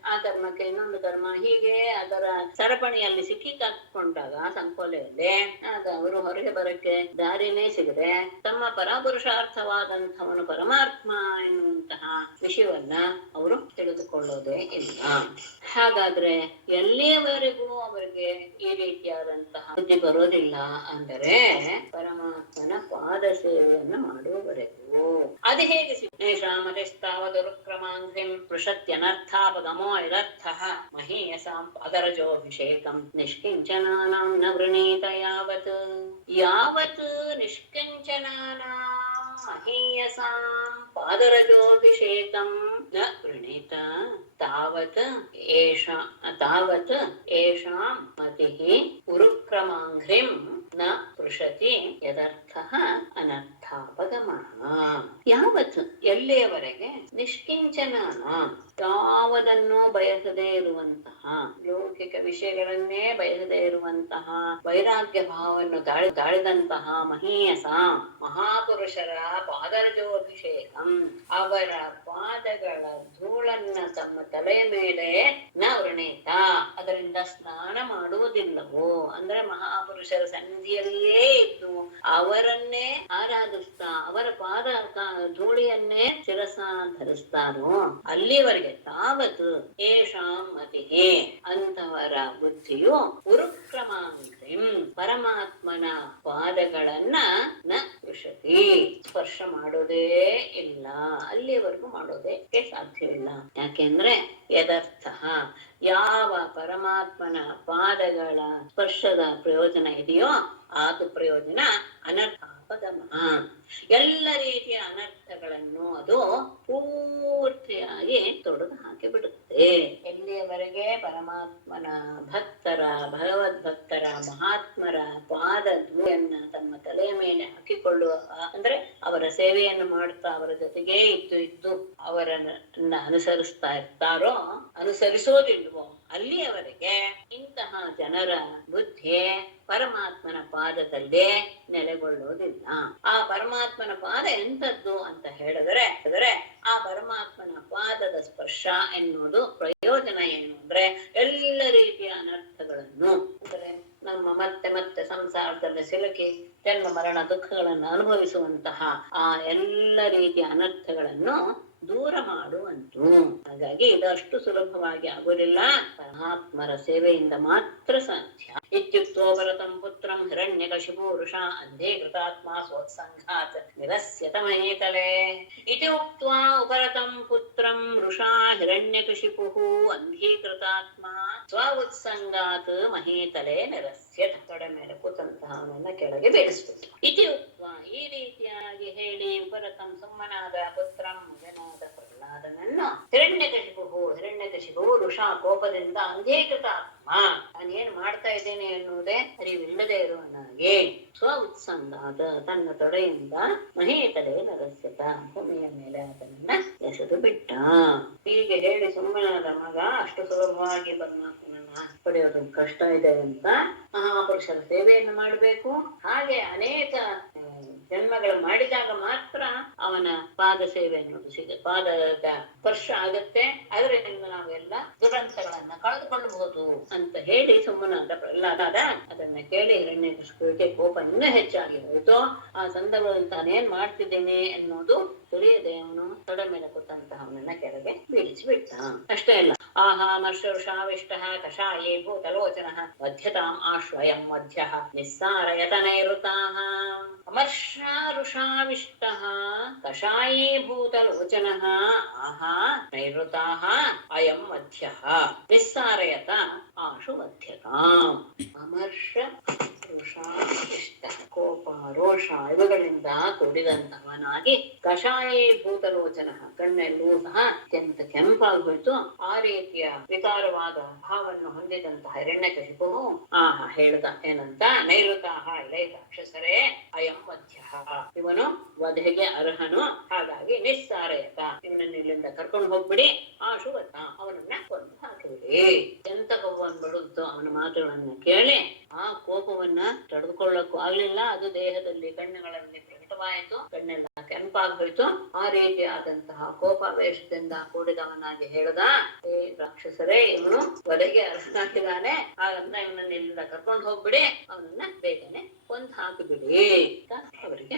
ಆ ಕರ್ಮಕ್ಕೆ ಇನ್ನೊಂದು ಕರ್ಮ, ಹೀಗೆ ಅದರ ಸರಪಣಿಯಲ್ಲಿ ಸಿಕ್ಕಿಕಾಕೊಂಡಾಗ ಸಂಕೋಲೆಯಲ್ಲಿ ಆಗ ಅವರು ಹೊರಗೆ ಬರಕ್ಕೆ ದಾರಿನೇ ಸಿಗದೆ ತಮ್ಮ ಪರಪುರುಷಾರ್ಥವಾದಂಥವನು ಪರಮಾತ್ಮ ಎನ್ನುವಂತಹ ವಿಷಯವನ್ನ ಅವರು ತಿಳಿದುಕೊಳ್ಳೋದೇ ಇಲ್ಲ. ಹಾಗಾದ್ರೆ ಎಲ್ಲಿಯವರೆಗೂ ಅವರಿಗೆ ಈ ರೀತಿಯಾದಂತಹ ಬುದ್ಧಿ ಬರೋದಿಲ್ಲ ಅಂದರೆ ಪರಮಾತ್ಮನ ಪಾದ ಸೇವೆಯನ್ನು ಮಾಡುವವರೆಗೂ. ಅದು ಹೇಗೆ ೇಷಾಮತಿಸ್ತಾವದುರುಕ್ರಮಾಂಘ್ರಿಂ ಪೃಷತ್ಯನರ್ಥಾಪಗಮೋ ಯದರ್ಥಃ ಮಹೀಯಸಾಂ ಪಾದರಜೋಭಿಷೇಕಂ ನಿಷ್ಕಿಂಚನಾನಾಂ ನ ವೃಣೀತ ಯಾವತ್ ನಿಷ್ಕಿಂಚನಾನಾಂ ಮಹೀಯಸಾಂ ಪಾದರಜೋಭಿಷೇಕಂ ನ ವೃಣೀತ ತಾವತ್ ಏಷಾಂ ಮತಿಃ ಉರುಕ್ರಮಾಂಘ್ರಿಂ ನ ಪೃಷತಿ ಯದರ್ಥಃ ಅನರ್ಥಾಪಗಮಃ. ಯಾವತ್ ಎಲ್ಲಿಯವರೆಗೆ ನಿಷ್ಕಿಂಚನಾನ ಯಾವುದನ್ನೂ ಬಯಸದೇ ಇರುವಂತಹ ಲೌಕಿಕ ವಿಷಯಗಳನ್ನೇ ಬಯಸದೇ ಇರುವಂತಹ ವೈರಾಗ್ಯ ಭಾವವನ್ನು ತಾಳಿದಂತಹ ಮಹೀಯಸ ಮಹಾಪುರುಷರ ಪಾದರಜೋಭಿಷೇಕಂ ಅವರ ಪಾದಗಳ ಧೂಳನ್ನ ತಮ್ಮ ತಲೆಯ ಮೇಲೆ ನ ವೃಣೀತ ಅದರಿಂದ ಸ್ನಾನ ಮಾಡುವುದಿಲ್ಲವೋ ಅಂದ್ರೆ ಮಹಾಪುರುಷರ ಸನ್ನಿಧಿಯಲ್ಲಿಯೇ ಇದ್ದು ಅವರನ್ನೇ ಆರಾಧಿಸ್ತಾ ಅವರ ಪಾದ ಧೂಳಿಯನ್ನೇ ಶಿರಸ ಧರಿಸ್ತಾರೋ ಅಲ್ಲಿವರೆಗೆ ತಾವತ್ ಏಷಾಂ ಮತಿಹೇ ಅಂತವರ ಬುದ್ಧಿಯು ಉರುಕ್ರಮಾಂತಿಂ ಪರಮಾತ್ಮನ ಪಾದಗಳನ್ನ ನ ಪೃಷತಿ ಸ್ಪರ್ಶ ಮಾಡೋದೇ ಇಲ್ಲ, ಅಲ್ಲಿವರೆಗೂ ಮಾಡೋದಕ್ಕೆ ಸಾಧ್ಯವಿಲ್ಲ. ಯಾಕೆಂದ್ರೆ ಯದರ್ಥ ಯಾವ ಪರಮಾತ್ಮನ ಪಾದಗಳ ಸ್ಪರ್ಶದ ಪ್ರಯೋಜನ ಇದೆಯೋ ಅದು ಪ್ರಯೋಜನ ಅನರ್ಥಾಪಗಮ. ಎಲ್ಲ ರೀತಿಯ ಅನರ್ಥಗಳನ್ನು ಅದು ಪೂರ್ತಿಯಾಗಿ ತೊಡೆದು ಹಾಕಿಬಿಡುತ್ತೆ. ಎಲ್ಲಿಯವರೆಗೆ ಪರಮಾತ್ಮನ ಭಕ್ತರ ಭಗವದ್ಭಕ್ತರ ಮಹಾತ್ಮರ ಪಾದ ಧೂಳನ್ನ ತಮ್ಮ ತಲೆಯ ಮೇಲೆ ಹಾಕಿಕೊಳ್ಳುವ ಅಂದ್ರೆ ಅವರ ಸೇವೆಯನ್ನು ಮಾಡ್ತಾ ಅವರ ಜೊತೆಗೇ ಇದ್ದು ಅವರನ್ನ ಅನುಸರಿಸ್ತಾ ಇರ್ತಾರೋ ಅನುಸರಿಸೋದಿಲ್ವೋ ಅಲ್ಲಿಯವರೆಗೆ ಇಂತಹ ಜನರ ಬುದ್ಧಿ ಪರಮಾತ್ಮನ ಪಾದದಲ್ಲೇ ನೆಲೆಗೊಳ್ಳೋದಿಲ್ಲ. ಆ ಪರಮಾತ್ಮನ ಪಾದ ಎಂಥದ್ದು ಅಂತ ಹೇಳಿದರೆ ಆ ಪರಮಾತ್ಮನ ಪಾದದ ಸ್ಪರ್ಶ ಎನ್ನುವುದು ಪ್ರಯೋಜನ ಏನು ಅಂದ್ರೆ ಎಲ್ಲ ರೀತಿಯ ಅನರ್ಥಗಳನ್ನು ಅಂದ್ರೆ ನಮ್ಮ ಮತ್ತೆ ಸಂಸಾರದಲ್ಲಿ ಸಿಲುಕಿ ಜನ್ಮ ಮರಣ ದುಃಖಗಳನ್ನು ಅನುಭವಿಸುವಂತಹ ಆ ಎಲ್ಲ ರೀತಿಯ ಅನರ್ಥಗಳನ್ನು ದೂರ ಮಾಡುವಂತು. ಹಾಗಾಗಿ ಇದಷ್ಟು ಸುಲಭವಾಗಿ ಆಗುವುದಿಲ್ಲ, ಪರಮಾತ್ಮರ ಸೇವೆಯಿಂದ ಮಾತ್ರ ಸಾಧ್ಯ. ಇತ್ಯುಕ್ತೋ ಭರತಂ ಪುತ್ರಂ ಹಿರಣ್ಯಕಶಿಪೂರುಷ ಅಂಧೇ ಕೃತಾತ್ಮ ಸ್ವೋತ್ಸಂಘಾತ್ ನಿರಸ್ಯತ ಮಹೀತಲೆ ಇತಿ ಉಕ್ತ್ವಾ ಉಪರತಂ ಪುತ್ರಂ ವೃಷಾ ಹಿರಣ್ಯಕಶಿಪುಃ ಅಂಧೀಕೃತಾತ್ಮ ಸ್ವ ಉತ್ಸಂಗಾತ್ ಮಹೀತಲೆ ನಿರಸ್ಯತ. ತೊಡೆ ಮೇಲೆ ಕೂತಂತಹವನನ್ನ ಕೆಳಗೆ ಬೀಳಿಸ್ಬಿಟ್ಟು ಇತಿ ಉಕ್ತ್ವಾ ಈ ರೀತಿಯಾಗಿ ಹೇಳಿ ಉಪರತಂ ಸುಮ್ಮನಾದ ಪುತ್ರಂ ಮಗನಾದ ಪ್ರಹ್ಲಾದನನ್ನು ಹಿರಣ್ಯಕಶಿಪು ಋಷಾ ಕೋಪದಿಂದ ಅಂಧೀಕೃತ ಆತ್ಮ ನಾನೇನ್ ಮಾಡ್ತಾ ಇದ್ದೇನೆ ಎನ್ನುವುದೇ ಅರಿವಿಲ್ಲದೆ ಇರುವನಾಗಿ ಸ್ವ ಉತ್ಸಂಗಾದ ತನ್ನ ತೊಡೆಯಿಂದ ಮಹೀತಲೆ ನರಸ್ಯತ ಭೂಮಿಯ ಮೇಲೆ ಅದನ್ನ ಎಸೆದು ಬಿಟ್ಟ. ಹೀಗೆ ಹೇಳಿ ಸುಮ್ಮನಾದ ಮಗ ಅಷ್ಟು ಸುಲಭವಾಗಿ ಪರಮಾತ್ಮನನ್ನ ಪಡೆಯೋದು ಕಷ್ಟ ಇದೆ ಅಂತ ಮಹಾಪುರುಷರ ಸೇವೆಯನ್ನು ಮಾಡಬೇಕು. ಹಾಗೆ ಅನೇಕ ಜನ್ಮಗಳು ಮಾಡಿದಾಗ ಮಾತ್ರ ಅವನ ಪಾದ ಸೇವೆ ಅನ್ನೋದು ಪಾದದ ಸ್ಪರ್ಶ ಆಗತ್ತೆ. ಅದರಿಂದ ನಾವೆಲ್ಲ ದುರಂತಗಳನ್ನ ಕಳೆದುಕೊಳ್ಳಬಹುದು ಅಂತ ಹೇಳಿ ಸುಮ್ಮನಾದ ಪ್ರಹ್ಲಾದ ಅದನ್ನ ಕೇಳಿ ಹಿರಣ್ಯಕಶಿಪುವಿಗೆ ಕೋಪ ಇನ್ನೂ ಹೆಚ್ಚಾಗಿ ಹೋಯಿತು. ಆ ಸಂದರ್ಭದಲ್ಲಿ ತಾನೇನ್ ಮಾಡ್ತಿದ್ದೇನೆ ಎನ್ನುವುದು ತಿಳಿಯದೆ ಅವನು ತೊಡೆ ಮೇಲೆ ಕೂತಂತಹವನನ್ನ ಕೆಳಗೆ ಬೀಳಿಸಿಬಿಟ್ಟ. ಅಷ್ಟೇ ಅಲ್ಲ, ಆಹಾಮರ್ಷಋಷಾವಿಷ್ಟ ಕಷಾಯೇ ಭೂತಲೋಚನ ಮಧ್ಯತಾಂ ಆಶ್ವಯಂ ಮಧ್ಯ ನಿಸ್ಸಾರಯತ ನೈಋತಾಃ. ಅಮರ್ಷಋಷಾವಿಷ್ಟ ಕಷಾಯೇ ಭೂತಲೋಚನಃ ಆಹಾ ನೈಋತಾಃ ಅಯಂ ಮಧ್ಯಃ ನಿಸ್ಸಾರಯತ ಆಶು ಮಧ್ಯತಾಂ. ಅಮರ್ಷ ಋಷಾವಿಷ್ಟ ಕೋಪ ರೋಷ ಕೊಳವೆಗಳಿಂದ ಕೂಡಿದಂತವನಾಗಿ ಕಷಾಯೀಭೂತಲೋಚನ, ಕಣ್ಣೆಲ್ಲೂ ಸಹ ಅತ್ಯಂತ ಕೆಂಪಾಗೋಯ್ತು. ಆ ರೀತಿಯ ವಿಕಾರವಾದ ಭಾವವನ್ನು ಹೊಂದಿದಂತಹ ಹಿರಣ್ಯಕಶಿಪು ಹೇಳ್ದ ಏನಂತ, ನೈಋತಾಹ ಇಲೈ ರಾಕ್ಷಸರೇ ಅಯಂ ವಧ್ಯ, ಇವನು ವಧೆಗೆ ಅರ್ಹನು, ಹಾಗಾಗಿ ನಿಸ್ಸಾರಯತ, ಇವನನ್ನು ಇಲ್ಲಿಂದ ಕರ್ಕೊಂಡು ಹೋಗ್ಬಿಡಿ, ಆಶುವತ, ಅವನನ್ನ ಕೊಂದು ಹಾಕಿಬಿಡಿ. ಎಂತ ಕೋಪವನ್ನು ಬರುತ್ತೋ ಅವನ ಮಾತುಗಳನ್ನು ಕೇಳಿ ಆ ಕೋಪವನ್ನ ತಡೆದುಕೊಳ್ಳಕ್ಕೂ ಆಗ್ಲಿಲ್ಲ. ಅದು ದೇಹದಲ್ಲಿ ಕಣ್ಣುಗಳಲ್ಲಿ ಪ್ರಕಟವಾಯಿತು, ಕಣ್ಣೆಲ್ಲ ಕೆಂಪಾಗೋಯ್ತು. ಆ ರೀತಿಯಾದಂತಹ ಕೋಪಾವೇಶದಿಂದ ಕೂಡಿದವನಾಗಿ ಹೇಳ್ದ, ಏ ರಾಕ್ಷಸರೇ, ಇವನು ವಧೆಗೆ ಅರ್ಹನಾಗಿದ್ದಾನೆ, ಹಾಗಂತ ಇವನನ್ನ ಇಲ್ಲಿಂದ ಕರ್ಕೊಂಡು ಹೋಗ್ಬಿಡಿ, ಅವನನ್ನ ಬೇಗನೆ ಕೊಂದು ಹಾಕಿಬಿಡಿ ಅಂತ ಅವರಿಗೆ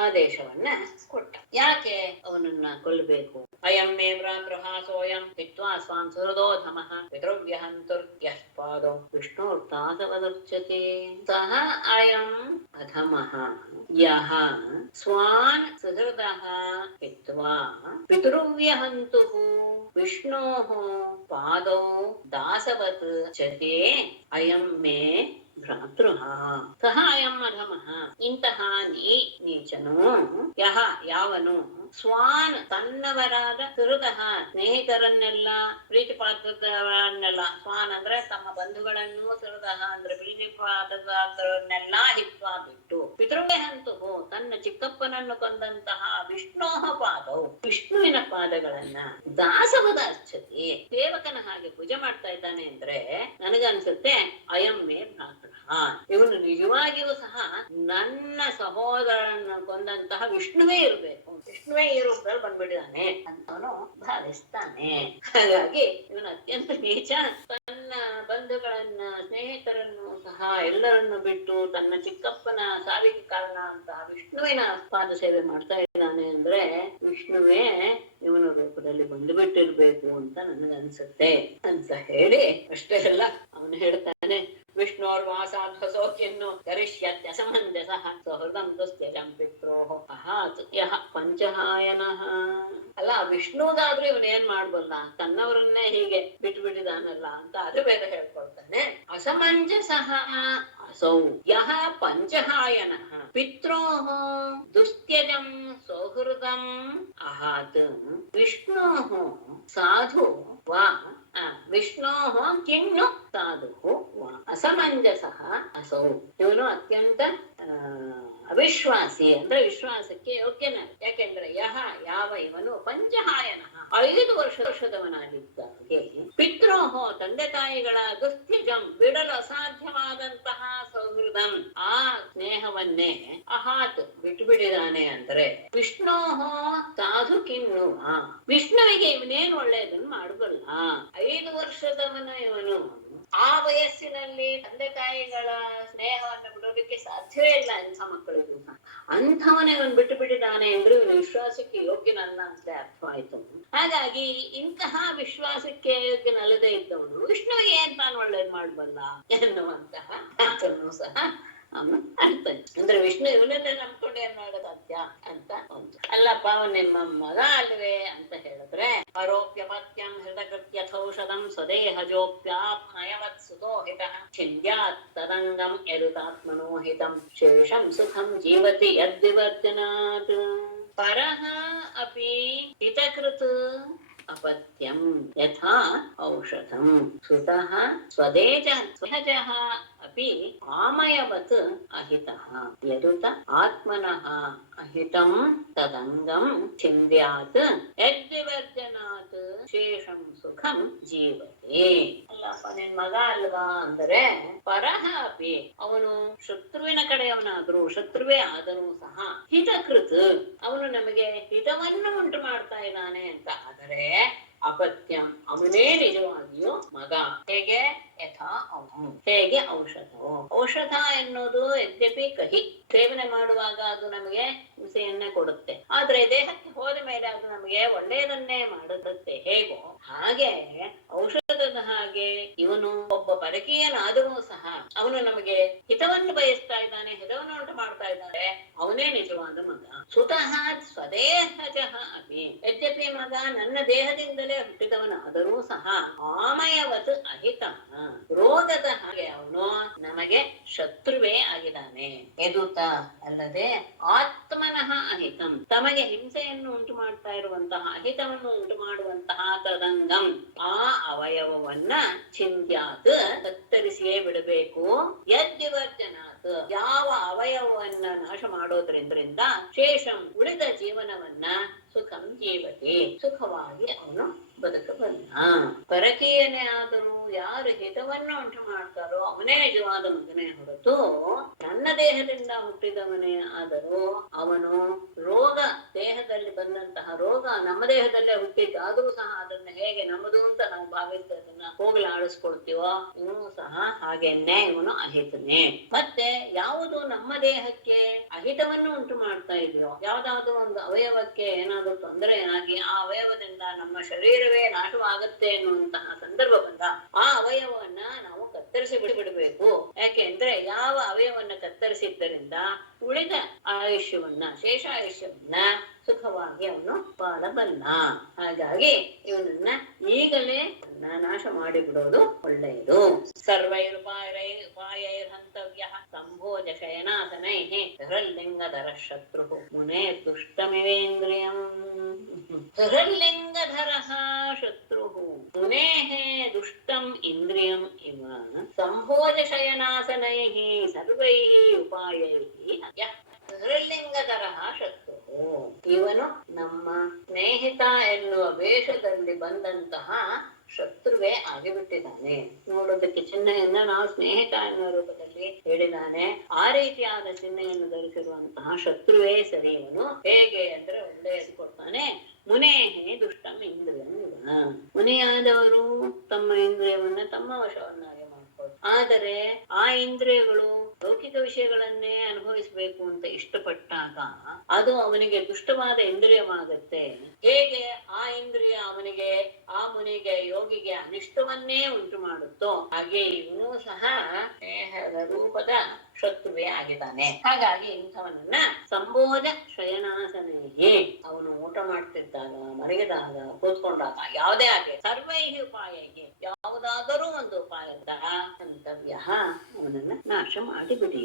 ಆದೇಶವನ್ನ ಕೊಟ್ಟ. ಯಾಕೆ ಅವನನ್ನ ಕೊಲ್ಲಬೇಕು? ಅಯಂ ಮೇ ಭ್ರಾತೃಃ ಸೋಯಂ ಹಿತ್ವಾ ಸ್ವಾಂ ಸುಹೃದೋಧಮಃ ಪಿತೃವ್ಯಹಂತುರ್ಯಃ ಪಾದೋ ವಿಷ್ಣುರ್ತಾಸವದರ್ಚ್ಯತೆ. ಸಹ ಅಯಂ ಅಧಮಃ ಯಃ ಸ್ವಾನ್ ಸುಹೃದಃ ಹಿತ್ವಾ ಪಿತೃವ್ಯಹಂತುಃ ವಿಷ್ಣೋಃ ಪಾದೋ ದಾಸವತ್ ಚ್ಯತೆ ಅಯಂ ಮೇ ಭ್ರಾತೃಃ ಸಹ ಅಯಂ ಅಧಮಃ. ಇಂತಹ ನೀಚನು, ಯಹ ಯಾವನು, ಸ್ವಾನ್ ತನ್ನವರಾದ ಸುಹೃದಃ ಸ್ನೇಹಿತರನ್ನೆಲ್ಲ, ಪ್ರೀತಿ ಪಾತ್ರರನ್ನೆಲ್ಲ, ಸ್ವಾನ್ ಅಂದ್ರೆ ತಮ್ಮ ಬಂಧುಗಳನ್ನು, ಸುಹೃದಃ ಅಂದ್ರೆ ಪ್ರೀತಿ ಪಾತ್ರರನ್ನೆಲ್ಲ ಹಿತ್ವಾ ಬಿಟ್ಟು, ಪಿತೃವ್ಯಹಂತು ತನ್ನ ಚಿಕ್ಕಪ್ಪನನ್ನು ಕೊಂದಂತಹ ವಿಷ್ಣೋಹ ಪಾದವು, ವಿಷ್ಣುವಿನ ಪಾದಗಳನ್ನ ದಾಸವದ ಅರ್ಚತಿ, ಸೇವಕನ ಹಾಗೆ ಪೂಜೆ ಮಾಡ್ತಾ ಇದ್ದಾನೆ ಅಂದ್ರೆ ನನಗನ್ಸುತ್ತೆ ಅಯಂ ಮೇ ಭ್ರಾತೃ, ಇವನು ನಿಜವಾಗಿಯೂ ಸಹ ನನ್ನ ಸಹೋದರನ ಕೊಂದಂತಹ ವಿಷ್ಣುವೇ ಇರಬೇಕು, ವಿಷ್ಣುವೇ ಈ ರೂಪದಲ್ಲಿ ಬಂದ್ಬಿಟ್ಟಿದ್ದಾನೆ ಅಂತ ಅವನು ಭಾವಿಸ್ತಾನೆ. ಹಾಗಾಗಿ ಇವನು ಅತ್ಯಂತ ನೀಚ, ತನ್ನ ಬಂಧುಗಳನ್ನ, ಸ್ನೇಹಿತರನ್ನು ಸಹ ಎಲ್ಲರನ್ನು ಬಿಟ್ಟು ತನ್ನ ಚಿಕ್ಕಪ್ಪನ ಸಾವಿಗೆ ಕಾರಣ ಅಂತ ವಿಷ್ಣುವಿನ ಪಾದ ಸೇವೆ ಮಾಡ್ತಾ ಇದ್ದಾನೆ ಅಂದ್ರೆ ವಿಷ್ಣುವೇ ಇವನ ರೂಪದಲ್ಲಿ ಬಂದುಬಿಟ್ಟಿರ್ಬೇಕು ಅಂತ ನನಗನ್ಸುತ್ತೆ ಅಂತ ಹೇಳಿ, ಅಷ್ಟೇ ಅಲ್ಲ ಅವನು ಹೇಳ್ತಾನೆ, ವಿಷ್ಣೋರ್ವಾಸಾಧ್ವಸೋ ಕಿನ್ನು ಕರಿಷ್ಯತ್ಯಸಮಂಜಸಃ ಸೌಹೃದಂ ದುಸ್ತ್ಯಜಂ ಪಿತ್ರೋಃ ಅಹಾತ್ ಯಃ ಪಂಚಹಾಯನಃ. ಅಲ್ಲ, ವಿಷ್ಣುಗಾದ್ರೂ ಇವನೇನ್ ಮಾಡ್ಬಲ್ಲ, ತನ್ನವರನ್ನೇ ಹೀಗೆ ಬಿಟ್ಬಿಟ್ಟಿದಾನಲ್ಲ ಅಂತ ಅದು ಬೇರೆ ಹೇಳ್ಕೊಳ್ತಾನೆ. ಅಸಮಂಜಸಃ ಅಸೌ ಯಃ ಪಂಚಹಾಯನಃ ಪಿತ್ರೋಃ ದುಸ್ತ್ಯಜಂ ಸೌಹೃದಂ ಅಹಾತ್ ವಿಷ್ಣೋಃ ಸಾಧು ವಾ ವಿಷ್ಣೋಃ ಕಿನ್ನು ಸಾಧು ವಾ ಅಸಮಂಜಸಃ ಅಸೌ. ಇವನು ಅತ್ಯಂತ ಅವಿಶ್ವಾಸಿ ಅಂದ್ರೆ ವಿಶ್ವಾಸಕ್ಕೆ ಯೋಗ್ಯನ. ಯಾಕೆಂದ್ರೆ ಯಹ ಯಾವ ಇವನು ಪಂಚಹಾಯನಃ 5 ವರ್ಷದವನಾಗಿದ್ದಾಗೆ, ಪಿತೃಹೋ ತಂದೆ ತಾಯಿಗಳ ದುಸ್ತ್ಯಜಂ ಬಿಡಲು ಅಸಾಧ್ಯವಾದಂತಹ ಸೌಹೃದಂ ಆ ಸ್ನೇಹವನ್ನೇ ಅಹಾತ್ ಬಿಟ್ಟುಬಿಟ್ಟಿದ್ದಾನೆ ಅಂದ್ರೆ ವಿಷ್ಣೋಹೋ ಸಾಧು ಕಿನ್ನು ವಿಷ್ಣುವಿಗೆ ಇವನೇನು ಒಳ್ಳೆಯದನ್ನು ಮಾಡಬಲ್ಲ. 5 ವರ್ಷದವನ ಇವನು ಆ ವಯಸ್ಸಿನಲ್ಲಿ ತಂದೆ ತಾಯಿಗಳ ಸ್ನೇಹವನ್ನು ಬಿಡೋದಕ್ಕೆ ಸಾಧ್ಯವೇ ಇಲ್ಲ ಇಂಥ ಮಕ್ಕಳಿಗೂ. ಅಂಥವನೇ ಇವನು ಬಿಟ್ಟು ಬಿಟ್ಟಿದ್ದಾನೆ ಅಂದ್ರೆ ಇವನು ವಿಶ್ವಾಸಕ್ಕೆ ಯೋಗ್ಯನಲ್ಲ ಅಂತ ಅರ್ಥವಾಯ್ತು. ಹಾಗಾಗಿ ಇಂತಹ ವಿಶ್ವಾಸಕ್ಕೆ ಯೋಗ್ಯನಲ್ಲದೆ ಇದ್ದವನು ವಿಷ್ಣುವಿಗೆ ಏನ್ ತಾನು ಒಳ್ಳೇದ್ ಮಾಡಬಲ್ಲ ಎನ್ನುವಂತಹ ಮಾತನ್ನು ಸಹ ಅವನು ಅರ್ಥನೆ. ಅಂದ್ರೆ ವಿಷ್ಣು ಇವನನ್ನೇ ನಂಬ್ಕೊಂಡು ಏನ್ ಮಾಡೋದು ಸಾಧ್ಯ ಅಂತ ಒಂದು. ಅಲ್ಲಪ್ಪ ನಿಮ್ಮ ಮಗ ಅಲ್ವೇ ಅಂತ ಹೇಳಿದ್ರೆ, ಆರೋಪ್ಯಪತ್ಯಂ ಹೃತಕೃತ್ಯಥೌಷಧಂ ಸ್ವದೇಹಜೋಪ್ಯಾಪ್ನಯವತ್ ಸುತೋಹಿತಃ ಛಿಂದ್ಯಾತ್ ತದಂಗಂ ಯದುತಾತ್ಮನೋಹಿತಂ ಶೇಷಂ ಸುಖಂ ಜೀವತಿ ಯದ್ವಿವರ್ಜನಾತ್. ಪರಃ ಅಪಿ ಹಿತಕೃತ್ ಅಪತ್ಯಂ ಯಥಾ ಔಷಧಂ ಸುತಃ ಸ್ವದೇಹಜಃ ಅಪಿ ಆಮಯವತ್ ಅಹಿತಃ ಯದುತ ಆತ್ಮನಃ ಅಹಿತಂ ತದಂಗಂ ಛಿಂದ್ಯಾತ್ ಯದ್ವಿವರ್ಜನಾತ್ ಶೇಷಂ ಸುಖಂ ಜೀವತೆ. ಅಲ್ಲಪ್ಪ ನಿನ್ ಮಗ ಅಲ್ವಾ ಅಂದರೆ, ಪರಹ ಅಪಿ ಅವನು ಶತ್ರುವಿನ ಕಡೆಯವನಾದರೂ ಶತ್ರುವೇ ಆದರೂ ಸಹ ಹಿತಕೃತ್ ಅವನು ನಮಗೆ ಹಿತವನ್ನು ಉಂಟು ಮಾಡ್ತಾ ಇದ್ದಾನೆ ಅಂತ ಆದರೆ ಅಪತ್ಯಂ ಅವನೇ ನಿಜವಾಗಿಯೂ ಮಗ. ಹೇಗೆ? ಯಥಾ ಹೇಗೆ ಔಷಧವು. ಔಷಧ ಎನ್ನುವುದು ಯದ್ಯಪಿ ಕಹಿ, ಸೇವನೆ ಮಾಡುವಾಗ ಅದು ನಮಗೆ ಹಿಂಸೆಯನ್ನೇ ಕೊಡುತ್ತೆ, ಆದ್ರೆ ದೇಹಕ್ಕೆ ಹೋದ ಮೇಲೆ ಅದು ನಮಗೆ ಒಳ್ಳೆಯದನ್ನೇ ಮಾಡುತ್ತೆ. ಹೇಗೋ ಹಾಗೆ ಔಷಧದ ಹಾಗೆ ಇವನು ಒಬ್ಬ ಪರಕೀಯನಾದರೂ ಸಹ ಅವನು ನಮಗೆ ಹಿತವನ್ನು ಬಯಸ್ತಾ ಇದ್ದಾನೆ, ಹಿತವನ್ನು ಉಂಟು ಮಾಡ್ತಾ ಇದ್ದಾನೆ, ಅವನೇ ನಿಜವಾದ ಮಗ. ಸುತಃ ಸ್ವದೇಹಜಃ ಅಪಿ ಯದ್ಯಪಿ ಮಗ ನನ್ನ ದೇಹದಿಂದಲೇ ಹುಟ್ಟಿದವನಾದರೂ ಸಹ ಆಮಯವತ್ ಅಹಿತ ರೋಗದ ಹಾಗೆ ಅವನು ನಮಗೆ ಶತ್ರುವೇ ಆಗಿದ್ದಾನೆ. ಯದುತ ಅಲ್ಲದೆ ಆತ್ಮನಃ ಅಹಿತಂ, ತಮಗೆ ಹಿಂಸೆಯನ್ನು ಉಂಟು ಮಾಡ್ತಾ ಇರುವಂತಹ, ಅಹಿತವನ್ನು ಉಂಟು ಮಾಡುವಂತಹ ತದಂಗಂ, ಆ ಅವಯವವನ್ನ ಚಿಂತ್ಯಾತ್ ಕತ್ತರಿಸಿಯೇ ಬಿಡಬೇಕು. ಯದ್ವಿವರ್ಜನಾತ್, ಯಾವ ಅವಯವವನ್ನ ನಾಶ ಮಾಡೋದ್ರಿಂದ ಶೇಷಂ ಉಳಿದ ಜೀವನವನ್ನ ಸುಖಂ ಜೀವತಿ, ಸುಖವಾಗಿ ಅವನು ಬದುಕಬಲ್ಲ. ಪರಕೀಯನೇ ಆದರೂ ಯಾರು ಹಿತವನ್ನು ಉಂಟು ಮಾಡ್ತಾರೋ ಅವನೇ ನಿಜವಾದ ಮಗನೇ ಹೊರತು ನನ್ನ ದೇಹದಿಂದ ಹುಟ್ಟಿದವನೇ ಆದರೂ ಅವನು ರೋಗ, ದೇಹದಲ್ಲಿ ಬಂದಂತಹ ರೋಗ ನಮ್ಮ ದೇಹದಲ್ಲೇ ಹುಟ್ಟಿದ್ದಾದರೂ ಸಹ ಅದನ್ನ ಹೇಗೆ ನಮ್ಮದು ಅಂತ ನಾವು ಭಾವಿಸಿ ಅದನ್ನ ಹೋಗಲಾಡಿಸ್ಕೊಳ್ತೀವೋ ಇವನು ಸಹ ಹಾಗೇನೆ ಇವನು ಅಹಿತನೇ. ಮತ್ತೆ ಯಾವುದು ನಮ್ಮ ದೇಹಕ್ಕೆ ಅಹಿತವನ್ನು ಉಂಟು ಮಾಡ್ತಾ ಇದೆಯೋ, ಯಾವ್ದಾದ್ರು ಒಂದು ಅವಯವಕ್ಕೆ ಏನಾದ್ರು ತೊಂದರೆ ಆಗಿ ಆ ಅವಯವದಿಂದ ನಮ್ಮ ಶರೀರವೇ ನಾಶವಾಗುತ್ತೆ ಎನ್ನುವಂತಹ ಸಂದರ್ಭ ಬಂದ ಆ ಅವಯವನ್ನ ನಾವು ಕತ್ತರಿಸಿ ಬಿಡಬೇಕು. ಯಾಕೆಂದ್ರೆ ಯಾವ ಅವಯವನ್ನ ಕತ್ತರಿಸಿದ್ದರಿಂದ ಉಳಿದ ಆಯುಷ್ಯವನ್ನ, ಶೇಷ ಆಯುಷ್ಯವನ್ನ ಸುಖವಾಗಿ ಅವನು ಬಾಳಬಲ್ಲ. ಹಾಗಾಗಿ ಇವನನ್ನ ಈಗಲೇ ನಾಶ ಮಾಡಿಬಿಡೋದು ಒಳ್ಳೆಯದು. ಸರ್ವೈರುಪಾಯೈರ್ಹಂತವ್ಯ ಸಂಭೋಜ ಶಯನಾಸನೈ ಧರಲಿಂಗಧರ ಶತ್ರು ಮುನೇ ದುಷ್ಟಮಿವೇಂದ್ರಿಯಂ. ಧರಲಿಂಗಧರ ಶತ್ರು ಮುನೇ ದುಷ್ಟಂ ಇಂದ್ರಿಯಂ ಇವ ಸಂಭೋಜ ಶಯನಾಸನೈ ಸರ್ವೈ ಉಪಾಯೈ. ಧರಲಿಂಗಧರ ಶತ್ರು, ಇವನು ನಮ್ಮ ಸ್ನೇಹಿತ ಎನ್ನುವ ವೇಷದಲ್ಲಿ ಬಂದಂತಹ ಶತ್ರುವೇ ಆಗಿಬಿಟ್ಟಿದ್ದಾನೆ. ನೋಡೋದಕ್ಕೆ ಚಿಹ್ನೆಯನ್ನ ನಾವು ಸ್ನೇಹಿತ ಎನ್ನುವ ರೂಪದಲ್ಲಿ ಹೇಳಿದ್ದಾನೆ. ಆ ರೀತಿಯಾದ ಚಿಹ್ನೆಯನ್ನು ಧರಿಸಿರುವಂತಹ ಶತ್ರುವೇ ಸರಿ ಇವನು. ಹೇಗೆ ಅಂದ್ರೆ ಒಳ್ಳೆಯದು ಕೊಡ್ತಾನೆ. ಮುನೇಹೇ ದುಷ್ಟಂ ಇಂದ್ರಿಯಂ. ಮುನಿಯಾದವರು ತಮ್ಮ ಇಂದ್ರಿಯವನ್ನ ತಮ್ಮ ವಶವನ್ನಾಗಿ ಮಾಡ್ಕೊಳ್ಳಿ. ಆದರೆ ಆ ಇಂದ್ರಿಯಗಳು ಲೌಕಿಕ ವಿಷಯಗಳನ್ನೇ ಅನುಭವಿಸಬೇಕು ಅಂತ ಇಷ್ಟಪಟ್ಟಾಗ ಅದು ಅವನಿಗೆ ದುಷ್ಟವಾದ ಇಂದ್ರಿಯವಾಗುತ್ತೆ. ಹೇಗೆ ಆ ಇಂದ್ರಿಯ ಅವನಿಗೆ, ಆ ಮುನಿಗೆ, ಯೋಗಿಗೆ ಅನಿಷ್ಟವನ್ನೇ ಉಂಟು ಮಾಡುತ್ತೋ ಹಾಗೆ ಇವನು ಸಹ ದೇಹದ ರೂಪದ ಶತ್ರುವೇ ಆಗಿದ್ದಾನೆ. ಹಾಗಾಗಿ ಇಂಥವನನ್ನ ಸಂಬೋಧ ಶಯನಾಸನೇ, ಅವನು ಊಟ ಮಾಡ್ತಿದ್ದಾಗ, ಮಲಗಿದಾಗ, ಕೂತ್ಕೊಂಡಾಗ, ಯಾವುದೇ ಆಗಲಿ ಸರ್ವೈಹಿ ಉಪಾಯಕ್ಕೆ, ಯಾವುದಾದರೂ ಒಂದು ಉಪಾಯದ ಅಂತವ್ಯ ಅವನನ್ನ ನಾಶ ಮಾಡಿಬಿಡಿ.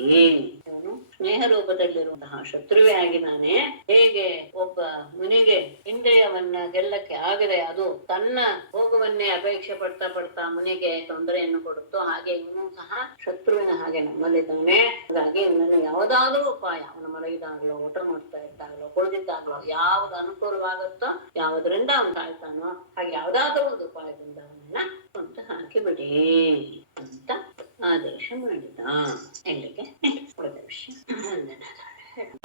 ಅವನು ಸ್ನೇಹ ರೂಪದಲ್ಲಿರುವಂತಹ ಶತ್ರುವೇ ಆಗಿದ್ದಾನೆ. ಹೇಗೆ ಒಬ್ಬ ಮುನಿಗೆ ಇಂದ್ರಿಯವನ್ನ ಗೆಲ್ಲಕ್ಕೆ ಆಗದೆ ಅದು ತನ್ನ ಭೋಗವನ್ನೇ ಅಪೇಕ್ಷೆ ಪಡ್ತಾ ಮುನಿಗೆ ತೊಂದರೆಯನ್ನು ಕೊಡುತ್ತೋ ಹಾಗೆ ಇವನು ಸಹ ಶತ್ರುವಿನ ಹಾಗೆ ನಮ್ಮಲ್ಲಿದ್ದಾನೆ. ಹಾಗಾಗಿ ಇವನನ್ನು ಯಾವುದಾದ್ರೂ ಉಪಾಯ, ಅವನು ಮಲಗಿದಾಗ್ಲೋ, ಊಟ ಮಾಡ್ತಾ ಇದ್ದಾಗ್ಲೋ, ಕುಳಿದಿದ್ದಾಗ್ಲೋ, ಯಾವ್ದು ಅನುಕೂಲವಾಗುತ್ತೋ, ಯಾವುದರಿಂದ ಅವನು ತಾಳ್ತಾನೋ ಹಾಗೆ ಯಾವ್ದಾದ್ರೂ ಒಂದು ಉಪಾಯದಿಂದ ಅವನನ್ನ ಕೊಂದು ಹಾಕಿಬಿಡಿ ಅಂತ ಆದೇಶ ಮಾಡಿದ. ಎಲ್ಲಿಗೆ ಉಳಿದ ವಿಷಯ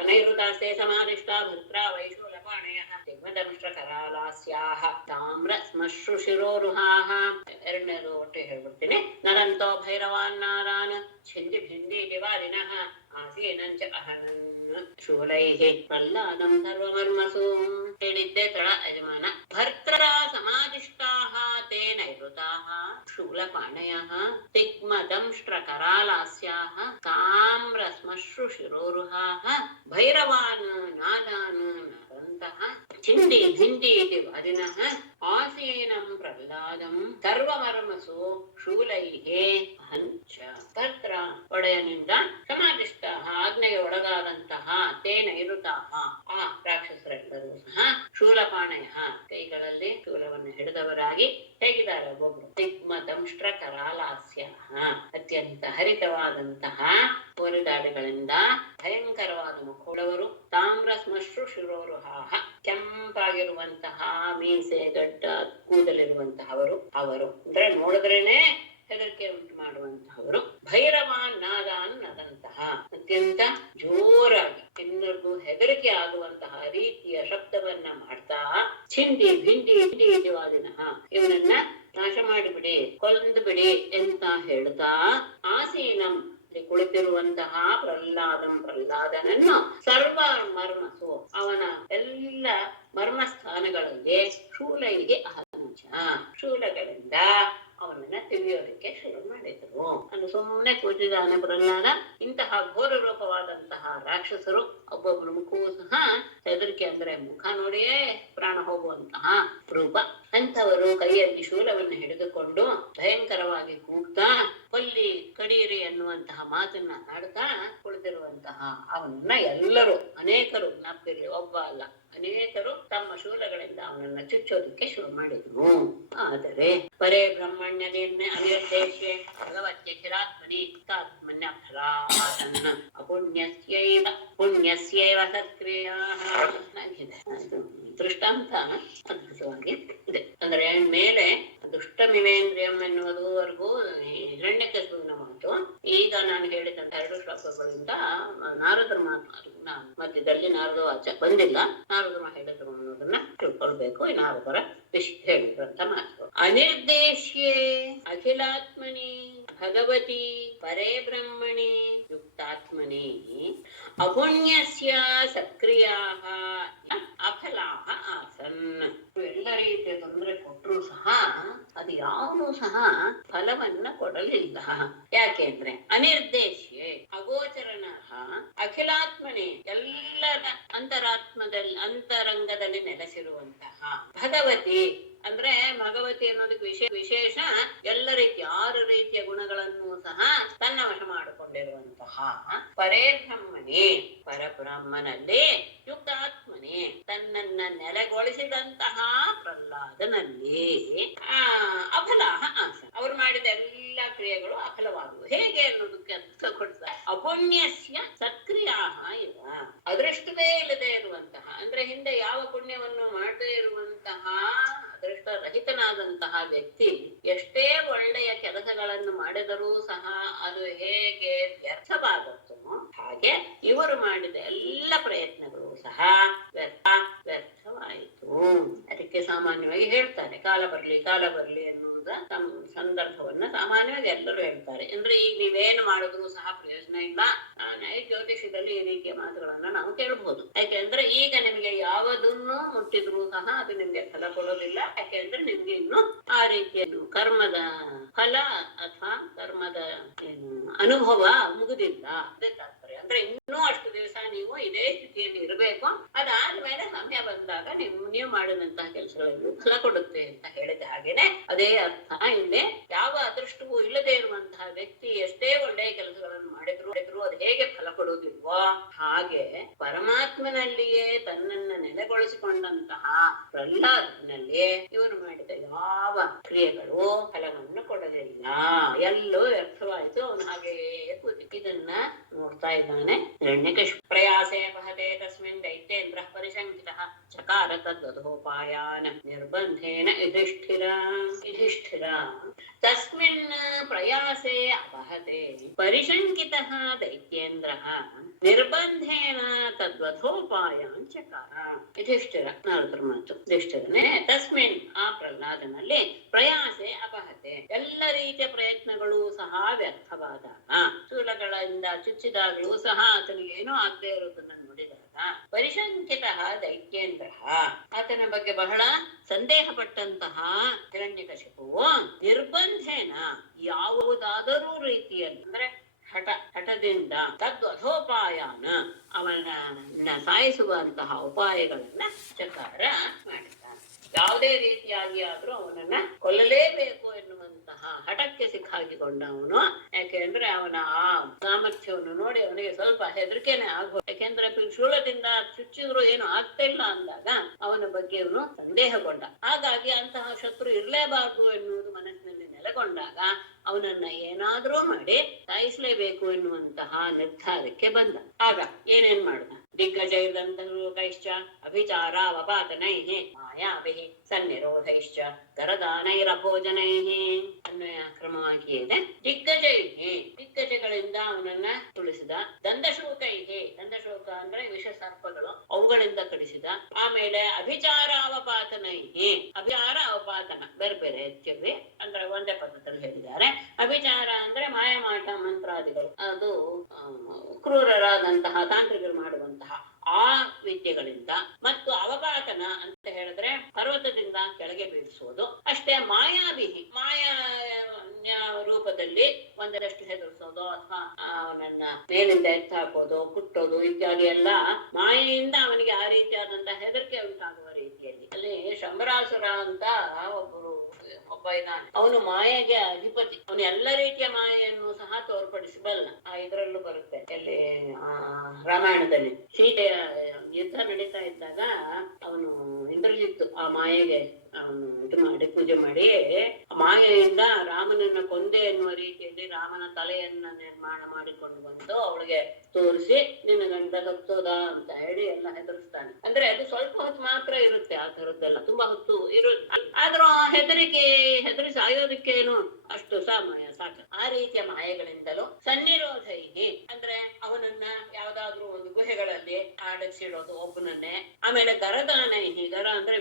ನೈಋತಾಸ್ತೆ ಸಮಾಧಿಷ್ಠ ಭದ್ರಾ ವೈಶೂಲಪಾಣಯಃ ದಿಗ್ಮದಂಶ್ರಕರಾಲಾಸ್ಯಾಃ ತಾಮ್ರ ಸ್ಮಶ್ರು ಶಿರೋರುಹಾಃ. ಎರಡನೇದು ಒಟ್ಟಿಗೆ ಹೇಳ್ಬಿಡ್ತೀನಿ. ನರಂತೋ ಭೈರವಾನ್ ನಾರಾನ್ ಛಿಂದಿ ಭಿಂದಿ ದಿವಾದಿನಃ ಆಸೀನಂಚ ಅಹನನ್ ಶೂಲೈಃ ಪ್ರಹ್ಲಾದಂ ಸರ್ವಮರ್ಮಸು. ಹೇಳಿದ್ದೆ ತಳ ಯಜಮಾನ. ಭರ್ತ್ರಾ ಸಮಾಧಿಷ್ಠಾಃ ತೇ ನೈಋತಾಃ ಶೂಲಪಾಣಯಃ ದಿಗ್ಮದಂಶ್ರಕರಾಲಾಸ್ಯಾಃ ತಾಮ್ರ ಸ್ಮಶ್ರು ಶಿರೋರುಹಾಃ ಭೈರವಾನ್ ನಾದಾನ್ ನರಂತಃ ಛಿಂದಿ ಭಿಂದಿ ದಿವಾದಿನಃ ಆಸೀನಂ ಪ್ರಹ್ಲಾದಂ ಸರ್ವಮರ್ಮಸು ಶೂಲೈಃ ಹಂಚ. ಭರ್ತ್ರ ಒಡೆಯನಿಂದ ಸಮಾಧಿಷ್ಠ ಆಜ್ಞೆಗೆ ಒಳಗಾದಂತಹ ತೇ ನೈಋತಾಃ ಆ ರಾಕ್ಷಸರೆಲ್ಲರೂ ಸಹ ಶೂಲಪಾಣಯ ಕೈಗಳಲ್ಲಿ ಶೂಲವನ್ನು ಹಿಡಿದವರಾಗಿ ಹೇಗಿದ್ದಾರೆ ಒಬ್ಬೊಬ್ರು. ದಿಗ್ಮದಂಶ್ರ ಕರಾಲಾಸ್ಯ ಅತ್ಯಂತ ಹರಿತವಾದಂತಹ ಕೋರಿದಾಡಿಗಳಿಂದ ಭಯಂಕರವಾದ ಮುಖವುಳ್ಳವರು. ತಾಮ್ರ ಸ್ಮಶ್ರು ಶಿರೋರುಹಾಹ ಕೆಂಪಾಗಿರುವಂತಹ ಮೀಸೆ ಗಡ್ಡ ಕೂದಲಿರುವಂತಹವರು. ಅವರು ಅಂದ್ರೆ ನೋಡಿದ್ರೇನೆ ಹೆದರಿಕೆ ಉಂಟು ಮಾಡುವಂತಹವರು. ಭೈರವಾನ್ ನಾದಾನ್ ನದಂತಹ ಅತ್ಯಂತ ಜೋರಾಗಿ ಇನ್ನೊಬ್ಬರು ಹೆದರಿಕೆ ಆಗುವಂತಹ ರೀತಿಯ ಶಬ್ದವನ್ನ ಮಾಡ್ತಾ ಛಿಂದಿ ಭಿಂಡಿ ದಿವಾದಿನಃ ಇವನನ್ನ ನಾಶ ಮಾಡಿಬಿಡಿ, ಕೊಂದು ಬಿಡಿ ಅಂತ ಹೇಳ್ತಾ ಆಸೀನಂ ಕುಳಿತಿರುವಂತಹ ಪ್ರಹ್ಲಾದನನ್ನು ಸರ್ವ ಮರ್ಮಸು ಅವನ ಎಲ್ಲ ಮರ್ಮಸ್ಥಾನಗಳಲ್ಲಿ ಶೂಲೈಗೆ ಅಹಂಚ ಶೂಲಗಳಿಂದ ಅವನನ್ನ ತಿಳಿಯೋದಕ್ಕೆ ಶುರು ಮಾಡಿದ್ರು. ಅದು ಸುಮ್ಮನೆ ಕೂತಿದ್ದಾನೆ ಪ್ರಹ್ಲಾದ. ಇಂತಹ ಘೋರ ರೂಪವಾದಂತಹ ರಾಕ್ಷಸರು ಒಬ್ಬೊಬ್ಬರು ಮುಖವೂ ಸಹ ಹೆದರಿಕೆ, ಅಂದ್ರೆ ಮುಖ ನೋಡಿಯೇ ಪ್ರಾಣ ಹೋಗುವಂತಹ ರೂಪ. ಅಂಥವರು ಕೈಯಲ್ಲಿ ಶೂಲವನ್ನು ಹಿಡಿದುಕೊಂಡು ಭಯಂಕರವಾಗಿ ಕೂಗ್ತಾ ಕೊಲ್ಲಿ ಕಡೀರಿ ಅನ್ನುವಂತಹ ಮಾತನ್ನ ಆಡ್ತಾ ಕುಳಿತಿರುವಂತಹ ಅವನನ್ನ ಎಲ್ಲರೂ, ಅನೇಕರು, ನಾಪ್ತಿರ್ಲಿ ಒಬ್ಬ ಅಲ್ಲ ಅನೇಕರು ತಮ್ಮ ಶೂಲಗಳಿಂದ ಅವನನ್ನ ಚುಚ್ಚೋದಕ್ಕೆ ಶುರು ಮಾಡಿದ್ರು. ಆದರೆ ಪರೇ ಬ್ರಹ್ಮಣ್ಯ ಅನಿರ್ದೇಶ್ಯ ಭಗವತ್ಯಖಿಲಾತ್ಮನಿ ತಾತ್ಮನ್ಯಫಲಾಸನ್ನ ಅಪುಣ್ಯಸ್ಯೈವ ಪುಣ್ಯಸ್ಯೈವ ಸತ್ಕ್ರಿಯಾಃ ಆಗಿದೆ. ದೃಷ್ಟಾಂತ ಅದ್ಭುತವಾಗಿ ಇದೆ. ಅಂದ್ರೆ ಮೇಲೆ ದುಷ್ಟಮಿವೇಂದ್ರಿಯಂ ಎನ್ನುವುದುವರೆಗೂ ಹಿರಣ್ಯಕಶಿಪುವಿನ ಮಾತು. ಈಗ ನಾನು ಹೇಳಿದಂತ 2 ಶ್ಲೋಕಗಳಿಂದ ನಾರದರ ಮಾತು, ಮಧ್ಯದಲ್ಲಿ ನಾರದ ವಾಚ ಬಂದಿಲ್ಲ, ನಾರದರ ಹೇಳಿದ್ರು ಅನ್ನೋದನ್ನ ತಿಳ್ಕೊಳ್ಬೇಕು. ಈ ನಾರದರ ಹೇಳಿದ್ರಂತ ಮಾತು. ಅನಿರ್ದೇಶ್ಯೆ ಅಖಿಲಾತ್ಮನಿ ಭಗವತಿ ಪರೇ ಬ್ರಹ್ಮಣಿ ಯುಕ್ತಾತ್ಮನಿ ಅಪುಣ್ಯಸ್ಯ ಸಕ್ರಿಯಾಃ ಅಫಲಾಃ ಆಸನ್. ಎಲ್ಲ ರೀತಿಯ ತೊಂದರೆ ಕೊಟ್ಟರು ಸಹ ಅದು ಯಾವುದೂ ಸಹ ಫಲವನ್ನ ಕೊಡಲಿಲ್ಲ. ಯಾಕೆಂದ್ರೆ ಅನಿರ್ದೇಶ್ಯೆ ಅಗೋಚರನಃ ಅಖಿಲಾತ್ಮನೆ ಎಲ್ಲರ ಅಂತರಂಗದಲ್ಲಿ ನೆಲೆಸಿರುವಂತಹ ಭಗವತಿ, ಅಂದ್ರೆ ಭಗವತಿ ಅನ್ನೋದಕ್ಕೆ ವಿಶೇಷ ಎಲ್ಲ ರೀತಿಯ 6 ರೀತಿಯ ಗುಣಗಳನ್ನು ಸಹ ತನ್ನ ವಶ ಮಾಡಿಕೊಂಡಿರುವಂತಹ ಪರೇ ಬ್ರಹ್ಮಣಿ ಪರಬ್ರಹ್ಮನಲ್ಲಿ ಯುಕ್ತಾತ್ಮನೆ ತನ್ನನ್ನ ನೆಲೆಗೊಳಿಸಿದಂತಹ ಪ್ರಹ್ಲಾದನಲ್ಲಿ ಅಫಲಾಹ ಆಸ ಅವರು ಮಾಡಿದ ಎಲ್ಲ ಕ್ರಿಯೆಗಳು ಅಫಲವಾಗುವು. ಹೇಗೆ ಅನ್ನೋದಕ್ಕೆ ಅಂತ ಕೊಡ್ತಾರೆ. ಅಪುಣ್ಯಸ್ಯ ಸತ್ಕ್ರಿಯಾಹ ಇವ ಅದೃಷ್ಟವೇ ಇಲ್ಲದೆ ಇರುವಂತಹ, ಅಂದ್ರೆ ಹಿಂದೆ ಯಾವ ಪುಣ್ಯವನ್ನು ಮಾಡದೇ ಇರುವಂತಹ ಅದೃಷ್ಟ ರಹಿತನಾದಂತಹ ವ್ಯಕ್ತಿ ಎಷ್ಟೇ ಒಳ್ಳೆಯ ಕೆಲಸಗಳನ್ನು ಮಾಡಿದರೂ ಸಹ ಅದು ಹೇಗೆ ವ್ಯರ್ಥವಾಗುತ್ತೋ ಹಾಗೆ ಇವರು ಮಾಡಿದ ಎಲ್ಲ ಪ್ರಯತ್ನಗಳು ಸಹ ವ್ಯರ್ಥವಾಯಿತು. ಅದಕ್ಕೆ ಸಾಮಾನ್ಯವಾಗಿ ಹೇಳ್ತಾರೆ ಕಾಲ ಬರ್ಲಿ ಅನ್ನುವುದ ಸಂದರ್ಭವನ್ನ ಸಾಮಾನ್ಯವಾಗಿ ಎಲ್ಲರೂ ಹೇಳ್ತಾರೆ. ಅಂದ್ರೆ ಈಗ ನೀವೇನು ಮಾಡಿದ್ರು ಸಹ ಪ್ರಯೋಜನ ಇಲ್ಲ. ಜ್ಯೋತಿಷದಲ್ಲಿ ಈ ರೀತಿಯ ಮಾತುಗಳನ್ನ ನಾವು ಕೇಳಬಹುದು. ಯಾಕೆಂದ್ರೆ ಈಗ ನಿಮಗೆ ಯಾವುದನ್ನು ಮುಟ್ಟಿದ್ರು ಸಹ ಅದು ನಿಮ್ಗೆ ಫಲ ಕೊಡೋದಿಲ್ಲ. ಯಾಕೆಂದ್ರೆ ನಿಮ್ಗೆ ಇನ್ನು ಆ ರೀತಿಯ ಕರ್ಮದ ಫಲ ಅಥವಾ ಕರ್ಮದ ಅನುಭವ ಮುಗುದಿಲ್ಲ. ಅದೇ ತಾತ್ಪರ್ಯ. ಅಂದ್ರೆ ಇನ್ನೂ ಅಷ್ಟು ದಿವಸ ನೀವು ಇದೇ ಸ್ಥಿತಿಯಲ್ಲಿ ಇರಬೇಕು. ಅದಾದ್ಮೇಲೆ ಸಮಯ ಬಂದಾಗ ನೀವು ಮಾಡಿದಂತಹ ಕೆಲಸಗಳನ್ನು ಫಲ ಕೊಡುತ್ತೆ ಅಂತ ಹೇಳಿದ ಹಾಗೇನೆ ಅದೇ ಅರ್ಥ ಇಲ್ಲಿ. ಯಾವ ಅದೃಷ್ಟವೂ ಇಲ್ಲದೆ ಇರುವಂತಹ ವ್ಯಕ್ತಿ ಎಷ್ಟೇ ಒಳ್ಳೆಯ ಕೆಲಸಗಳನ್ನು ಮಾಡಿದ್ರು ಅದು ಹೇಗೆ ಫಲ ಕೊಡುವುದಿಲ್ವೋ ಹಾಗೆ ಪರಮಾತ್ಮನಲ್ಲಿಯೇ ತನ್ನನ್ನ ನೆಲೆಗೊಳಿಸಿಕೊಂಡಂತಹ ಪ್ರಹ್ಲಾದನಲ್ಲಿ ಇವರು ಮಾಡಿದ ಯಾವ ಕ್ರಿಯೆಗಳು ಫಲವನ್ನು ಕೊಡಲಿಲ್ಲ, ಎಲ್ಲೋ ವ್ಯರ್ಥವಾಯಿತು. ಅವನು ಹಾಗೆಯೇ ಕೂತಿ ಇದನ್ನ ನೋಡ್ತಾ ಇದ್ದಾನೆ. ಹಿರಣ್ಯಕಶಿಪು ಪ್ರಯಾಸೇ ಪಹತೆ ತಸ್ಮಿನ್ ದೈತ್ಯೇಂದ್ರ ಪರಿಶಂಕಿತಃ ಚಕಾರ ತದ್ವಧೋಪಾಯಾನ್ ನಿರ್ಬಂಧೇನ ಯುಧಿಷ್ಠಿರ ತಸ್ಮಿನ್ ಪ್ರಯಾಸೇ ಅಪಹತೆ ಪರಿಶಂಕಿತಃ ದೈತ್ಯೇಂದ್ರಃ ನಿರ್ಬಂಧೇನ ತದ್ವಧೋಪಾಯಾನ್ ಚಕಾರ. ಯುಧಿಷ್ಠಿರ ನಾರದರ ಮಾತು. ಯುಧಿಷ್ಠಿರನೇ ತಸ್ಮಿನ್ ಆ ಪ್ರಹ್ಲಾದನಲ್ಲಿ ಪ್ರಯಾಸೆ ಅಪಹತೆ ಎಲ್ಲ ರೀತಿಯ ಪ್ರಯತ್ನಗಳು ಸಹ ವ್ಯರ್ಥವಾದಾಗ, ಶೂಲಗಳಿಂದ ಚುಚ್ಚಿದಾಗಲೂ ಸಹ ಆತನಿಗೆ ಏನೂ ಆಗದೆ ಇರುವುದನ್ನು ನೋಡಿದಾಗ ಪರಿಶಂಕಿತ ದೈತ್ಯೇಂದ್ರ ಆತನ ಬಗ್ಗೆ ಬಹಳ ಸಂದೇಹ ಪಟ್ಟಂತಹ ಹಿರಣ್ಯಕಶಿಪುವು ನಿರ್ಬಂಧೇನ ಯಾವುದಾದರೂ ರೀತಿಯಲ್ಲಿ, ಅಂದ್ರೆ ಹಠದಿಂದ ತದ್ವಧೋಪಾಯನ ಅವನನ್ನ ಸಾಯಿಸುವಂತಹ ಉಪಾಯಗಳನ್ನ ಚಕಾರ ಮಾಡಿದ್ದಾನೆ. ಯಾವುದೇ ರೀತಿಯಾಗಿ ಆದ್ರೂ ಅವನನ್ನ ಕೊಲ್ಲಲೇಬೇಕು ಎನ್ನುವಂತಹ ಹಠಕ್ಕೆ ಸಿಕ್ಕಾಗಿಕೊಂಡ ಅವನು. ಯಾಕೆಂದ್ರೆ ಅವನ ಆ ಸಾಮರ್ಥ್ಯವನ್ನು ನೋಡಿ ಅವನಿಗೆ ಸ್ವಲ್ಪ ಹೆದರಿಕೆನೆ ಆಗ್ಬೋದು. ಯಾಕೆಂದ್ರೆ ಶೂಲದಿಂದ ಚುಚ್ಚಿದ್ರು ಏನು ಆಗ್ತಾ ಇಲ್ಲ ಅಂದಾಗ ಅವನ ಬಗ್ಗೆ ಅವನು ಸಂದೇಹಗೊಂಡ. ಹಾಗಾಗಿ ಅಂತಹ ಶತ್ರು ಇರ್ಲೇಬಾರ್ದು ಎನ್ನುವುದು ಮನಸ್ಸಿನಲ್ಲಿ ನೆಲೆಗೊಂಡಾಗ ಅವನನ್ನ ಏನಾದ್ರೂ ಮಾಡಿ ಸಾಯಿಸಲೇಬೇಕು ಎನ್ನುವಂತಹ ನಿರ್ಧಾರಕ್ಕೆ ಬಂದ. ಆಗ ಏನೇನ್ ಮಾಡ್ದ? ದಿಗ್ಗಜೈರ್ದಂತೈಶ್ಚ ಅಭಿಚಾರಾವಪಾತನೈಃ ಮಾಯಾಭಿಃ ಸನ್ನಿರೋಧೈಶ್ಚ ಕರದಾನೈರಭೋಜನೈಃ ಅನ್ವಯ ಕ್ರಮವಾಗಿ ಇದೆ. ದಿಗ್ಗಜಗಳಿಂದ ಅವನನ್ನ ತುಳಿಸಿದ. ದಂದಶೋಕ ಅಂದ್ರೆ ವಿಷ ಸರ್ಪಗಳು, ಅವುಗಳಿಂದ ಕಡಿಸಿದ. ಆಮೇಲೆ ಅಭಿಚಾರ ಅವಪಾತನ ಬೇರೆ ಬೇರೆ ಹೆಚ್ಚಿವೆ, ಅಂದ್ರೆ ಒಂದೇ ಪದದಲ್ಲಿ ಹೇಳಿದ್ದಾರೆ. ಅಭಿಚಾರ ಅಂದ್ರೆ ಮಾಯಮಾಟ ಮಂತ್ರಾದಿಗಳು, ಅದು ಕ್ರೂರರಾದಂತಹ ತಾಂತ್ರಿಕರು ಮಾಡುವಂತಹ ಆ ವಿದ್ಯೆಗಳಿಂದ, ಮತ್ತು ಅವಘಾತನ ಅಂತ ಹೇಳಿದ್ರೆ ಪರ್ವತದಿಂದ ಕೆಳಗೆ ಬೀಳಿಸುವುದು ಅಷ್ಟೇ. ಮಾಯಾವಿಹಿ, ಮಾಯಾ ರೂಪದಲ್ಲಿ ಒಂದರಷ್ಟು ಹೆದರಿಸೋದು ಅಥವಾ ಅವನನ್ನ ಮೇಲಿಂದ ಎತ್ತು ಹಾಕೋದು, ಕುಟ್ಟೋದು ಇತ್ಯಾದಿ ಎಲ್ಲ ಮಾಯೆಯಿಂದ ಅವನಿಗೆ ಆ ರೀತಿಯಾದಂತಹ ಹೆದರಿಕೆ ಉಂಟಾಗುವ ರೀತಿಯಲ್ಲಿ. ಅಲ್ಲಿ ಶಂಬರಾಸುರ ಅಂತ ಒಬ್ಬ ಇದ್ದಾನೆ, ಅವನು ಮಾಯೆಗೆ ಅಧಿಪತಿ. ಅವನು ಎಲ್ಲ ರೀತಿಯ ಮಾಯೆಯನ್ನು ಸಹ ತೋರ್ಪಡಿಸಬಲ್ಲ. ಇದರಲ್ಲೂ ಬರುತ್ತೆ, ಎಲ್ಲಿ ರಾಮಾಯಣದಲ್ಲಿ ಸೀತೆಯ ಯುದ್ಧ ನಡೀತಾ ಇದ್ದಾಗ ಅವನು ಇಂದ್ರಜಿತ್ತು ಆ ಮಾಯೆಗೆ ಅವನು ಇದು ಮಾಡಿ ಪೂಜೆ ಮಾಡಿ ಮಾಯೆಯಿಂದ ರಾಮನನ್ನ ಕೊಂದೆ ಎನ್ನುವ ರೀತಿಯಲ್ಲಿ ರಾಮನ ತಲೆಯನ್ನ ನಿರ್ಮಾಣ ಮಾಡಿಕೊಂಡು ಬಂದು ಅವಳಿಗೆ ತೋರಿಸಿ ನಿನ್ನ ಗಂಡ ಹತ್ತೋದ ಅಂತ ಹೇಳಿ ಎಲ್ಲ ಹೆದರಿಸ್ತಾನೆ. ಅಂದ್ರೆ ಅದು ಸ್ವಲ್ಪ ಹೊತ್ತು ಮಾತ್ರ ಇರುತ್ತೆ, ಆ ತರದ್ದೆಲ್ಲ ತುಂಬಾ ಹೊತ್ತು ಇರುತ್ತೆ. ಆದ್ರೂ ಆ ಹೆದರಿ ಸಾಯೋದಕ್ಕೇನು ಅಷ್ಟು ಸಮಯ ಸಾಕು. ಆ ರೀತಿಯ ಮಾಯೆಗಳಿಂದಲೂ ಸನ್ನಿರೋಧೈಹಿ ಅಂದ್ರೆ ಅವನನ್ನ ಯಾವ್ದಾದ್ರು ಒಂದು ಗುಹೆಗಳಲ್ಲಿ ಅಡಗಿಸಿಡೋದು ಒಬ್ಬನನ್ನೇ. ಆಮೇಲೆ ಗರದಾನೈಹಿ, ಗರ ಅಂದ್ರೆ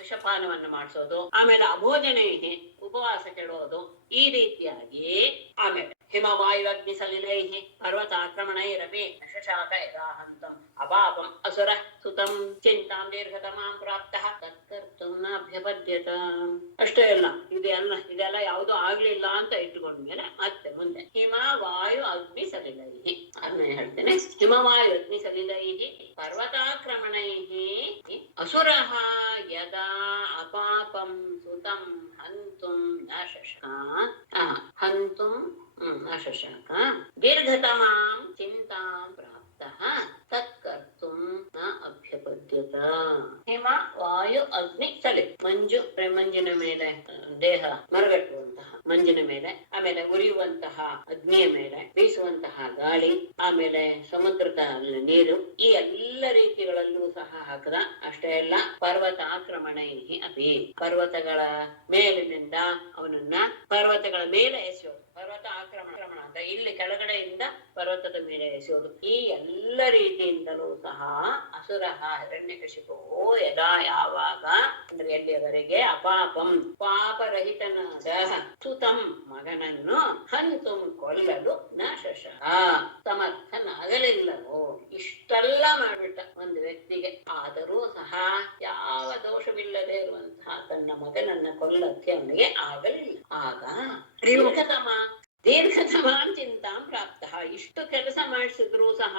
ವಿಷಪಾನವನ್ನ ಮಾಡಿಸೋದು. ಆಮೇಲೆ ಅಭೋಜನೈಹಿ, ಉಪವಾಸ ಕೆಡೋದು. ಈ ರೀತಿಯಾಗಿ ಆಮೇಲೆ ಹಿಮವಾಯುಅಗ್ನಿ ಸಲಿಲೈಹಿ ಪರ್ವತಾಕ್ರಮಣೈರಪಿ ನಶಶಾಕ ಯದಾಹಂತಂ ಅಪಾಪಂ ಅಸುರ ಸುತಂ ಚಿಂತಾಂ ದೀರ್ಘತಮಾಂ ಪ್ರಾಪ್ತಃ ತತ್ಕರ್ತುಂ ನಾಭ್ಯಪದ್ಯತ. ಅಷ್ಟೇ ಅಲ್ಲ, ಇದೆಲ್ಲ ಯಾವುದು ಆಗ್ಲಿಲ್ಲ ಅಂತ ಇಟ್ಟುಕೊಂಡ್ಮೇಲೆ ಮತ್ತೆ ಮುಂದೆ ಹಿಮ ವಾಯು ಅಗ್ನಿ ಸಲಿಲೈಹಿ ಅದನ್ನ ಹೇಳ್ತೇನೆ. ಹಿಮವಾಯು ಅಗ್ನಿ ಸಲಿಲೈಹಿ ಪರ್ವತಾಕ್ರಮಣೈಹಿ ಅಸುರಃ ಯದಾ ಅಪಾಪಂ ಸುತಂ ಹಂತುಂ ನ ಶಶಾಕ ದೀರ್ಘತಮಾಂ ಚಿಂತಾಂ ಪ್ರಾಪ್ತಃ ತತ್ಕರ್ತುಂ ನ ಅಭ್ಯಪದ್ಯತ. ಹಿಮ ವಾಯು ಅಗ್ನಿ ಸಲಿ, ಮಂಜಿನ ಮೇಲೆ ದೇಹ ಮರಗಟ್ಟುವಂತಹ ಮಂಜಿನ ಮೇಲೆ, ಆಮೇಲೆ ಉರಿಯುವಂತಹ ಅಗ್ನಿಯ ಮೇಲೆ, ಬೀಸುವಂತಹ ಗಾಳಿ, ಆಮೇಲೆ ಸಮುದ್ರದ ನೀರು, ಈ ಎಲ್ಲ ರೀತಿಗಳಲ್ಲೂ ಸಹ ಹಾಕದ. ಅಷ್ಟೇ ಅಲ್ಲ, ಪರ್ವತ ಆಕ್ರಮಣೈಹಿ ಅಪಿ, ಪರ್ವತಗಳ ಮೇಲಿನಿಂದ ಅವನನ್ನ ಪರ್ವತಗಳ ಮೇಲೆ ಎಸೆಯೋದು. ಪರ್ವತ ಆಕ್ರಮಣ ಅಂತ ಇಲ್ಲಿ ಕೆಳಗಡೆಯಿಂದ ಪರ್ವತದ ಮೇಲೆ ಎಸೆಯೋದು. ಈ ಎಲ್ಲ ರೀತಿಯಿಂದಲೂ ಸಹ ಅಸುರ ಹಿರಣ್ಯಕಶಿಪುವು ಯದಾ ಯಾವಾಗ ಅಂದ್ರೆ ಎಲ್ಲಿಯವರೆಗೆ ಅಪಾಪಂ ಪಾಪರಹಿತನಾದ ಸುತಂ ಮಗನನ್ನು ಹಂತುಂ ಕೊಲ್ಲಲು ನ ಶಶ ಸಮರ್ಥನಾಗಲಿಲ್ಲವೋ. ಇಷ್ಟೆಲ್ಲ ಮಾಡ್ಬಿಟ್ಟ ಒಂದು ವ್ಯಕ್ತಿಗೆ, ಆದರೂ ಸಹ ಯಾವ ದೋಷವಿಲ್ಲದೆ ಇರುವಂತಹ ತನ್ನ ಮಗನನ್ನ ಕೊಲ್ಲಕ್ಕೆ ಅವನಿಗೆ ಆಗಲಿಲ್ಲ. ಆಗ ದೀರ್ಘತಮಾಂ ಚಿಂತಾಂ ಪ್ರಾಪ್ತಃ, ಇಷ್ಟು ಕೆಲಸ ಮಾಡಿಸಿದ್ರು ಸಹ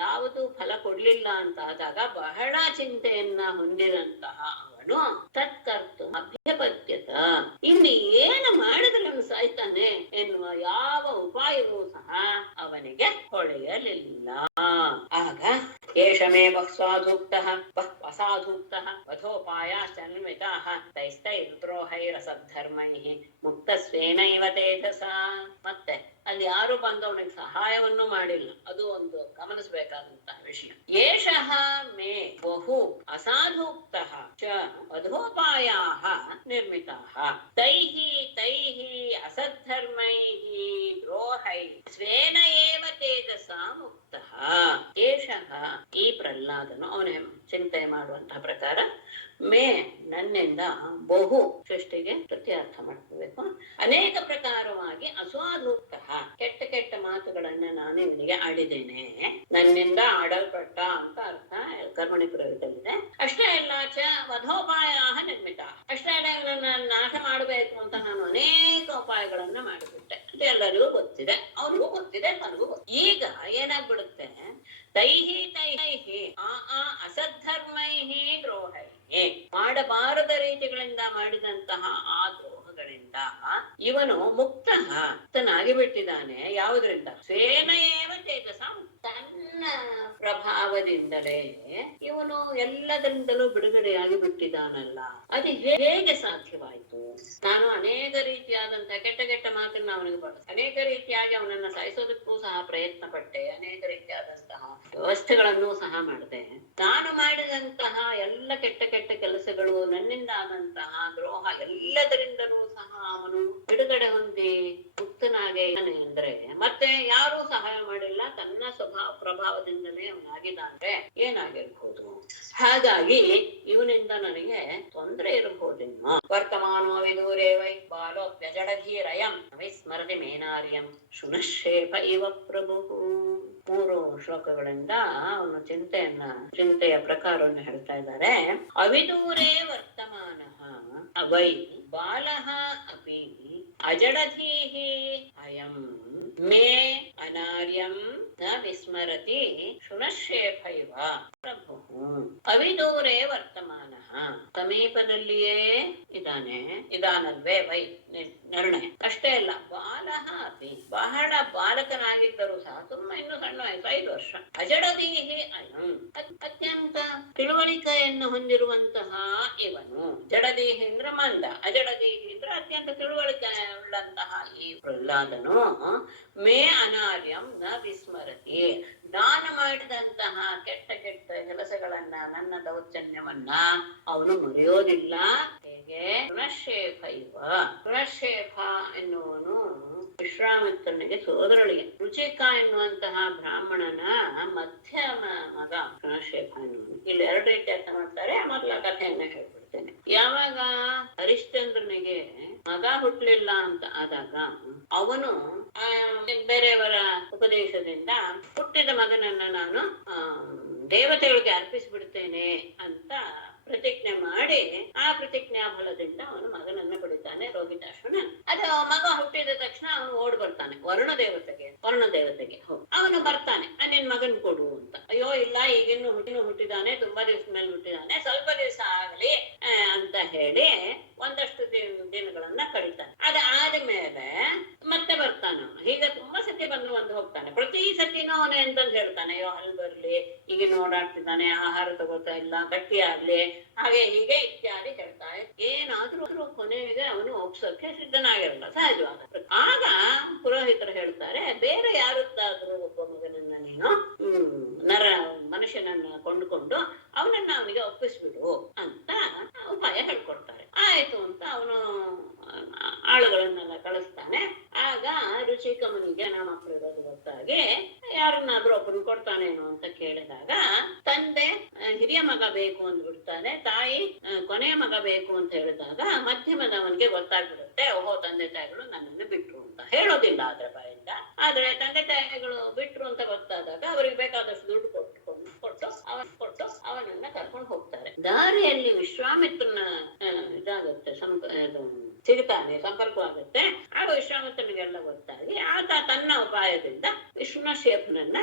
ಯಾವುದು ಫಲ ಕೊಡ್ಲಿಲ್ಲ ಅಂತಾದಾಗ ಬಹಳ ಚಿಂತೆಯನ್ನ ಹೊಂದಿದಂತಹ ಅವನು ತತ್ಕರ್ತು ಅಭ್ಯಪದ್ಯತ, ಇನ್ನು ಏನು ಮಾಡಿದ್ರೆ ಅವನು ಸಾಯ್ತಾನೆ ಎನ್ನುವ ಯಾವ ಉಪಾಯವೂ ಸಹ ಅವನಿಗೆ ಹೊಳೆಯಲಿಲ್ಲ. ಆಗ ಏಷಮೇ ಬಹ್ಸ್ವಾಧೂಕ್ತಃ ಅಸಾಧೂಕ್ತಃ ವಧೋಪಾಯಾಶ್ಚನ್ವಿತಾಃ ತೈಸ್ತೈರ್ದ್ರೋಹೈರಸದ್ಧರ್ಮೈಃ ಮುಕ್ತಸ್ವೇನೈವ ತೇಜಸ. ಮತ್ತೆ ಅಲ್ಲಿ ಯಾರು ಬಂದು ಅವನಿಗೆ ಸಹಾಯವನ್ನು ಮಾಡಿಲ್ಲ, ಅದು ಒಂದು ಗಮನಿಸಬೇಕಾದಂತಹ ವಿಷಯ. ಏಷಃ ಮೇ ಬಹು ಅಸಾಧೂಕ್ತಃ ಚ ವಧೋಪಾಯಾಃ ನಿರ್ಮಿತಾಃ ತೈಃ ಅಸದ್ಧರ್ಮೈಃ ದ್ರೋಹೈ ಸ್ವೇನ ಏವ ತೇಜಸ ಮುಕ್ತಃ. ಏಷಃ ಈ ಪ್ರಹ್ಲಾದನು, ಅವನ ಚಿಂತೆ ಮಾಡುವಂತಹ ಪ್ರಕಾರ, ಮೇ ನನ್ನಿಂದ ಬಹು ಸೃಷ್ಟಿಗೆ ಪ್ರತ್ಯರ್ಥ ಮಾಡ್ಕೋಬೇಕು, ಅನೇಕ ಪ್ರಕಾರವಾಗಿ ಅಸ್ವಾಧೂಕ್ತಃ ಕೆಟ್ಟ ಮಾತುಗಳನ್ನ ನಾನು ಇವನಿಗೆ ಆಡಿದ್ದೇನೆ. ನನ್ನಿಂದ ಆಡಲ್ಪಟ್ಟ ಅಂತ ಅರ್ಥ ಕರ್ಮಣಿ ಪ್ರಯೋಗದಲ್ಲಿದೆ. ಅಷ್ಟೇ ಅಲ್ಲ, ಚ ವಧೋಪಾಯ ನಿರ್ಮಿತ, ಅಷ್ಟೇ ಅಲ್ಲ, ಇವನನ್ನ ನಾಶ ಮಾಡಬೇಕು ಅಂತ ನಾನು ಅನೇಕ ಉಪಾಯಗಳನ್ನ ಮಾಡಿಬಿಟ್ಟೆ ಅಂತ ಎಲ್ಲರಿಗೂ ಗೊತ್ತಿದೆ, ಅವ್ರಿಗೂ ಗೊತ್ತಿದೆ, ನನಗೂ ಗೊತ್ತಿದೆ. ಈಗ ಏನಾಗ್ಬಿಡುತ್ತೆ, ತೈಹಿ ಅಸದ್ಧರ್ಮೈಹಿ ದ್ರೋಹೈ, ಮಾಡಬಾರದ ರೀತಿಗಳಿಂದ ಮಾಡಿದಂತಹ ಆ ದ್ರೋಹಗಳಿಂದ ಇವನು ಮುಕ್ತನಾಗಿ ಬಿಟ್ಟಿದ್ದಾನೆ. ಯಾವುದರಿಂದ? ಸ್ವೇನ ಏವ ತೇಜಸ, ತನ್ನ ಪ್ರಭಾವದಿಂದಲೇ ಇವನು ಎಲ್ಲದರಿಂದಲೂ ಬಿಡುಗಡೆಯಾಗಿ ಬಿಟ್ಟಿದ್ದಾನಲ್ಲ. ಅದು ಹೇಗೆ ಸಾಧ್ಯವಾಯಿತು? ನಾನು ಅನೇಕ ರೀತಿಯಾದಂತಹ ಕೆಟ್ಟ ಮಾತನ್ನ ಅವನಿಗೆ ಬಳಸಿ ಅನೇಕ ರೀತಿಯಾಗಿ ಅವನನ್ನ ಸಾಯಿಸೋದಕ್ಕೂ ಸಹ ಪ್ರಯತ್ನ ಪಟ್ಟೆ, ಅನೇಕ ರೀತಿಯಾದಂತಹ ವ್ಯವಸ್ಥೆಗಳನ್ನು ಸಹ ಮಾಡಿದೆ. ನಾನು ಮಾಡಿದಂತಹ ಎಲ್ಲ ಕೆಟ್ಟ ಕೆಲಸಗಳು, ನನ್ನಿಂದ ಆದಂತಹ ದ್ರೋಹ ಎಲ್ಲದರಿಂದಲೂ ಸಹ ಅವನು ಬಿಡುಗಡೆ ಹೊಂದಿ ಮುಕ್ತ ಮುಕ್ತನಾಗೆ ಇದ್ದಾನೆ ಅಂದ್ರೆ ಮತ್ತೆ ಯಾರೂ ಸಹಾಯ ಮಾಡಿಲ್ಲ, ತನ್ನ ಪ್ರಭಾವದಿಂದಲೇ ಅವನಾಗಿದ್ದಾನೆ, ಏನಾಗಿರ್ಬೋದು? ಹಾಗಾಗಿ ಇವನಿಂದ ನನಗೆ ತೊಂದರೆ ಇರಬಹುದೇನೋ. ವರ್ತಮಾನೋ ವಿದೂರೇ ವೈ ಬಾಲೋ ವ್ಯಜಡಧೀರಯಂ ವಿಸ್ಮರತಿ ಮೇನಾರ್ಯಂ ಶುನಶ್ಶೇಪ ಇವ ಪ್ರಭು. 3 ಶ್ಲೋಕಗಳಿಂದ ಅವನು ಚಿಂತೆಯ ಪ್ರಕಾರವನ್ನು ಹೇಳ್ತಾ ಇದ್ದಾರೆ. ಅವಿದೂರೇ ವರ್ತಮಾನ ಅವೈ ಬಾಲಃ ಅಪಿ ಅಜಡಧೀಃ ಅಯಂ ಮೇ ಅನಾರ್ಯಂ ನ ವಿಸ್ಮರತಿ ಶುನಶ್ಶೇಫೈವ ಪ್ರಭು. ಅವಿದೂರೇ ವರ್ತಮಾನ, ಸಮೀಪದಲ್ಲಿಯೇ ಇದಾನಲ್ವೇ ವೈ ನಿರ್ಣಯ. ಅಷ್ಟೇ ಅಲ್ಲ, ಬಾಲಃ ಅಪಿ, ಬಹಳ ಬಾಲಕನಾಗಿದ್ದರೂ ಸಹ, ತುಂಬಾ ಇನ್ನು ಸಣ್ಣ ವಯಸ್ಸು, 5 ವರ್ಷ. ಅಜಡಧೀಃ ಅಯಂ, ಅತ್ಯಂತ ತಿಳುವಳಿಕೆಯನ್ನು ಹೊಂದಿರುವಂತಹ ಇವನು. ಜಡಧೀಃ ಅಂದ್ರೆ ಮಂದ, ಅಜಡಧೀಃ ಅಂದ್ರೆ ಅತ್ಯಂತ ತಿಳುವಳಿಕೆ ಉಳ್ಳಂತಹ ಈ ಪ್ರಹ್ಲಾದನು ಮೇ ಅನಾರ್ಯಂ ನ ವಿಸ್ಮರತಿ, ನಾನು ಮಾಡಿದಂತಹ ಕೆಟ್ಟ ಕೆಲಸಗಳನ್ನ, ನನ್ನ ದೌರ್ಜನ್ಯವನ್ನ ಅವನು ಮರೆಯೋದಿಲ್ಲ. ಹೇಗೆ? ಶುನಶ್ಶೇಫ ಇವ. ಶುನಶ್ಶೇಫ ಎನ್ನುವನು ವಿಶ್ವಾಮಿತ್ರನಿಗೆ ಸೋದರಳಿಗೆ. ರುಚಿಕ ಎನ್ನುವಂತಹ ಬ್ರಾಹ್ಮಣನ ಮಧ್ಯಮ ಮಗ ಶುನಶ್ಶೇಫ ಎನ್ನುವನು. ಇಲ್ಲಿ 2 ರೀತಿ ಅರ್ಥ ಮಾಡ್ತಾರೆ. ಮೊದಲ ಕಥೆಯನ್ನ ಹೇಳ್ಬಿಡ್ತೇನೆ. ಯಾವಾಗ ಹರಿಶ್ಚಂದ್ರನಿಗೆ ಮಗ ಹುಟ್ಲಿಲ್ಲ ಅಂತ ಆದಾಗ ಅವನು ಬೇರೆಯವರ ಉಪದೇಶದಿಂದ ಹುಟ್ಟಿದ ಮಗನನ್ನ ನಾನು ದೇವತೆಗಳಿಗೆ ಅರ್ಪಿಸಿಬಿಡ್ತೇನೆ ಅಂತ ಪ್ರತಿಜ್ಞೆ ಮಾಡಿ, ಆ ಪ್ರತಿಜ್ಞಾ ಫಲದಿಂದ ಅವನು ಮಗನನ್ನ ಪಡಿತಾನೆ, ರೋಹಿತಾಶ್ವನ. ಅದು ಮಗ ಹುಟ್ಟಿದ ತಕ್ಷಣ ಅವನು ಓಡ್ ಬರ್ತಾನೆ ವರುಣ ದೇವತೆಗೆ ಅವನು ಬರ್ತಾನೆ, ನಿನ್ ಮಗನ್ ಕೊಡು ಅಂತ. ಅಯ್ಯೋ ಇಲ್ಲ, ಈಗಿನ್ನು ಹುಟ್ಟಿದಾನೆ, ತುಂಬಾ ದಿವಸ ಮೇಲೆ ಹುಟ್ಟಿದಾನೆ, ಸ್ವಲ್ಪ ದಿವಸ ಆಗಲಿ ಅಂತ ಹೇಳಿ ಒಂದಷ್ಟು ದಿನಗಳನ್ನ ಕಡಿತಾನೆ. ಅದಾದ್ಮೇಲೆ ಮತ್ತೆ ಬರ್ತಾನ. ಹೀಗೆ ತುಂಬಾ ಸತಿ ಬಂದು ಹೋಗ್ತಾನೆ. ಪ್ರತಿ ಸತಿನೂ ಅವನೇ ಅಂತಂದು ಹೇಳ್ತಾನೆ, ಅಯ್ಯೋ ಅಲ್ಲಿ ಬರ್ಲಿ, ಈಗ ಓಡಾಡ್ತಿದ್ದಾನೆ, ಆಹಾರ ತಗೋತಾ ಇಲ್ಲ, ಗಟ್ಟಿ ಆಗ್ಲಿ, ಹಾಗೆ ಹೀಗೆ ಇತ್ಯಾದಿ ಹೇಳ್ತಾ. ಏನಾದ್ರೂ ಕೊನೆಗೆ ಅವನು ಒಪ್ಸೋಕೆ ಸಿದ್ಧನಾಗಿರಲ್ಲ, ಸಹಜವಾದ. ಆಗ ಪುರೋಹಿತರು ಹೇಳ್ತಾರೆ, ಬೇರೆ ಯಾರದ್ದಾದ್ರೂ ಒಬ್ಬ ಮಗನನ್ನ ನೀನು ಮನುಷ್ಯನನ್ನ ಕೊಂಡುಕೊಂಡು ಅವನನ್ನ ಅವನಿಗೆ ಒಪ್ಪಿಸ್ಬಿಡು ಅಂತ ಉಪಾಯ ಹೇಳ್ಕೊಡ್ತಾರೆ. ಆಯ್ತು ಅಂತ ಅವನು ಆಳುಗಳನ್ನೆಲ್ಲ ಕಳಿಸ್ತಾನೆ. ಆಗ ರುಚಿಕಮನಿಗೆ ನಾಮಕರಿರೋದು ಗೊತ್ತಾಗಿ ಯಾರನ್ನಾದ್ರೂ ಒಬ್ಬರು ಕೊಡ್ತಾನೇನೋ ಅಂತ ಕೇಳಿದಾಗ, ತಂದೆ ಹಿರಿಯ ಮಗ ಬೇಕು ಅಂದ್ಬಿಡ್ತಾನೆ, ತಾಯಿ ಕೊನೆಯ ಮಗ ಬೇಕು ಅಂತ ಹೇಳಿದಾಗ ಮಧ್ಯಮದವನಿಗೆ ಗೊತ್ತಾಗ್ಬಿಡುತ್ತೆ, ಓಹೋ ತಂದೆ ತಾಯಿಗಳು ನನ್ನನ್ನು ಬಿಟ್ರು ಅಂತ. ಹೇಳೋದಿಲ್ಲ ಅದ್ರ ಬಾಯಿಂದ, ಆದ್ರೆ ತಂದೆ ತಾಯಿಗಳು ಬಿಟ್ರು ಅಂತ ಗೊತ್ತಾದಾಗ ಅವರಿಗೆ ಬೇಕಾದಷ್ಟು ದುಡ್ಡು ಕೊಟ್ಟು ಅವನನ್ನ ಕರ್ಕೊಂಡು ಹೋಗ್ತಾರೆ. ದಾರಿಯಲ್ಲಿ ವಿಶ್ವಾಮಿತ್ರನ ಇದಾಗುತ್ತೆ, ಸಿಗ್ತಾನೆ, ಸಂಪರ್ಕವಾಗುತ್ತೆ. ಆಗ ವಿಶ್ವಾಮಿತ್ರನಿಗೆಲ್ಲ ಗೊತ್ತಾಗಿ ಆತ ತನ್ನ ಉಪಾಯದಿಂದ ಶುನಶ್ಶೇಫನನ್ನ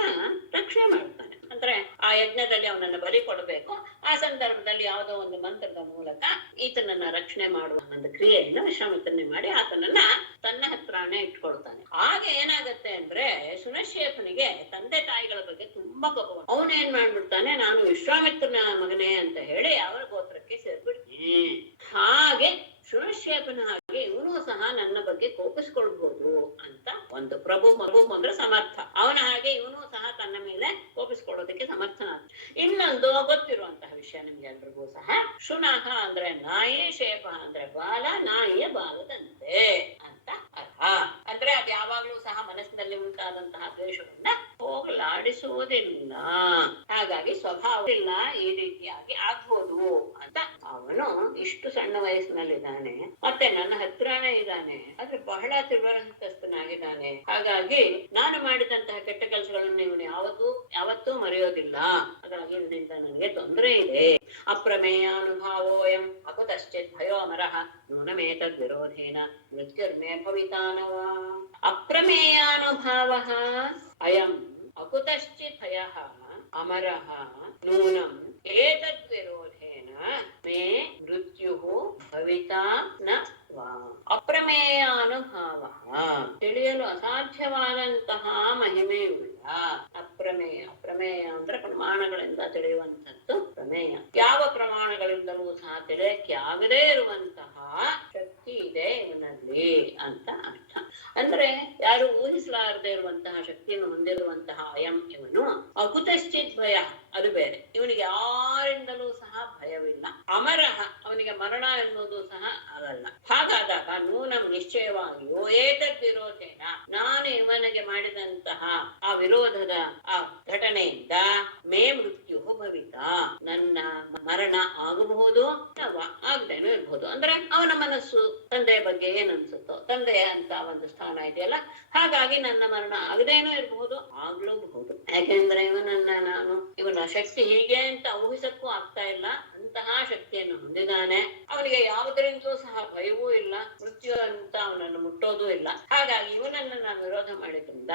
ರಕ್ಷಣೆ ಮಾಡ್ತಾನೆ. ಅಂದ್ರೆ ಆ ಯಜ್ಞದಲ್ಲಿ ಅವನನ್ನ ಬಲಿ ಕೊಡಬೇಕು. ಆ ಸಂದರ್ಭದಲ್ಲಿ ಯಾವುದೋ ಒಂದು ಮಂತ್ರದ ಮೂಲಕ ಈತನನ್ನ ರಕ್ಷಣೆ ಮಾಡುವ ಒಂದು ಕ್ರಿಯೆಯನ್ನು ವಿಶ್ವಾಮಿತ್ರನೇ ಮಾಡಿ ಆತನನ್ನ ತನ್ನ ಹತ್ರನೇ ಇಟ್ಕೊಳ್ತಾನೆ. ಆಗ ಏನಾಗತ್ತೆ ಅಂದ್ರೆ ಶುನಶ್ಶೇಫನಿಗೆ ತಂದೆ ತಾಯಿಗಳ ಬಗ್ಗೆ ತುಂಬಾ ಕೋಪ. ಅವನೇನ್ ಮಾಡ್ಬಿಡ್ತಾನೆ, ನಾನು ವಿಶ್ವಾಮಿತ್ರನ ಮಗನೇ ಅಂತ ಹೇಳಿ ಅವರ ಗೋತ್ರಕ್ಕೆ ಸೇರ್ಬಿಡ್ತೀನಿ. ಹಾಗೆ ಶುನಶ್ಶೇಫನ ಹಾಗೆ ಇವನು ಸಹ ನನ್ನ ಬಗ್ಗೆ ಕೋಪಿಸ್ಕೊಳ್ಬಹುದು ಅಂತ ಒಂದು ಪ್ರಭು ಅಂದ್ರೆ ಸಮರ್ಥ. ಅವನ ಹಾಗೆ ಇವನು ಸಹ ತನ್ನ ಮೇಲೆ ಕೋಪಿಸ್ಕೊಳ್ಳೋದಕ್ಕೆ ಸಮರ್ಥನಾದ. ಇನ್ನೊಂದು ಗೊತ್ತಿರುವಂತಹ ವಿಷಯ ನಿಮ್ಗೆ ಎಲ್ರಿಗೂ ಸಹ, ಶುನಃ ಅಂದ್ರೆ ನಾಯಿ, ಶೇಫ ಅಂದ್ರೆ ಬಾಲ, ನಾಯಿಯ ಬಾಲದಂತೆ ಅಂತ ಅರ್ಥ. ಅಂದ್ರೆ ಅದು ಯಾವಾಗ್ಲೂ ಸಹ ಮನಸ್ಸಿನಲ್ಲಿ ಉಂಟಾದಂತಹ ದ್ವೇಷವನ್ನ ಹೋಗಲಾಡಿಸುವುದಿಲ್ಲ. ಹಾಗಾಗಿ ಸ್ವಭಾವ ಇಲ್ಲ, ಈ ರೀತಿಯಾಗಿ ಆಗ್ಬೋದು ಅಂತ. ಅವನು ಇಷ್ಟು ಸಣ್ಣ ವಯಸ್ಸಿನಲ್ಲಿದ್ದಾನೆ, ಮತ್ತೆ ನನ್ನ ಹತ್ರನೇ ಇದ್ದಾನೆ, ಆದ್ರೆ ಬಹಳ ತಿಳುವಳಿಕೆಸ್ತನಾಗಿದ್ದಾನೆ. ಹಾಗಾಗಿ ನಾನು ಮಾಡಿದಂತಹ ಕೆಟ್ಟ ಕೆಲಸಗಳನ್ನು ಇವನು ಯಾವತ್ತೂ ಮರೆಯೋದಿಲ್ಲ. ಹಾಗಾಗಿ ಇವನಿಂದ ನನಗೆ ತೊಂದರೆ ಇದೆ. ಅಪ್ರಮೇಯಾನುಭಾವೋಯಂ ಅಕುತಶ್ಚಿತ್ ಭಯೋಮರಃ ನೂನಮೇತದ್ ವಿರೋಧೇನ ಮೃತ್ಯುರ್ಮೇ ಭವಿತಾನವ. ಅಪ್ರಮೇಯಾನುಭಾವಃ ಅಯಂ ಅಕುತಶ್ಚಿತ್ ಭಯಃ ಅಮರಃ ನೂನಂ ಏತದ್ ವಿರೋಧೇನ ಮೇ ಮೃತ್ಯುಃ ಭವಿತಾ ನ ವಾ. ಅಪ್ರಮೇಯ ಅನುಭಾವ, ತಿಳಿಯಲು ಅಸಾಧ್ಯವಾದಂತಹ ಮಹಿಮೆಯುಳ್ಳ ಅಪ್ರಮೇಯ. ಪ್ರಮೇಯ ಅಂದ್ರೆ ಪ್ರಮಾಣಗಳಿಂದ ತಿಳಿಯುವಂಥದ್ದು ಪ್ರಮೇಯ. ಯಾವ ಪ್ರಮಾಣಗಳಿಂದಲೂ ಸಹ ತಿಳಿಯಕ್ಕೆ ಆಗದೇ ಇರುವಂತಹ ಶಕ್ತಿ ಇದೆ ಇವನಲ್ಲಿ ಅಂತ ಅರ್ಥ. ಅಂದ್ರೆ ಯಾರು ಊಹಿಸಲಾರದೆ ಇರುವಂತಹ ಶಕ್ತಿಯನ್ನು ಹೊಂದಿರುವಂತಹ ಅಯಂ ಇವನು. ಅಕುತಶ್ಚಿತ್ ಭಯ ಅದು ಬೇರೆ, ಇವನಿಗೆ ಯಾರಿಂದಲೂ ಸಹ ಭಯವಿಲ್ಲ. ಅಮರಹ, ಅವನಿಗೆ ಮರಣ ಎನ್ನುವುದು ಸಹ ಆಗಲ್ಲ. ಹಾಗಾದಾಗ ನೂನಂ ನಿಶ್ಚಯವಾಗಿಯೂ ಏತದ್ ವಿರೋಧೇನ, ನಾನು ಇವನಿಗೆ ಮಾಡಿದಂತಹ ಆ ವಿರೋಧದ ಆ ಘಟನೆಯಿಂದ ಮೇ ಮೃತ್ಯು ಭವಿತ, ನನ್ನ ಮರಣ ಆಗಬಹುದು ಅಥವಾ ಆಗದೇನೂ ಇರಬಹುದು. ಅಂದ್ರೆ ಅವನ ಮನಸ್ಸು ತಂದೆಯ ಬಗ್ಗೆ ಏನನ್ಸುತ್ತೋ, ತಂದೆಯ ಅಂತ ಒಂದು ಸ್ಥಾನ ಇದೆಯಲ್ಲ, ಹಾಗಾಗಿ ನನ್ನ ಮರಣ ಆಗದೇನೂ ಇರಬಹುದು, ಆಗ್ಲೂಬಹುದು. ಯಾಕೆಂದ್ರೆ ಇವನ ಶಕ್ತಿ ಹೀಗೆ ಅಂತ ಊಹಿಸಕ್ಕೂ ಆಗ್ತಾ ಇಲ್ಲ. ಅಂತಹ ಶಕ್ತಿಯನ್ನು ಹೊಂದಿದ್ದಾನೆ. ಅವನಿಗೆ ಯಾವುದರಿಂದಲೂ ಸಹ ಭಯವೂ ಇಲ್ಲ, ಮೃತ್ಯು ಅಂತ ಅವನನ್ನು ಮುಟ್ಟೋದೂ ಇಲ್ಲ. ಹಾಗಾಗಿ ಇವನನ್ನು ನಾನು ವಿರೋಧ ಮಾಡಿದ್ರಿಂದ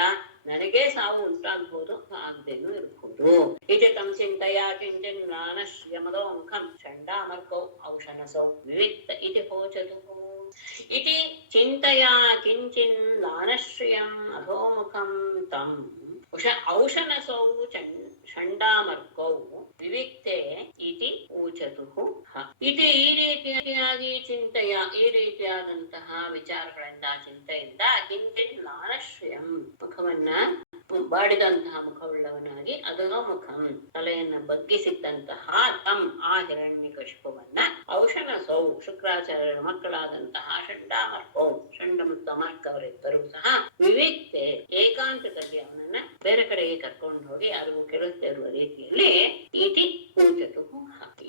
ನನಗೇ ಸಾವು ಉಂಟಾಗಬಹುದು, ಆಗದೇನೂ ಇರಬಹುದು. ಇತಿ ತಂ ಚಿಂತೆಯ ಕಿಂಚಿನ್ ಜ್ಞಾನಶ್ಯಮದೋಂಖಂ ಚಂಡಾಮರ್ಕೌ ಔಷನಸೌ ವಿವಿಕ್ತ ಇತಿ ಹೋಚತು. ಇತಿ ಚಿಂತೆಯ ಕಿಂಚಿನ್ ದಾನಶ್ರಿಯಂ ಅಧೋಮುಖಂ ತಂ ಔಷನಸೌ ಷಂಡಾಮರ್ಕೌ ವಿವಿಕ್ತೆ ಇತಿ ಊಚತು. ಇತಿ ಈ ರೀತಿಯಾಗಿ ಚಿಂತೆಯ, ಈ ರೀತಿಯಾದಂತಹ ವಿಚಾರಗಳಿಂದ, ಚಿಂತೆಯಿಂದ ಕಿಂಚಿನ್ ದಾನಶ್ರಿಯಂ ಮುಖವನ್ನ ಬಾಡಿದಂತಹ ಮುಖವುಳ್ಳವನಾಗಿ, ಅಧೋಮುಖಂ ತಲೆಯನ್ನ ಬಗ್ಗಿಸಿದ್ದಂತಹ ತಂ ಆ ಹಿರಣ್ಯಕಶಿಪುವನ್ನ ಔಷನಸೌ ಶುಕ್ರಾಚಾರ್ಯರ ಮಕ್ಕಳಾದಂತಹ ಷಂಡಾಮರ್ಕೌ ಷಂಡ ಮತ್ತು ಅಮರ್ಕ ಅವರಿಬ್ಬರೂ ಸಹ ವಿವಿಕ್ತೆ ಏಕಾಂತದಲ್ಲಿ ಅವನನ್ನ ಬೇರೆ ಕಡೆಗೆ ಕರ್ಕೊಂಡು ಹೋಗಿ ಯಾರಿಗೂ ಕೇಳುತ್ತೆ ಇರುವ ರೀತಿಯಲ್ಲಿ ಇತಿ ಪೂಜತು.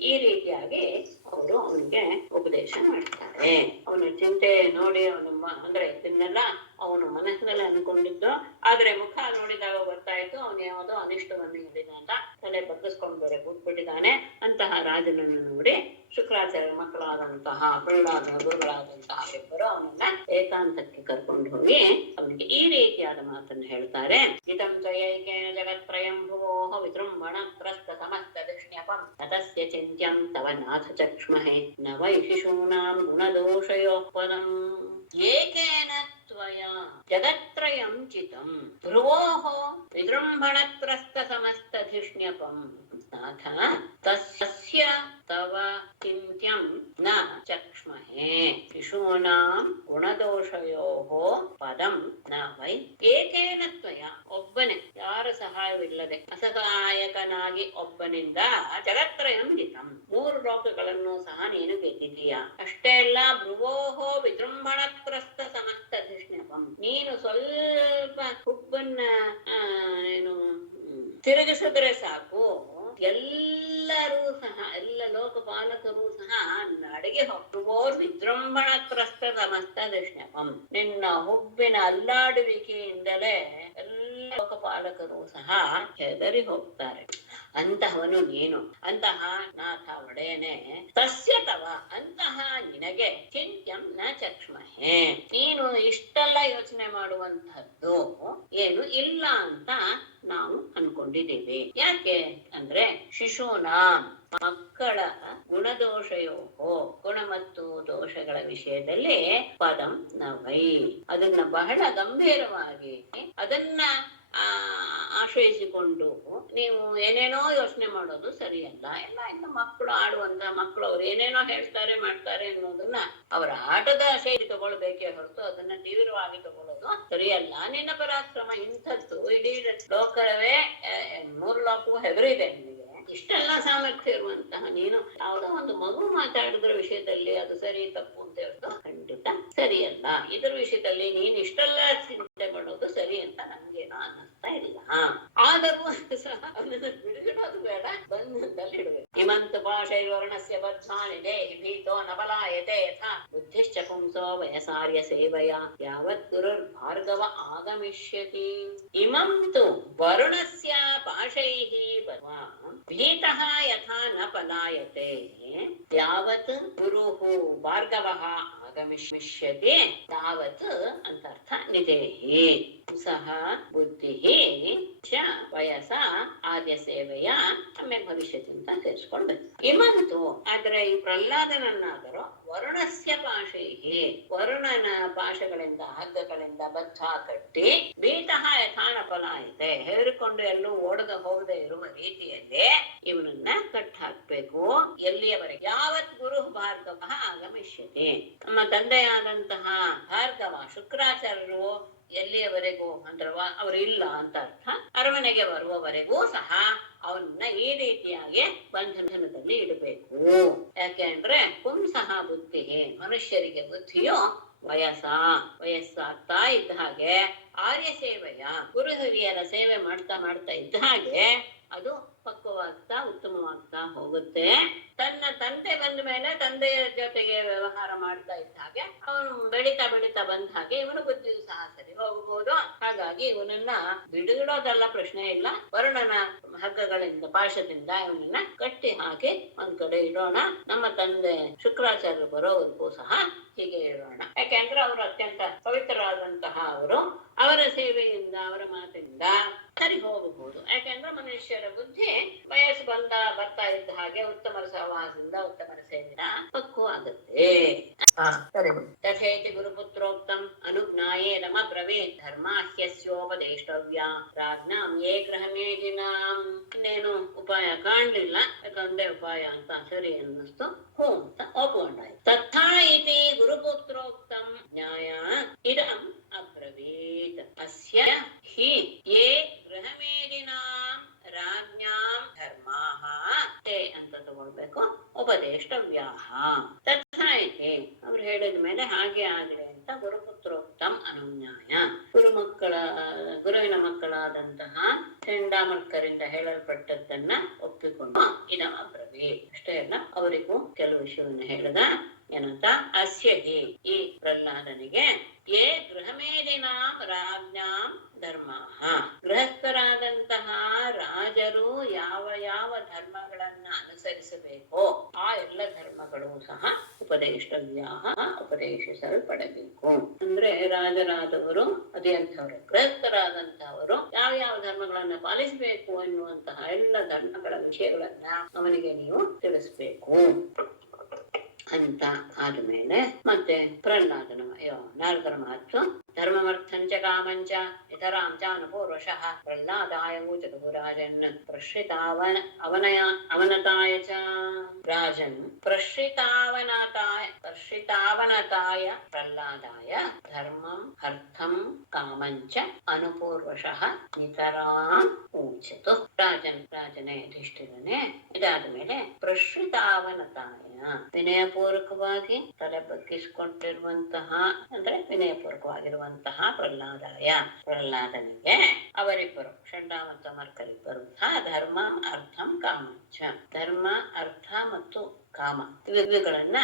ಈ ರೀತಿಯಾಗಿ ಅವರು ಅವನಿಗೆ ಉಪದೇಶ ಮಾಡ್ತಾರೆ. ಅವನ ಚಿಂತೆ ನೋಡಿ ಅವನ ಅಂದ್ರೆ ಇದನ್ನೆಲ್ಲ ಅವನು ಮನಸ್ಸಿನಲ್ಲಿ ಅನ್ಕೊಂಡಿದ್ದು, ಆದ್ರೆ ಮುಖ ನೋಡಿದಾಗ ಗೊತ್ತಾಯ್ತು ಅವನು ಯಾವುದೋ ಅನಿಷ್ಟವನ್ನು ಹೇಳಿದ ಅಂತ. ತಲೆ ಬಗ್ಗಿಸ್ಕೊಂಡು ಬೇರೆ ಕೂತ್ಬಿಟ್ಟಿದ್ದಾನೆ. ಅಂತಹ ರಾಜನನ್ನು ನೋಡಿ ಶುಕ್ರಾಚಾರ್ಯ ಮಕ್ಕಳಾದಂತಹ ಗುರುಗಳಾದಂತಹ ಇಬ್ಬರು ಅವನನ್ನ ಏಕಾಂತಕ್ಕೆ ಕರ್ಕೊಂಡು ಹೋಗಿ ಅವನಿಗೆ ಈ ರೀತಿಯಾದ ಮಾತನ್ನು ಹೇಳ್ತಾರೆ. ಇದಂ ತ್ವಯೈಕೇನ ಜಗತ್ತ್ರಯಂ ಭುವೋಃ ವಿಜೃಂಭಣ ತ್ರಸ್ತ ಸಮಸ್ತ ದುಷ್ಣ್ಯಪಂ ತತಸ್ಯ ಚಿಂತ್ಯಂ ತವ ನಾಥ ಚಕ್ಷ್ಮಹೇ ನ ವೈ ಶಿಶೂನಾಂ ಗುಣದೋಷಯೋಃ ಪದಂ. ಏಕೇನ ತ್ವಯ ಜಗತ್ತ್ರಯಂ ಚಿತಂ ಧ್ರುವೋಃ ವಿಜೃಂಭಣತ್ರಸ್ತ ಸಮಸ್ತಧಿಷ್ಣ್ಯಪಂ ನಾಥ ತಸ್ಯ ತವ ಚಿಂತ್ಯಂ ನ ಚಕ್ಷ್ಮಹೇ ಶಿಶೂನಾಂ ಗುಣದೋಷಯೋಃ ಪದಂ ನ ವೈ. ಏಕೇನ ತ್ವಯ ಒಬ್ಬನೇ, ಯಾರ ಸಹಾಯವಿಲ್ಲದೆ ಅಸಹಾಯಕನಾಗಿ ಒಬ್ಬನಿಂದ ಜಗತ್ತ್ರಯಂ ಜಿತಂ ಮೂರು ಲೋಕಗಳನ್ನು ಸಹ ನೀನು ಗೆದ್ದಿದೀಯ. ಅಷ್ಟೇ ಅಲ್ಲ, ಭ್ರುವೋಃ ವಿಜೃಂಭಣತ್ರಸ್ತ ಸಮಸ್ತ ಧಿಷ್ಣ್ಯಪಂ, ನೀನು ಸ್ವಲ್ಪ ಹುಬ್ಬನ್ನ ಏನು ತಿರುಗಿಸಿದ್ರೆ ಸಾಕು, ಎಲ್ಲರೂ ಸಹ, ಎಲ್ಲ ಲೋಕಪಾಲಕರು ಸಹ ನಡಿಗೆ ಹೋಗ್ತುವೋರ್ ವಿಜೃಂಭಣತ್ರಸ್ತ ಸಮಸ್ತ ಧಿಷ್ಣ್ಯಪಂ, ನಿನ್ನ ಹುಬ್ಬಿನ ಅಲ್ಲಾಡುವಿಕೆಯಿಂದಲೇ ಎಲ್ಲ ಲೋಕಪಾಲಕರು ಸಹ ಹೆದರಿ ಹೋಗ್ತಾರೆ. ಅಂತಹವನು ನೀನು, ಅಂತಹ ನಾಥ ಒಡೆಯನೆ. ತಸ್ಯ ತವ, ಅಂತಹ ನಿನಗೆ ಚಿಂತ್ಯಂ ನ ಚಕ್ಷ್ಮಹೇ, ನೀನು ಇಷ್ಟೆಲ್ಲ ಯೋಚನೆ ಮಾಡುವಂತಹದ್ದು ಏನು ಇಲ್ಲ ಅಂತ ನಾವು ಅನ್ಕೊಂಡಿದ್ದೇವೆ. ಯಾಕೆ ಅಂದ್ರೆ ಶಿಶೂನಾಂ ಮಕ್ಕಳ ಗುಣದೋಷಯೋಹೋ ಗುಣ ಮತ್ತು ದೋಷಗಳ ವಿಷಯದಲ್ಲಿ ಪದಂ ನ ವೈ, ಅದನ್ನ ಬಹಳ ಗಂಭೀರವಾಗಿ ಅದನ್ನ ಆಶ್ರಯಿಸಿಕೊಂಡು ನೀವು ಏನೇನೋ ಯೋಚನೆ ಮಾಡೋದು ಸರಿಯಲ್ಲ. ಎಲ್ಲ ಇನ್ನು ಮಕ್ಕಳು ಆಡುವಂತ ಮಕ್ಕಳು ಅವ್ರು ಏನೇನೋ ಹೇಳ್ತಾರೆ ಮಾಡ್ತಾರೆ ಅನ್ನೋದನ್ನ ಅವರ ಆಟದ ಶೈಲಿ ತಗೊಳ್ಬೇಕೇ ಹೊರತು ಅದನ್ನ ತೀವ್ರವಾಗಿ ತಗೊಳ್ಳೋದು ಸರಿಯಲ್ಲ. ನಿನ್ನ ಪರಾಕ್ರಮ ಇಂಥದ್ದು, ಇಡೀ ಲೋಕವೇ ಮೂರು ಲೋಕವೂ ಹೆದರಿದೆ ನಿನಗೆ. ಇಷ್ಟೆಲ್ಲ ಸಾಮರ್ಥ್ಯ ಇರುವಂತಹ ನೀನು ಯಾವುದೋ ಒಂದು ಮಗು ಮಾತಾಡಿದ್ರ ವಿಷಯದಲ್ಲಿ ಅದು ಸರಿ ತಪ್ಪು ಅಂತ ಹೇಳೋದು ಖಂಡಿತ ಸರಿಯಲ್ಲ. ಇದರ ವಿಷಯದಲ್ಲಿ ನೀನ್ ಇಷ್ಟೆಲ್ಲ ಚಿಂತೆ ಮಾಡೋದು ಸರಿ ಅಂತ ನಮ್ಗೇನೋ ಅನ್ನಿಸ್ತಾ ಇಲ್ಲ. ಆದರೂ ಸಹ ಅವನನ್ನು ಬಿಡುಗಿಡೋದು ಬೇಡ, ಬಂಧನದಲ್ಲಿ ಇಡುವೆ. ಇಮಂತ ಭಾಷೈರ್ವರ್ಣಸ್ಯ ಬದ್ಧಾನಿ ದೇಹಿ ಭೀತೋ ನ ಬಲಾಯತೆ ಯಥಾ ಬುದ್ಧಿಶ್ಚ ಪುಂಸೋ ವಯಸಾರ್ಯ ಸೇವಯ ಯಾವತ್ ಗುರುರ್ ಭಾರ್ಗವ ಆಗಮಿಷ್ಯತಿ. ಇಮಂತು ವರುಣಸ್ಯ ಪಾಶೈಃ ಬದ್ಧ್ವಾ ಭೀತಃ ಯಥಾ ನ ಪಲಾಯತೆ ಯಾವತ್ ಗುರುಃ ಭಾರ್ಗವಃ ಆಗಮಿಷ್ಯತಿ ತಾವತ್ ಅಂತ ಅರ್ಥ. ನಿದೇಹಿ ಸಹ ಬುದ್ಧಿಃ ಚ ವಯಸ ಆದ್ಯ ಸೇವೆಯ ಸಮ್ಯಕ್ ಭವಿಷ್ಯತಿ ಅಂತ ಸೇರಿಸ್ಕೊಳ್ಬೇಕು. ಇಮಂತು, ಆದ್ರೆ ಈ ಪ್ರಹ್ಲಾದನನ್ನಾದರೂ ವರುಣಸ್ಯ ಪಾಶೈಃ ವರುಣನ ಪಾಶಗಳಿಂದ ಹಗ್ಗಗಳಿಂದ ಬದ್ಧ ಕಟ್ಟಿ ಭೀತಃ ಯಥಾನಪ ಪಲಾಯಿತೆ, ಹೆದರಿಕೊಂಡು ಎಲ್ಲೂ ಹೋಗದೆ ಇರುವ ರೀತಿಯಲ್ಲಿ ಇವನನ್ನ ಕಟ್ ಹಾಕ್ಬೇಕು. ಎಲ್ಲಿಯವರೆಗೆ? ಯಾವತ್ ಗುರು ಭಾರ್ಗವ ಆಗಮಿಷ್ಯತೆ, ನಮ್ಮ ತಂದೆಯಾದಂತಹ ಭಾರ್ಗವ ಶುಕ್ರಾಚಾರ್ಯರು ಎಲ್ಲಿಯವರೆಗೂ ಅಂದ್ರವ ಅವರು ಇಲ್ಲ ಅಂತ ಅರ್ಥ, ಅರಮನೆಗೆ ಬರುವವರೆಗೂ ಸಹ ಅವನ್ನ ಈ ರೀತಿಯಾಗಿ ಬಂಧನದಲ್ಲಿ ಇಡಬೇಕು. ಯಾಕೆ ಅಂದ್ರೆ ಪುಂಸಃ ಬುದ್ಧಿ, ಮನುಷ್ಯರಿಗೆ ಬುದ್ಧಿಯು ವಯಸ್ಸಾಗ್ತಾ ಇದ್ದ ಹಾಗೆ ಆರ್ಯ ಸೇವೆಯ ಗುರು ಹಿರಿಯರ ಸೇವೆ ಮಾಡ್ತಾ ಇದ್ದ ಹಾಗೆ ಅದು ಪಕ್ವವಾಗ್ತಾ ಉತ್ತಮವಾಗ್ತಾ ಹೋಗುತ್ತೆ. ತನ್ನ ತಂದೆ ಬಂದ ಮೇಲೆ ತಂದೆಯ ಜೊತೆಗೆ ವ್ಯವಹಾರ ಮಾಡ್ತಾ ಇದ್ದ ಹಾಗೆ ಅವನು ಬೆಳೀತಾ ಬಂದ ಹಾಗೆ ಇವನು ಬುದ್ಧಿಯು ಸಹ ಸರಿ ಹೋಗಬಹುದು. ಹಾಗಾಗಿ ಇವನನ್ನ ಬಿಡುಗಿಡೋದಲ್ಲ ಪ್ರಶ್ನೆ ಇಲ್ಲ, ವರ್ಣನ ಹಗ್ಗಗಳಿಂದ ಪಾಶದಿಂದ ಇವನನ್ನ ಕಟ್ಟಿ ಹಾಕಿ ಒಂದ್ ಕಡೆ ಇಡೋಣ. ನಮ್ಮ ತಂದೆ ಶುಕ್ರಾಚಾರ್ಯರು ಬರೋವರೆಗೂ ಸಹ ಹೀಗೆ ಇಡೋಣ. ಯಾಕೆಂದ್ರೆ ಅವರು ಅತ್ಯಂತ ಪವಿತ್ರರಾದಂತಹ ಅವರು, ಅವರ ಸೇವೆಯಿಂದ ಅವರ ಮಾತಿನಿಂದ ಸರಿ ಹೋಗಬಹುದು. ಯಾಕೆಂದ್ರೆ ಮನುಷ್ಯರ ಬುದ್ಧಿ ವಯಸ್ಸು ಬರ್ತಾ ಇದ್ದ ಹಾಗೆ ಉತ್ತಮರ ಸಹವಾಸದಿಂದ ಉತ್ತಮರ ಸೇವೆಯಿಂದ ಪಕ್ವ ಆಗುತ್ತೆ. ತಥೇತಿ ಗುರುಪುತ್ರೋಕ್ತಂ ಅನುಜ್ಞಾಯೇ ನಮ ಬ್ರವೀತ್ ಧರ್ಮಾಹ್ಯಸ್ಯೋಪದೇಷ್ಟವ್ಯ ರಾಜ್ಞಾಂ ಯೇ ಗೃಹಮೇಧಿನಾಂ. ಇನ್ನೇನು ಉಪಾಯ ಕಾಣ್ಲಿಲ್ಲ, ಯಾಕಂದ್ರೆ ಉಪಾಯ ಅಂತ ಸರಿ ಅನ್ನಿಸ್ತು, ಹೋ ಅಂತ ಒಪ್ಕೊಂಡಾಯ್ತು. ತಥಾ ಇತಿ ಗುರುಪುತ್ರೋಕ್ತಂ ನ್ಯಾಯ ಇದಂ ಅಬ್ರವೀತ್ ಅಸ್ಯ ಹಿ ಯೇ ಗೃಹಮೇಧಿನಾಂ ರಾಜ್ಞಾಂ ಧರ್ಮಾಃ ತೇ ಅಂತ ತಗೊಳ್ಬೇಕು, ಉಪದೇಷ್ಟವ್ಯಾಃ. ತಥಾ ಇತಿ ಅವ್ರು ಹೇಳಿದ ಮೇಲೆ ಹಾಗೆ ಆಗಲಿ ಅಂತ ಗುರುಪುತ್ರೋಕ್ತಂ ಅನುಜ್ಞಾಯ, ಗುರುವಿನ ಮಕ್ಕಳಾದಂತಹ ಚಂಡಾಮರ್ಕರಿಂದ ಹೇಳಲ್ಪಟ್ಟದ್ದನ್ನ ಒಪ್ಪಿಕೊಂಡು ಇದಂ ಅಬ್ರವೀತ್. ಅಷ್ಟೇ ಅಲ್ಲ, ಅವರಿಗೂ ಕೆಲವು ವಿಷಯವನ್ನು ಹೇಳಿದ. ಏನಂತ? ಅಸ್ಯ ಹಿ, ಈ ಪ್ರಹ್ಲಾದನಿಗೆ, ಯೇ ಗೃಹಮೇಧಿನಾಂ ರಾಜ್ಞಾಂ ಧರ್ಮಾಃ, ಗೃಹಸ್ಥರಾದಂತಹ ರಾಜರು ಯಾವ ಧರ್ಮಗಳನ್ನ ಅನುಸರಿಸಬೇಕೋ ಆ ಎಲ್ಲ ಧರ್ಮಗಳು ಸಹ ಉಪದೇಷ್ಟವ್ಯಾಹ, ಉಪದೇಶಿಸಲ್ಪಡಬೇಕು. ಅಂದ್ರೆ ರಾಜರಾದವರು ಅದೇ ಅಂಥವ್ರು, ಗೃಹಸ್ಥರಾದಂತಹವರು ಯಾವ ಧರ್ಮಗಳನ್ನ ಪಾಲಿಸಬೇಕು ಎನ್ನುವಂತಹ ಎಲ್ಲ ಧರ್ಮಗಳ ವಿಷಯಗಳನ್ನ ಅವನಿಗೆ ನೀವು ತಿಳಿಸ್ಬೇಕು ಅಂತ ಆದ್ಮೇಲೆ ಮತ್ತೆ ಪ್ರಹ್ಲಾದನ ನಾರದರ ಮಾತು, ಧರ್ಮಮರ್ಥಂಚ ಕಾಮಂಚ ಇತರಾಂ ಚ ಅನುಪೂರ್ವಶಃ ಪ್ರಹ್ಲಾದಾಯ ಊಚತು ರಾಜನ್ ಅವನತಾಯ ಚ. ರಾಜನ್ ಪ್ರಶ್ರಿತಾವನತಾಯ ಪ್ರಹ್ಲಾದಾಯ ಧರ್ಮಂ ಅರ್ಥಂ ಕಾಮಂಚ ಅನುಪೂರ್ವಶಃ ನಿತರಾಂ ಊಚತು. ರಾಜನೇ ಯುಧಿಷ್ಠಿರನೇ ಇದಾದ ಮೇಲೆ ಪ್ರಶ್ರಿತಾವನತಾಯ, ವಿನಯಪೂರ್ವಕವಾಗಿ ತಲೆ ಬಗ್ಗಿಸಿಕೊಂಡಿರುವಂತಹ, ಅಂದ್ರೆ ವಿನಯಪೂರ್ವಕವಾಗಿರುವಂತಹ ಪ್ರಹ್ಲಾದನಿಗೆ ಅವರಿಬ್ಬರು ಚಂಡಾ ಮತ್ತು ಮರ್ಕರಿಬ್ಬರು ಸಹ ಧರ್ಮ ಅರ್ಥಂ ಕಾಮಂಚ, ಧರ್ಮ ಅರ್ಥ ಮತ್ತು ಕಾಮ ಇವುಗಳನ್ನ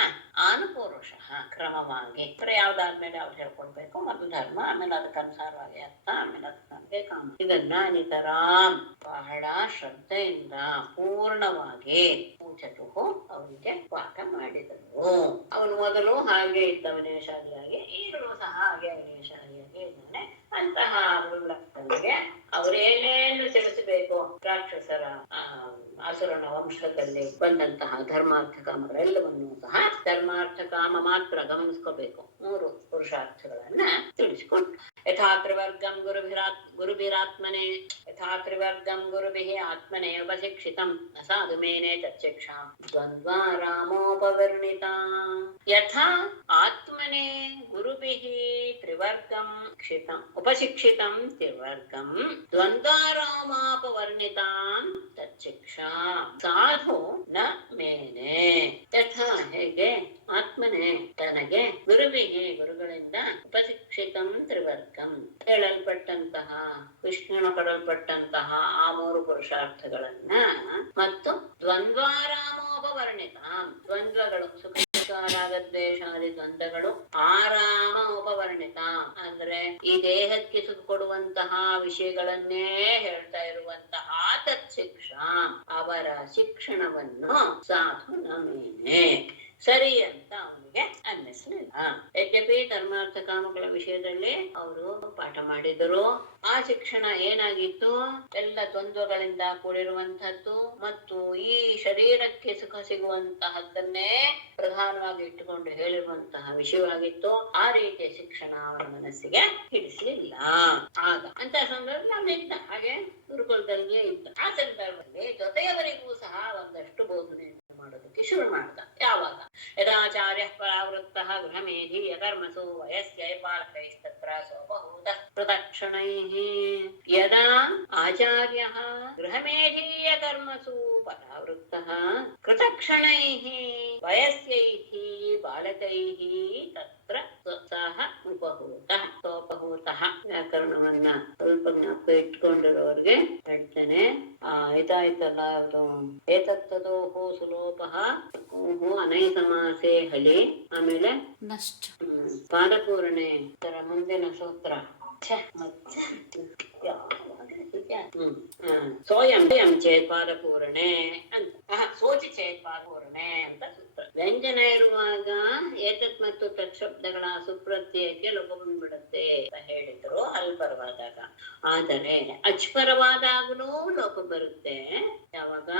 ಅನುಪೂರ್ವಶಃ ಕ್ರಮವಾಗಿ, ಯಾವ್ದಾದ್ಮೇಲೆ ಅವ್ರು ಹೇಳ್ಕೊಡ್ಬೇಕು, ಮತ್ತು ಧರ್ಮ, ಆಮೇಲೆ ಅದಕ್ಕೆ ಅನುಸಾರವಾಗಿ ಅರ್ಥ, ಆಮೇಲೆ ಅದಕ್ಕೆ ಕಾಮ, ಇದನ್ನ ನಿತರಾಂ ಬಹಳ ಶ್ರದ್ಧೆಯಿಂದ ಪೂರ್ಣವಾಗಿ ಪೂಜತು ಅವರಿಗೆ ಪಾಠ ಮಾಡಿದರು. ಅವನು ಮೊದಲು ಹಾಗೆ ಇದ್ದ ವಿನಯಶಾಲಿಯಾಗಿ, ಈಗಲೂ ಸಹ ಹಾಗೆ ವಿನಯಶಾಲಿಯಾಗಿ ಇದ್ದಾನೆ. ಅಂತಹ ಪ್ರಹ್ಲಾದನಿಗೆ ಅವರೇನೇನು ತಿಳಿಸಬೇಕು, ರಾಕ್ಷಸರ ಅಸುರನ ವಂಶದಲ್ಲಿ ಬಂದಂತಹ ಧರ್ಮಾರ್ಥ ಕಾಮಗಳೆಲ್ಲವನ್ನೂ ಸಹ ಧರ್ಮಾರ್ಥ ಕಾಮ ಮಾತ್ರ ಗಮನಿಸ್ಕೋಬೇಕು, 3 ಪುರುಷಾರ್ಥಗಳನ್ನ ತಿಳಿಸಿಕೊಂಡು, ಯಥಾ ತ್ರಿವರ್ಗಂ ಗುರುಭಿರಾತ್ಮನೆ ಆತ್ಮನೆ ಉಪಶಿಕ್ಷಿತಂ ನ ಸಾಧು ಮೇನೆ ತಚ್ಚಿಕ್ಷಾಂ ದ್ವಂದ್ವಾರಾಮೋಪವರ್ಣಿತಾಂ. ಯಥಾ ಆತ್ಮನೆ ಗುರುಭಿಃ ತ್ರಿವರ್ಗಂ ಉಪಶಿಕ್ಷಿತಂ ತ್ರಿವರ್ಗಂ ದ್ವಂದ್ವಾರಾಮೋಪವರ್ಣಿತಾಂ ತಚ್ಚಿಕ್ಷಾ ಸಾಧು ನ ಮೇನೆ. ಯಥಾ ಹೇಗೆ ಆತ್ಮನೆ ತನಗೆ ಗುರುಗಳಿಂದ ಉಪಶಿಕ್ಷಿತಂ ತ್ರಿವರ್ಗಂ ಹೇಳಲ್ಪಟ್ಟಂತಹ, ವಿಷ್ಣುನ ಕೊಡಲ್ಪಟ್ಟಂತಹ ಆ 3 ಪುರುಷಾರ್ಥಗಳನ್ನ, ಮತ್ತು ದ್ವಂದ್ವಾರಾಮೋಪವರ್ಣಿತ, ದ್ವಂದ್ವಗಳು ಸುಖ ರಾಗದ್ವೇಷಾದಿ ದ್ವಂದ್ವಗಳು ಆರಾಮ ಉಪವರ್ಣಿತ ಅಂದ್ರೆ ಈ ದೇಹಕ್ಕೆ ಸುಖ ಕೊಡುವಂತಹ ವಿಷಯಗಳನ್ನೇ ಹೇಳ್ತಾ ಇರುವಂತಹ ತತ್ಶಿಕ್ಷಾ ಅವರ ಶಿಕ್ಷಣವನ್ನು ಸಾಧು ನಮೇನೆ ಸರಿ ಅಂತ ಅವನಿಗೆ ಅನ್ನಿಸ್ಲಿಲ್ಲ. ಯದ್ಯಪಿ ಧರ್ಮಾರ್ಥ ಕಾಮಗಳ ವಿಷಯದಲ್ಲಿ ಅವರು ಪಾಠ ಮಾಡಿದರು. ಆ ಶಿಕ್ಷಣ ಏನಾಗಿತ್ತು? ಎಲ್ಲ ದ್ವಂದ್ವಗಳಿಂದ ಕೂಡಿರುವಂತಹದ್ದು ಮತ್ತು ಈ ಶರೀರಕ್ಕೆ ಸುಖ ಸಿಗುವಂತಹದ್ದನ್ನೇ ಪ್ರಧಾನವಾಗಿ ಇಟ್ಟುಕೊಂಡು ಹೇಳಿರುವಂತಹ ವಿಷಯವಾಗಿತ್ತು. ಆ ರೀತಿಯ ಶಿಕ್ಷಣ ಅವನ ಮನಸ್ಸಿಗೆ ಹಿಡಿಸಲಿಲ್ಲ. ಆಗ ಅಂತ ಸಂದರ್ಭದಲ್ಲಿ ಇದ್ದ ಹಾಗೆ ಗುರುಕುಲದಲ್ಲಿಯೇ ಇದ್ದ. ಆ ಸಂದರ್ಭದಲ್ಲಿ ಜೊತೆಯವರಿಗೂ ಸಹ ಒಂದಷ್ಟು ಬೋಧನೆ ಮಾಡೋದಕ್ಕೆ ಶುರು ಮಾಡ್ದ. ಯಾವಾಗ? ಯದಾಚಾರ್ಯ ಪರಾವೃತ್ತ ಗೃಹಮೇಧೀಯ ಕರ್ಮಸು ವಯಸ್ಸೈ ಪಾಲಕೈಸ್ತತ್ರ ಸ್ವಬಹುಧ ಪ್ರದಕ್ಷಿಣೈಃ. ಯದಾ ಆಚಾರ್ಯ ಗೃಹಮೇಧೀಯ ಕರ್ಮಸು ಪರಾವೃತ್ತಃ ಕೃತಕ್ಷಣೈಃ ವಯಸ್ಸೈಃ ಬಾಲಕೈಃ ತತ್ರ ಸಹ ಉಪಹೂತಃ. ಸ್ವಪಹೂತಃ ವ್ಯಾಕರಣವನ್ನ ಸ್ವಲ್ಪ ಜ್ಞಾಪಕ ಇಟ್ಕೊಂಡಿರೋರ್ಗೆ ಹೇಳ್ತೇನೆ. ಆಯ್ತಾಯ್ತಲ್ಲ, ಅದು ಏತತ್ತದೋಹೋ ಸುಲೋಪಃ ಅನೈ ಸಮಾಸೆ ಹಳಿ. ಆಮೇಲೆ ನಷ್ಟ ಪಾದಪೂರಣೆ ಇದರ ಮುಂದಿನ ಸೂತ್ರ ಸೋಯಂ ಚೇತ್ ಪಾದಪೂರಣೆ ಅಂತ, ಸೋಚಿ ಚೇತ್ ಪಾದಪೂರಣೆ ಅಂತ ಸೂತ್ರ. ವ್ಯಂಜನ ಇರುವಾಗ ಏತತ್ ಮತ್ತು ತತ್ ಶಬ್ದಗಳ ಸುಪ್ರತ್ಯಯಕ್ಕೆ ಲೋಪ ಬಂದ್ಬಿಡುತ್ತೆ ಅಂತ ಹೇಳಿದ್ರು ಅಲ್ಪರವಾದಾಗ. ಆದರೆ ಅಚ್ಪರವಾದಾಗಲೂ ಲೋಪ ಬರುತ್ತೆ. ಯಾವಾಗ?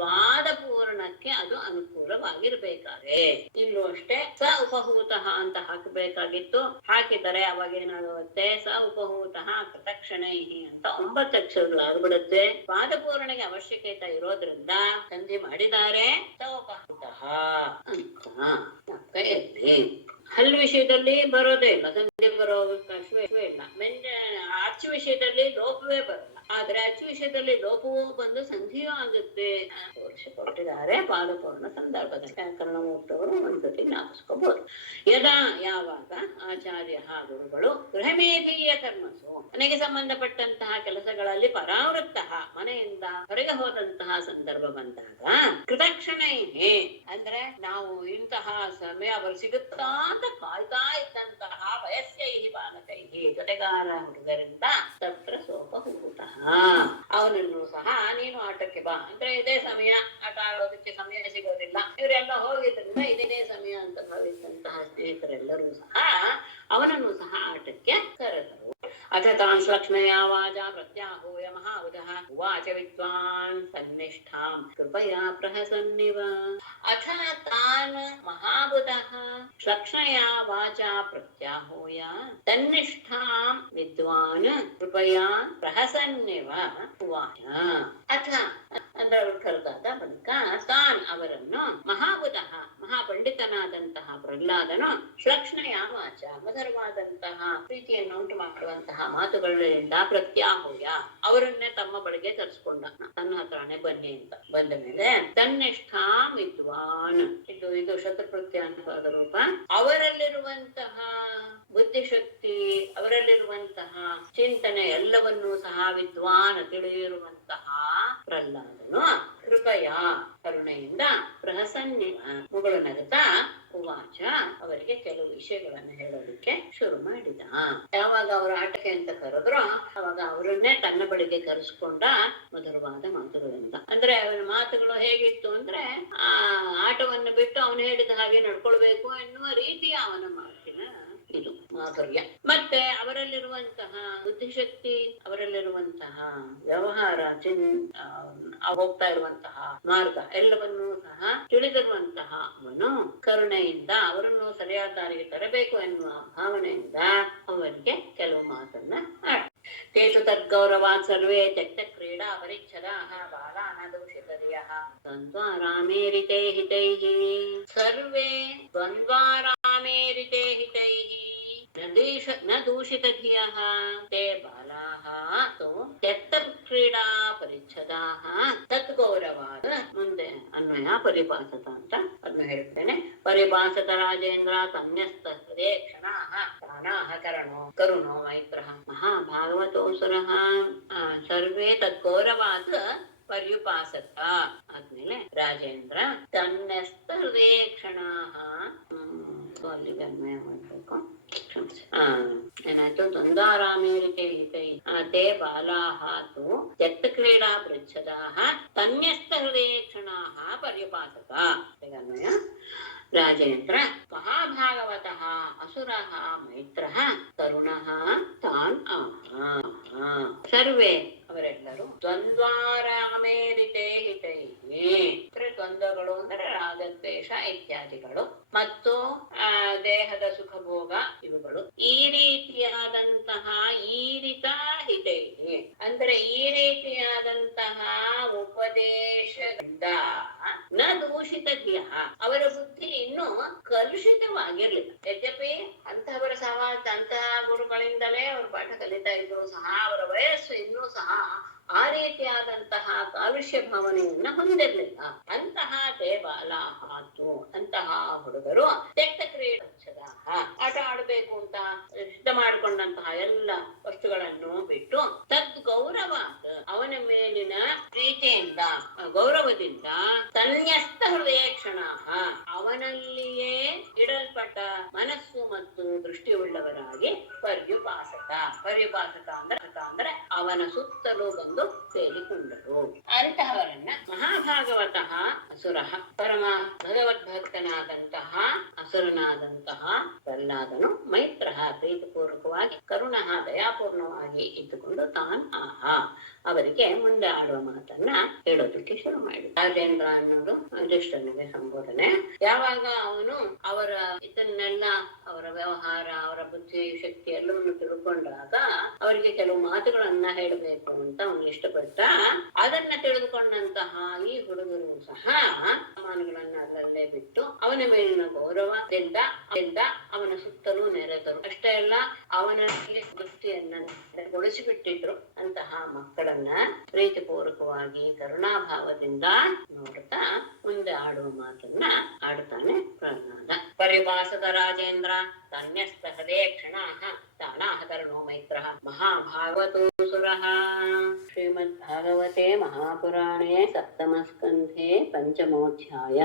ಪಾದಪೂರ್ಣಕ್ಕೆ ಅದು ಅನುಕೂಲವಾಗಿರ್ಬೇಕಾದ್ರೆ. ಇಲ್ಲೂ ಅಷ್ಟೇ ಸ ಉಪಹೂತಃ ಅಂತ ಹಾಕಬೇಕಾಗಿತ್ತು. ಹಾಕಿದರೆ ಅವಾಗ ಏನಾಗುತ್ತೆ? ಸ ಉಪಹೂತಃ ಕೃತಕ್ಷಣೈಹಿ ಅಂತ 9 ಅಕ್ಷರಗಳಾಗ್ಬಿಡುತ್ತೆ. ಪಾದಪೂರ್ಣೆಗೆ ಅವಶ್ಯಕತೆ ಇರೋದ್ರಿಂದ ಸಂಧಿ ಮಾಡಿದ್ದಾರೆ ಸ ಉಪಹೂತಃ ಅಂತ ಇರ್ಲಿ. ಹಲ್ ವಿಷಯದಲ್ಲಿ ಬರೋದೇ ಇಲ್ಲ, ಸಂಧಿ ಬರೋ ಅವಕಾಶವೇ ಇಲ್ಲ. ಅಚ್ಚು ವಿಷಯದಲ್ಲಿ ಲೋಪವೇ ಬರಲ್ಲ. ಆದ್ರೆ ಅಚ್ಚು ವಿಷಯದಲ್ಲಿ ಲೋಪವೂ ಬಂದು ಸಂಧಿಯೂ ಆಗುತ್ತೆ ತೋರಿಸಿಕೊಟ್ಟಿದ್ದಾರೆ ಪಾದಪೂರ್ಣ ಸಂದರ್ಭದಲ್ಲಿ. ವ್ಯಾಕರಣ ಮುಕ್ತವರು ಒಂದ್ಸತಿ ಜ್ಞಾಪಿಸ್ಕೋಬಹುದು. ಯದಾ ಯಾವಾಗ ಆಚಾರ್ಯ ಗುರುಗಳು ಗೃಹಮೇಧೀಯ ಕರ್ಮಸು ಮನೆಗೆ ಸಂಬಂಧಪಟ್ಟಂತಹ ಕೆಲಸಗಳಲ್ಲಿ ಪರಾವೃತ್ತ ಮನೆಯಿಂದ ಹೊರಗೆ ಹೋದಂತಹ ಸಂದರ್ಭ ಬಂದಾಗ ಕೃತಕ್ಷಣೈಹಿ ಅಂದ್ರೆ ನಾವು ಇಂತಹ ಸಮಯ ಅವರು ಸಿಗುತ್ತಾ ಅಂತ ಕಾಯ್ತಾ ಇದ್ದಂತಹ ವಯಸ್ಸೈಹಿ ಬಾಲಕೈಹಿ ಜೊತೆಗಾರ ಹುಡುಗರಿಂದ ತತ್ರ ಸೋಪಹೂತಃ ಅವನನ್ನು ಸಹ ನೀನು ಆಟಕ್ಕೆ ಬಾ ಅಂದ್ರೆ ಇದೇ ಸಮಯ, ಆಟ ಆಡೋದಕ್ಕೆ ಸಮಯ ಸಿಗೋದಿಲ್ಲ. ಇವರೆಲ್ಲ ಹೋಗಿದ್ರಿಂದ ಇದೇ ಸಮಯ ಅಂತ ಭಾವಿಸಿದಂತಹ ಸ್ನೇಹಿತರೆಲ್ಲರೂ ಸಹ ಅವನನ್ನು ಸಹ ಆಟಕ್ಕೆ ಕರೆದರು. ಅಥ ತಾನ್ ಲಕ್ಷ್ಮಯ ವಾಚಾ ಪ್ರತ್ಯಾಹೂಯ ಮಹಾಬುಧಃ ಉವಾಚ ವಿದ್ವಾನ್ ಸನ್ನಿಷ್ಠಾಂ ಕೃಪಯಾ ಪ್ರಹಸನ್ನಿವ. ಅಥ ತಾನ್ ಮಹಾಬುಧಃ ಲಕ್ಷ್ಮಯ ವಾಚಾ ಪ್ರತ್ಯಾಹೂಯ ತನ್ನಿಷ್ಠಾಂ ವಿದ್ವಾನ್ ಕೃಪಯಾ ಪ್ರಹಸನ್ನಿವ ಉವಾಚ. ಅಥ ಅಂದ್ರೆ ಅವರು ಕರೆದಾದ ಬಳಿಕ ತಾನ್ ಅವರನ್ನು ಮಹಾಬುಧಃ ಮಹಾಪಂಡಿತನಾದಂತಹ ಪ್ರಹ್ಲಾದನು ಶ್ಲಕ್ಷ್ಣಯ ವಾಚ ಮಧುರವಾದಂತಹ ಪ್ರೀತಿಯನ್ನು ಉಂಟು ಮಾಡುವಂತಹ ಮಾತುಗಳಿಂದ ಪ್ರತ್ಯಾಹೂಯ ಅವರನ್ನೇ ತಮ್ಮ ಬಳಿಗೆ ಕರೆಸ್ಕೊಂಡ. ತನ್ನ ಹತ್ರನೇ ಬನ್ನಿ ಅಂತ ಬಂದ ಮೇಲೆ ತನ್ನಿಷ್ಠಾಂ ವಿದ್ವಾನ್ ಇದು ಶತೃಪ್ರತ್ಯಾನುಪಾದ ರೂಪ. ಅವರಲ್ಲಿರುವಂತಹ ಬುದ್ಧಿಶಕ್ತಿ, ಅವರಲ್ಲಿರುವಂತಹ ಚಿಂತನೆ ಎಲ್ಲವನ್ನೂ ಸಹ ವಿದ್ವಾನ್ ತಿಳಿದಿರುವಂತಹ ಪ್ರಹ್ಲಾದನು ಕೃಪಯ ಕರುಣೆಯಿಂದ ಪ್ರಹಸನ್ಯ ಮುಗಳು ನಗುತ್ತಾ ಉವಾಚ ಅವರಿಗೆ ಕೆಲವು ವಿಷಯಗಳನ್ನು ಹೇಳೋದಕ್ಕೆ ಶುರು ಮಾಡಿದ. ಯಾವಾಗ ಅವರು ಆಟಕ್ಕೆ ಅಂತ ಕರೆದ್ರು ಅವಾಗ ಅವರನ್ನೇ ತನ್ನ ಬಳಿಗೆ ಕರೆಸ್ಕೊಂಡ ಮಧುರವಾದ ಮಾತುಗಳಿಂದ. ಅಂದ್ರೆ ಅವನ ಮಾತುಗಳು ಹೇಗಿತ್ತು ಅಂದ್ರೆ ಆ ಆಟವನ್ನು ಬಿಟ್ಟು ಅವನು ಹೇಳಿದ ಹಾಗೆ ನಡ್ಕೊಳ್ಬೇಕು ಎನ್ನುವ ರೀತಿಯ ಅವನ ಮಾತಿನ ಇದು ಮಾಧುರ್ಯ. ಮತ್ತೆ ಅವರಲ್ಲಿರುವಂತಹ ಬುದ್ಧಿಶಕ್ತಿ, ಅವರಲ್ಲಿರುವಂತಹ ವ್ಯವಹಾರ, ಹೋಗ್ತಾ ಇರುವಂತಹ ಮಾರ್ಗ ಎಲ್ಲವನ್ನೂ ಸಹ ತಿಳಿದಿರುವಂತಹ ಅವನು ಕರುಣೆಯಿಂದ ಅವರನ್ನು ಸರಿಯಾದ ದಾರಿಗೆ ತರಬೇಕು ಎನ್ನುವ ಭಾವನೆಯಿಂದ ಅವನಿಗೆ ಕೆಲವು ಮಾತನ್ನ ತೇತು ತದ್ಗೌರವಾತ್ ಸರ್ವೇ ತ್ಯಕ್ತ ಕ್ರೀಡಾ ಪರಿಚ್ಛದಾಃ ಬಾಲಾನ ದೂಷಿತರಿಯಃ ದ್ವಂದ್ವಾರಾಮೇರಿತೇ ಹಿತೈಃ ಸರ್ವೇ ದ್ವಂದ್ವಾರಾಮೇರಿತೇ ಹಿತೈಃ ನ ದೂಷಿತಧಿಯಃ ತೇ ಬಾಲಾಃ ತು ತ್ಯಕ್ತ ಕ್ರೀಡಾ ಪರಿಚ್ಛದಾಃ ತದ್ಗೌರವಾತ್. ಮುಂದೆ ಅನ್ವಯ ಪರಿಭಾಸತ ಅಂತ ಅದನ್ನ ಹೇಳ್ತೇನೆ. ಪರಿಭಾಸತ ರಾಜೇಂದ್ರ ತನ್ಯಸ್ತೇ ಕ್ಷಣಾಃ ಪ್ರಾಣಾಃ ಕರುಣೋ ಮೈತ್ರಃ ಮಹಾಭಾಗವತೋಸುರಃ ಸರ್ವೇ ತದ್ಗೌರವಾತ್ ಪರ್ಯುಪಾಸತ. ಆದ್ಮೇಲೆ ರಾಜೇಂದ್ರ ತನ್ಯಸ್ತೇ ಕ್ಷಣಾಃ ಅಲ್ಲಿಗೆ ಅನ್ವಯ ಮಾಡ್ಬೇಕು. ಏನಾಯ್ತು? ದ್ವಂದ್ವಾರಾಮೇರಿಕೆ ಹಿತೈ ತೇ ಬಾಲಾಃ ತು ತ್ಯಕ್ತ ಕ್ರೀಡಾ ಪೃಚ್ಛದಾಃ ತನ್ಯಸ್ತ ಹೃದಯ ಕ್ಷಣಾಃ ಪರ್ಯುಪಾಸತ. ಅನ್ವಯ ರಾಜೇಂದ್ರ ಮಹಾಭಾಗವತಃ ಅಸುರಃ ಮೈತ್ರಃ ಕರುಣಃ ತಾನ್ ಆಹ. ಸರ್ವೇ ಅವರೆಲ್ಲರೂ ದ್ವಂದ್ವಾರಾಮೇರಿತೇ ಹಿತೈಹಿ, ದ್ವಂದ್ವಗಳು ಅಂದರೆ ರಾಗದ್ವೇಷ ಇತ್ಯಾದಿಗಳು ಮತ್ತು ದೇಹದ ಸುಖ ಭೋಗ ಇವುಗಳು, ಈ ರೀತಿಯಾದಂತಹ ಈರಿತ ಹಿತೈಹಿ ಅಂದರೆ ಈ ರೀತಿಯಾದಂತಹ ಉಪದೇಶದಿಂದ ನ ದೂಷಿತ ಧಿಯ ಅವರ ಬುದ್ಧಿ ಇನ್ನೂ ಕಲುಷಿತವಾಗಿರ್ಲಿಲ್ಲ. ಯದ್ಯಪಿ ಅಂತಹವರ ಸಹವಾಸ ಅಂತಹ ಗುರುಗಳಿಂದಲೇ ಅವರು ಪಾಠ ಕಲಿತಾ ಇದ್ರು ಸಹ ಅವರ ವಯಸ್ಸು ಇನ್ನೂ ಸಹ ಆ ರೀತಿಯಾದಂತಹ ಕಾಲುಷ್ಯ ಭಾವನೆಯನ್ನ ಹೊಂದಿರ್ಲಿಲ್ಲ. ಅಂತಹ ದೇವಾಲಾಹಾತು ಅಂತಹ ಹುಡುಗರು ತೆಕ್ತ ಕ್ರೀಡೋತ್ಸದ ಆಟ ಆಡಬೇಕು ಅಂತ ಸಿದ್ಧ ಮಾಡಿಕೊಂಡಂತಹ ಎಲ್ಲ ವಸ್ತುಗಳನ್ನು ಬಿಟ್ಟು ತದ್ ಗೌರವ ಅವನ ಮೇಲಿನ ಪ್ರೀತಿಯಿಂದ ಗೌರವದಿಂದ ತನ್ಯಸ್ತ ಹೃದಯ ಕ್ಷಣ ಅವನಲ್ಲಿಯೇ ಇಡಲ್ಪಟ್ಟ ಮನಸ್ಸು ಮತ್ತು ದೃಷ್ಟಿಯುಳ್ಳವರಾಗಿ ಪರ್ಯುಪಾಸಕ ಅಂದ್ರೆ ಅವನ ಸುತ್ತಲೂ ಬಂದು ಸೇರಿಕೊಂಡರು. ಅಂತಹವರನ್ನ ಮಹಾಭಾಗವತಃ ಅಸುರ ಪರಮ ಭಗವದ್ಭಕ್ತನಾದಂತಹ ಅಸುರನಾದಂತಹ ಪ್ರಹ್ಲಾದನು ಮೈತ್ರ ಪ್ರೀತಿಪೂರ್ವಕವಾಗಿ ಕರುಣಃ ದಯಾಪೂರ್ಣವಾಗಿ ಇದ್ದುಕೊಂಡು ತಾನ್ ಆಹ ಅವರಿಗೆ ಮುಂದೆ ಆಡುವ ಮಾತನ್ನ ಹೇಳೋದಕ್ಕೆ ಶುರು ಮಾಡಿ. ರಾಜೇಂದ್ರ ಅನ್ನೋದು ಯುಧಿಷ್ಠನಿಗೆ ಸಂಬೋಧನೆ. ಯಾವಾಗ ಅವನು ಅವರ ಇದನ್ನೆಲ್ಲ ಅವರ ವ್ಯವಹಾರ ಅವರ ಬುದ್ಧಿ ಶಕ್ತಿ ಎಲ್ಲವನ್ನು ತಿಳ್ಕೊಂಡಾಗ ಅವರಿಗೆ ಕೆಲವು ಮಾತುಗಳನ್ನ ಹೇಳಬೇಕು ಅಂತ ಅವನು ಇಷ್ಟಪಟ್ಟ. ಅದನ್ನ ತಿಳಿದುಕೊಂಡಂತಹ ಈ ಹುಡುಗರು ಸಹ ಸಾಮಾನುಗಳನ್ನ ಅಲ್ಲಲ್ಲೇ ಬಿಟ್ಟು ಅವನ ಮೇಲಿನ ಗೌರವದಿಂದ ಅವನ ಸುತ್ತಲೂ ನೆರೆದರು. ಅಷ್ಟೇ ಅಲ್ಲ ಅವನ ದೃಷ್ಟಿಯನ್ನ ಗೊಳಿಸಿಬಿಟ್ಟಿದ್ರು. ಅಂತಹ ಮಕ್ಕಳನ್ನ ಪ್ರೀತಿಪೂರ್ವಕವಾಗಿ ಕರುಣಾಭಾವದಿಂದ ನೋಡುತ್ತಾ ಮುಂದೆ ಆಡುವ ಮಾತನ್ನ ಆಡುತ್ತಾನೆ ಪ್ರಹ್ಲಾದ. ಪರಿಭಾಸದ ರಾಜೇಂದ್ರ ತನ್ಯಸ್ತ ಹೃದಯ ಕ್ಷಣ ತಾನಾಹ ಕರುಣೋ ಮೈತ್ರ ಮಹಾಭಾಗವತೋ ಸುರಃ. ಶ್ರೀಮದ್ಭಾಗವತೆ ಮಹಾಪುರಾಣೇ ಸಪ್ತಮಸ್ಕಂಧೆ ಪಂಚಮೋಧ್ಯಾಯ.